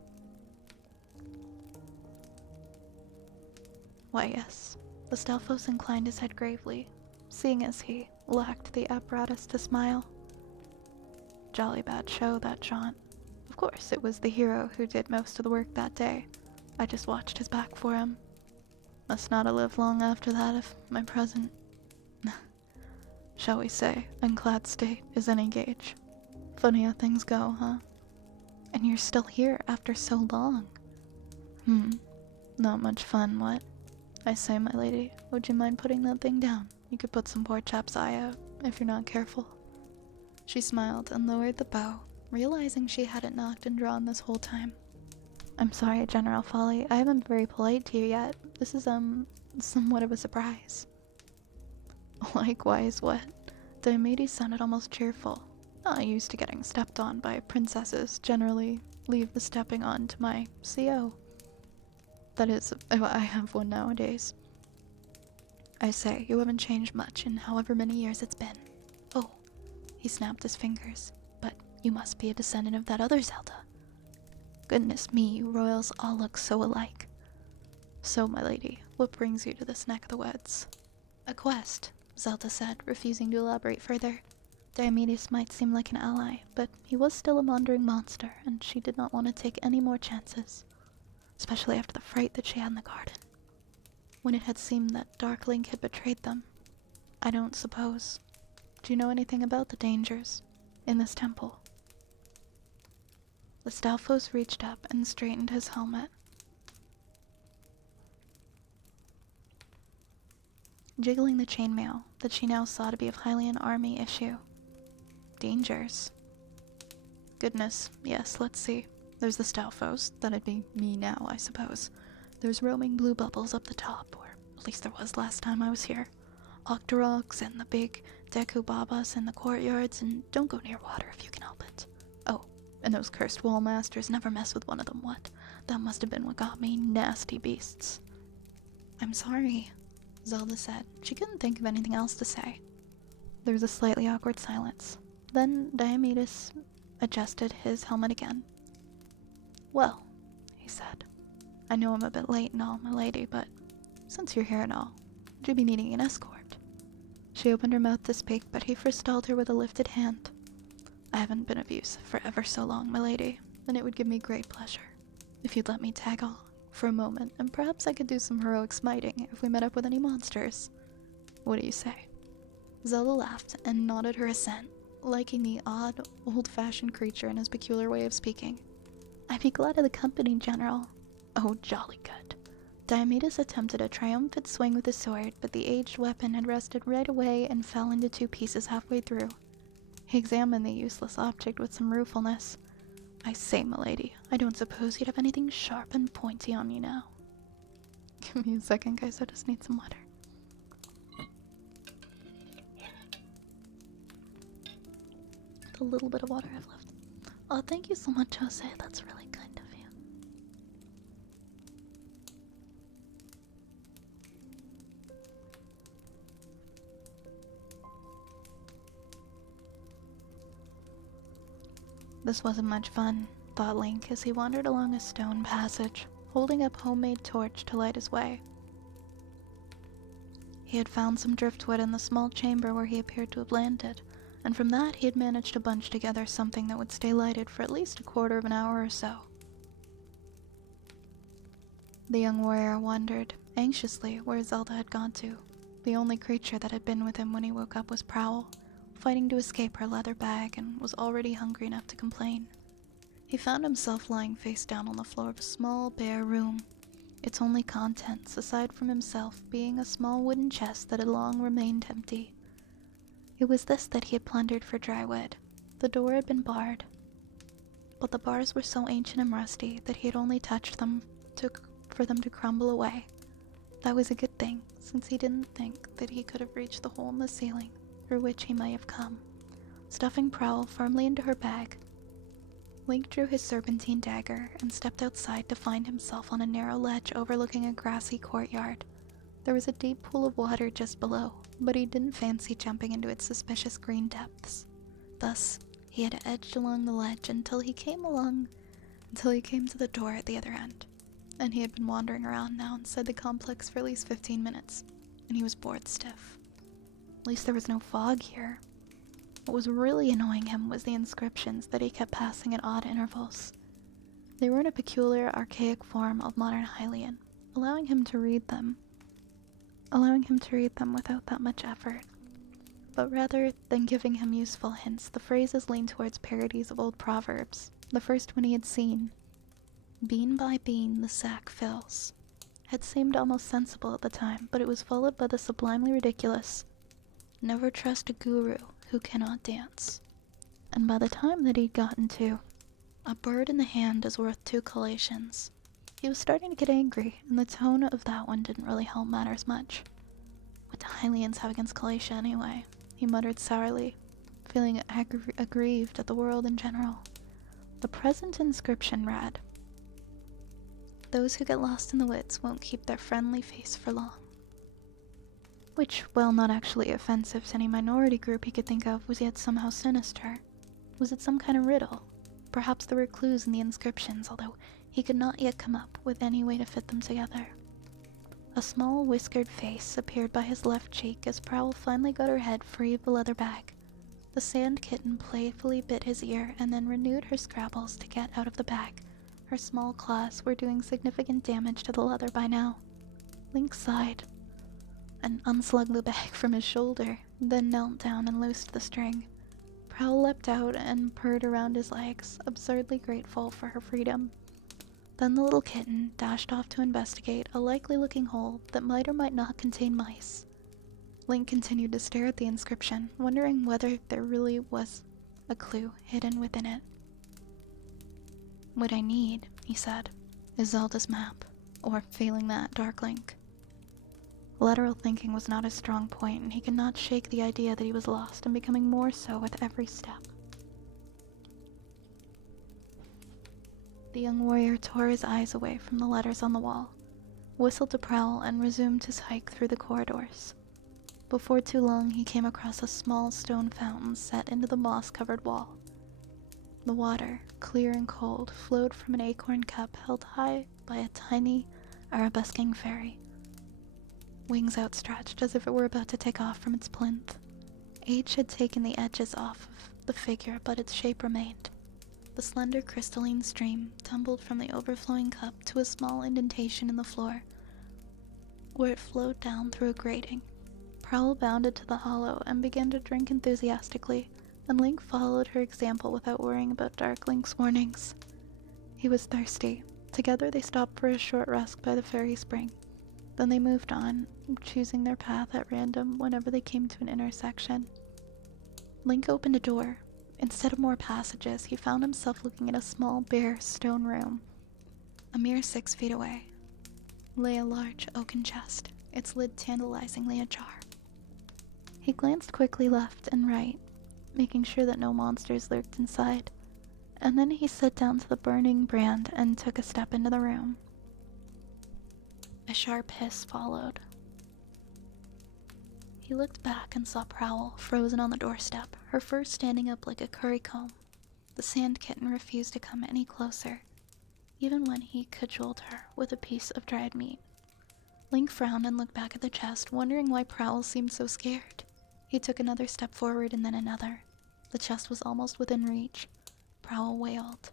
Why yes. The Stalfos inclined his head gravely, seeing as he lacked the apparatus to smile. Jolly bad show, that jaunt. Of course, it was the hero who did most of the work that day. I just watched his back for him. Must not have lived long after that if my present, shall we say, unclad state is any gauge. Funny how things go, huh? And you're still here after so long. Not much fun, what? I say, my lady, would you mind putting that thing down? You could put some poor chap's eye out, if you're not careful. She smiled and lowered the bow, realizing she hadn't knocked and drawn this whole time. I'm sorry, General Folly, I haven't been very polite to you yet. This is, somewhat of a surprise. Likewise, what? Diomedes sounded almost cheerful. Not used to getting stepped on by princesses, generally leave the stepping on to my CO. That is, I have one nowadays. I say, you haven't changed much in however many years it's been. Oh, he snapped his fingers. But you must be a descendant of that other Zelda. Goodness me, you royals all look so alike. So, my lady, what brings you to this neck of the woods? A quest, Zelda said, refusing to elaborate further. Diomedes might seem like an ally, but he was still a wandering monster, and she did not want to take any more chances, especially after the fright that she had in the garden, when it had seemed that Darkling had betrayed them. I don't suppose. Do you know anything about the dangers in this temple? The Stalfos reached up and straightened his helmet. Jiggling the chainmail that she now saw to be of Hylian army issue. Dangers. Goodness, yes, let's see. There's the Stalfos, that'd be me now, I suppose. There's roaming blue bubbles up the top, or at least there was last time I was here. Octoroks and the big Dekubabas in the courtyards, and don't go near water if you can help it. Oh, and those cursed wall masters, never mess with one of them, what? That must have been what got me, nasty beasts. I'm sorry, Zelda said. She couldn't think of anything else to say. There was a slightly awkward silence. Then Diomedes adjusted his helmet again. Well, he said, I know I'm a bit late and all, my lady, but since you're here and all, would you be needing an escort? She opened her mouth to speak, but he forestalled her with a lifted hand. I haven't been of use for ever so long, my lady, and it would give me great pleasure if you'd let me tag along for a moment, and perhaps I could do some heroic smiting if we met up with any monsters. What do you say? Zelda laughed and nodded her assent, liking the odd, old-fashioned creature and his peculiar way of speaking. I'd be glad of the company, General. Oh, jolly good. Diomedes attempted a triumphant swing with his sword, but the aged weapon had rested right away and fell into 2 pieces halfway through. He examined the useless object with some ruefulness. I say, milady, I don't suppose you'd have anything sharp and pointy on you now. Give me a second, guys, I just need some water. The little bit of water I've left. Oh, thank you so much, Jose. That's really kind of you. This wasn't much fun, thought Link as he wandered along a stone passage, holding up a homemade torch to light his way. He had found some driftwood in the small chamber where he appeared to have landed, and from that he had managed to bunch together something that would stay lighted for at least a quarter of an hour or so. The young warrior wondered anxiously where Zelda had gone to. The only creature that had been with him when he woke up was Prowl, fighting to escape her leather bag, and was already hungry enough to complain. He found himself lying face down on the floor of a small, bare room, its only contents, aside from himself, being a small wooden chest that had long remained empty. It was this that he had plundered for dry wood. The door had been barred, but the bars were so ancient and rusty that he had only touched them for them to crumble away. That was a good thing, since he didn't think that he could have reached the hole in the ceiling through which he might have come. Stuffing Prowl firmly into her bag, Link drew his serpentine dagger and stepped outside to find himself on a narrow ledge overlooking a grassy courtyard. There was a deep pool of water just below, but he didn't fancy jumping into its suspicious green depths. Thus, he had edged along the ledge until he came to the door at the other end. And he had been wandering around now inside the complex for at least 15 minutes, and he was bored stiff. At least there was no fog here. What was really annoying him was the inscriptions that he kept passing at odd intervals. They were in a peculiar, archaic form of modern Hylian, allowing him to read them without that much effort. But rather than giving him useful hints, the phrases leaned towards parodies of old proverbs. The first one he had seen, "Bean by bean the sack fills," had seemed almost sensible at the time, but it was followed by the sublimely ridiculous, "Never trust a guru who cannot dance." And by the time that he'd gotten to, "A bird in the hand is worth 2 collations," he was starting to get angry, and the tone of that one didn't really help matters much. What do Hylians have against Collatia anyway? He muttered sourly, feeling aggrieved at the world in general. The present inscription read, "Those who get lost in the woods won't keep their friendly face for long." Which, while not actually offensive to any minority group he could think of, was yet somehow sinister. Was it some kind of riddle? Perhaps there were clues in the inscriptions, although he could not yet come up with any way to fit them together. A small whiskered face appeared by his left cheek as Prowl finally got her head free of the leather bag. The sand kitten playfully bit his ear and then renewed her scrabbles to get out of the bag. Her small claws were doing significant damage to the leather by now. Link sighed and unslugged the bag from his shoulder, then knelt down and loosed the string. Prowl leapt out and purred around his legs, absurdly grateful for her freedom. Then the little kitten dashed off to investigate a likely-looking hole that might or might not contain mice. Link continued to stare at the inscription, wondering whether there really was a clue hidden within it. "What I need," he said, "is Zelda's map, or, failing that, Dark Link." Lateral thinking was not his strong point, and he could not shake the idea that he was lost and becoming more so with every step. The young warrior tore his eyes away from the letters on the wall, whistled to Prowl, and resumed his hike through the corridors. Before too long, he came across a small stone fountain set into the moss-covered wall. The water, clear and cold, flowed from an acorn cup held high by a tiny, arabesquing fairy, wings outstretched as if it were about to take off from its plinth. Age had taken the edges off of the figure, but its shape remained. The slender crystalline stream tumbled from the overflowing cup to a small indentation in the floor, where it flowed down through a grating. Prowl bounded to the hollow and began to drink enthusiastically, and Link followed her example without worrying about Dark Link's warnings. He was thirsty. Together they stopped for a short rest by the fairy spring. Then they moved on, choosing their path at random whenever they came to an intersection. Link opened a door. Instead of more passages, he found himself looking at a small, bare stone room. A mere 6 feet away lay a large oaken chest, its lid tantalizingly ajar. He glanced quickly left and right, making sure that no monsters lurked inside, and then he set down to the burning brand and took a step into the room. A sharp hiss followed. He looked back and saw Prowl frozen on the doorstep, her fur standing up like a currycomb. The sand kitten refused to come any closer, even when he cajoled her with a piece of dried meat. Link frowned and looked back at the chest, wondering why Prowl seemed so scared. He took another step forward and then another. The chest was almost within reach. Prowl wailed.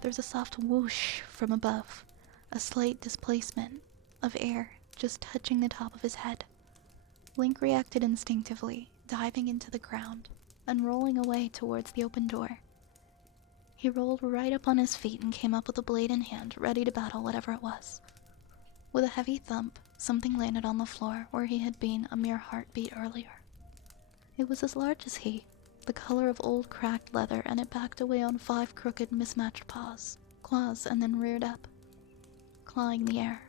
There was a soft whoosh from above, a slight displacement of air just touching the top of his head. Link reacted instinctively, diving into the ground and rolling away towards the open door. He rolled right up on his feet and came up with a blade in hand, ready to battle whatever it was. With a heavy thump, something landed on the floor where he had been a mere heartbeat earlier. It was as large as he, the color of old cracked leather, and it backed away on 5 crooked, mismatched claws, and then reared up, clawing the air.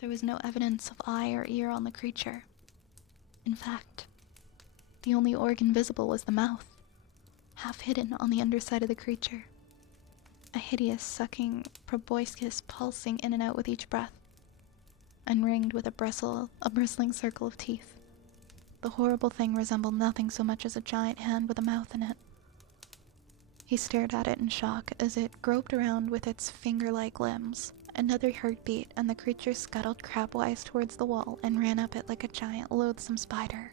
There was no evidence of eye or ear on the creature. In fact, the only organ visible was the mouth, half hidden on the underside of the creature. A hideous, sucking proboscis pulsing in and out with each breath, and ringed with a bristling circle of teeth. The horrible thing resembled nothing so much as a giant hand with a mouth in it. He stared at it in shock as it groped around with its finger-like limbs. Another heartbeat, and the creature scuttled crabwise towards the wall and ran up it like a giant, loathsome spider.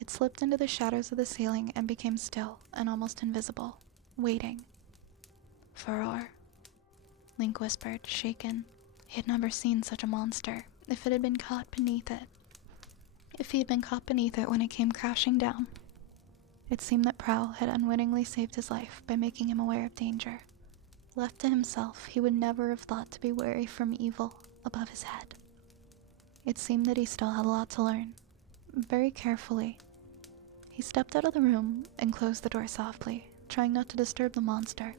It slipped into the shadows of the ceiling and became still and almost invisible, waiting. Furor, Link whispered, shaken. He had never seen such a monster. If he had been caught beneath it when it came crashing down. It seemed that Prowl had unwittingly saved his life by making him aware of danger. Left to himself, he would never have thought to be wary from evil above his head. It seemed that he still had a lot to learn. Very carefully, he stepped out of the room and closed the door softly, trying not to disturb the monster.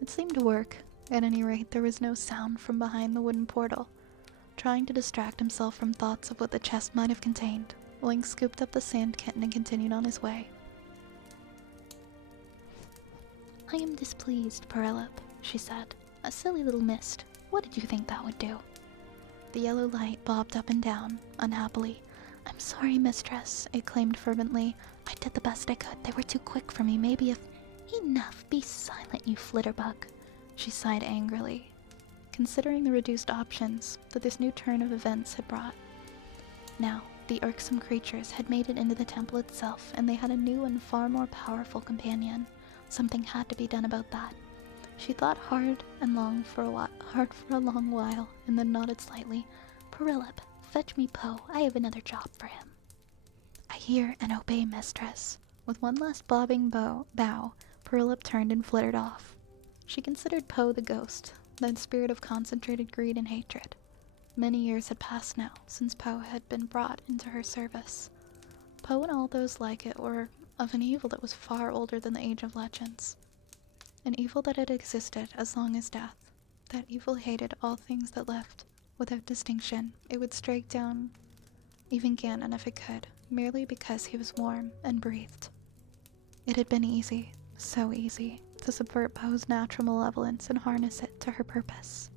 It seemed to work. At any rate, there was no sound from behind the wooden portal. Trying to distract himself from thoughts of what the chest might have contained, Link scooped up the sand kitten and continued on his way. I am displeased, Perilip, she said. A silly little mist. What did you think that would do? The yellow light bobbed up and down, unhappily. I'm sorry, mistress, it claimed fervently. I did the best I could. They were too quick for me. Maybe if... Enough! Be silent, you flitterbug, she sighed angrily, considering the reduced options that this new turn of events had brought. Now, the irksome creatures had made it into the temple itself, and they had a new and far more powerful companion. Something had to be done about that. She thought hard for a long while, and then nodded slightly. Perilip, fetch me Poe. I have another job for him. I hear and obey, mistress. With one last bobbing bow, Perilip turned and flittered off. She considered Poe the ghost, that spirit of concentrated greed and hatred. Many years had passed now since Poe had been brought into her service. Poe and all those like it were of an evil that was far older than the age of legends. An evil that had existed as long as death. That evil hated all things that lived, without distinction. It would strike down even Ganon if it could, merely because he was warm and breathed. It had been easy, so easy, to subvert Poe's natural malevolence and harness it to her purpose.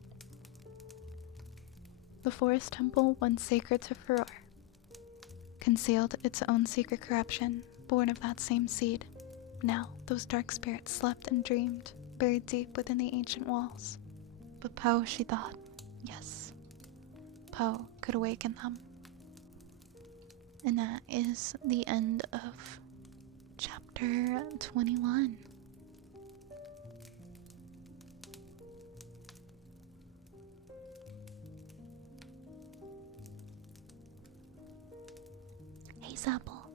The forest temple, once sacred to Furor, concealed its own secret corruption, born of that same seed. Now, those dark spirits slept and dreamed buried deep within the ancient walls. But Poe, she thought, yes, Poe could awaken them. And that is the end of chapter 21. Hey Zapple.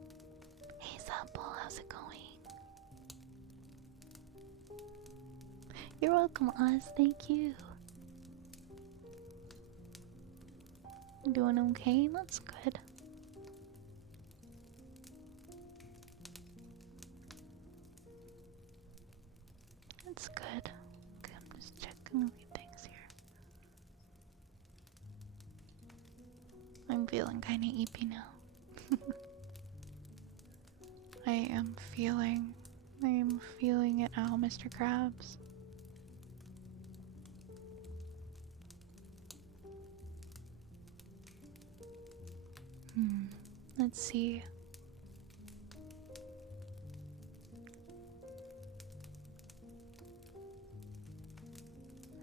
Hey Zapple, how's it going? You're welcome, Oz. Thank you. Doing okay? That's good. That's good. Okay, I'm just checking a few things here. I'm feeling kind of eepy now. I am feeling it now, Mr. Krabs. Let's see.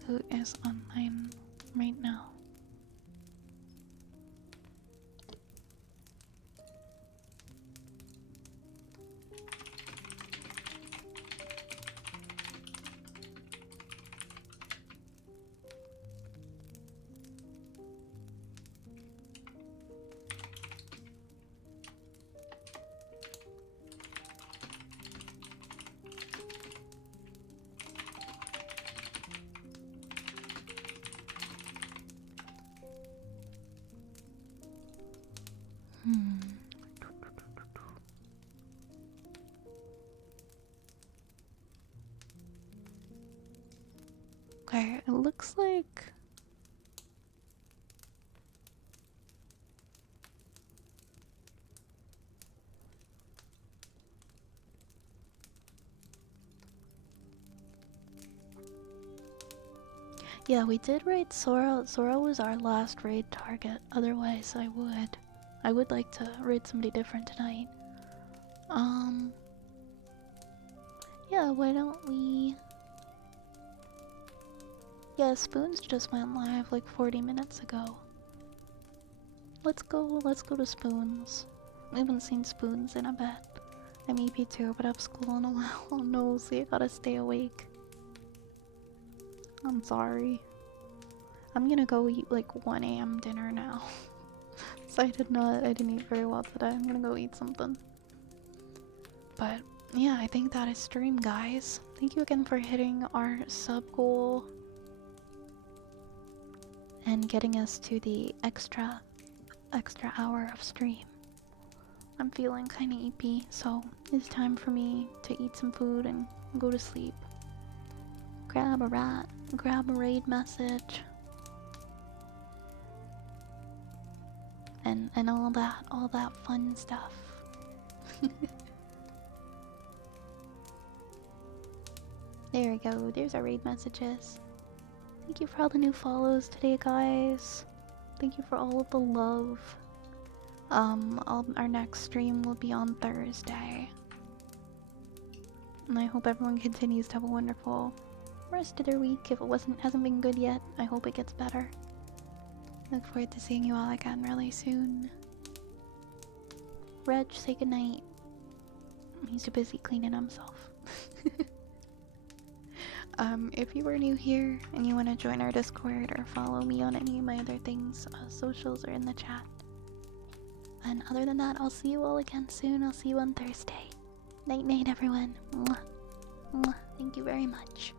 Who is online right now? Okay, it looks like yeah, we did raid Sora. Sora was our last raid target. Otherwise, I would like to raid somebody different tonight. Yeah, why don't we? Yeah, Spoons just went live like 40 minutes ago. Let's go to Spoons. I haven't seen Spoons in a bit. I'm EP2, but I have school in a while. Oh no, see, I gotta stay awake. I'm sorry. I'm gonna go eat like 1 AM dinner now. So I didn't eat very well today. I'm gonna go eat something. But yeah, I think that is stream, guys. Thank you again for hitting our sub goal and getting us to the extra hour of stream. I'm feeling kinda eepy, so it's time for me to eat some food and go to sleep. Grab a rat, grab a raid message, and all that fun stuff. There we go, there's our raid messages. Thank you for all the new follows today, guys. Thank you for all of the love. Our next stream will be on Thursday. And I hope everyone continues to have a wonderful rest of their week. If it hasn't been good yet, I hope it gets better. Look forward to seeing you all again really soon. Reg, say goodnight. He's too busy cleaning himself. If you are new here and you want to join our Discord or follow me on any of my other things, socials are in the chat. And other than that, I'll see you all again soon. I'll see you on Thursday. Night night, everyone. Mwah. Mwah. Thank you very much.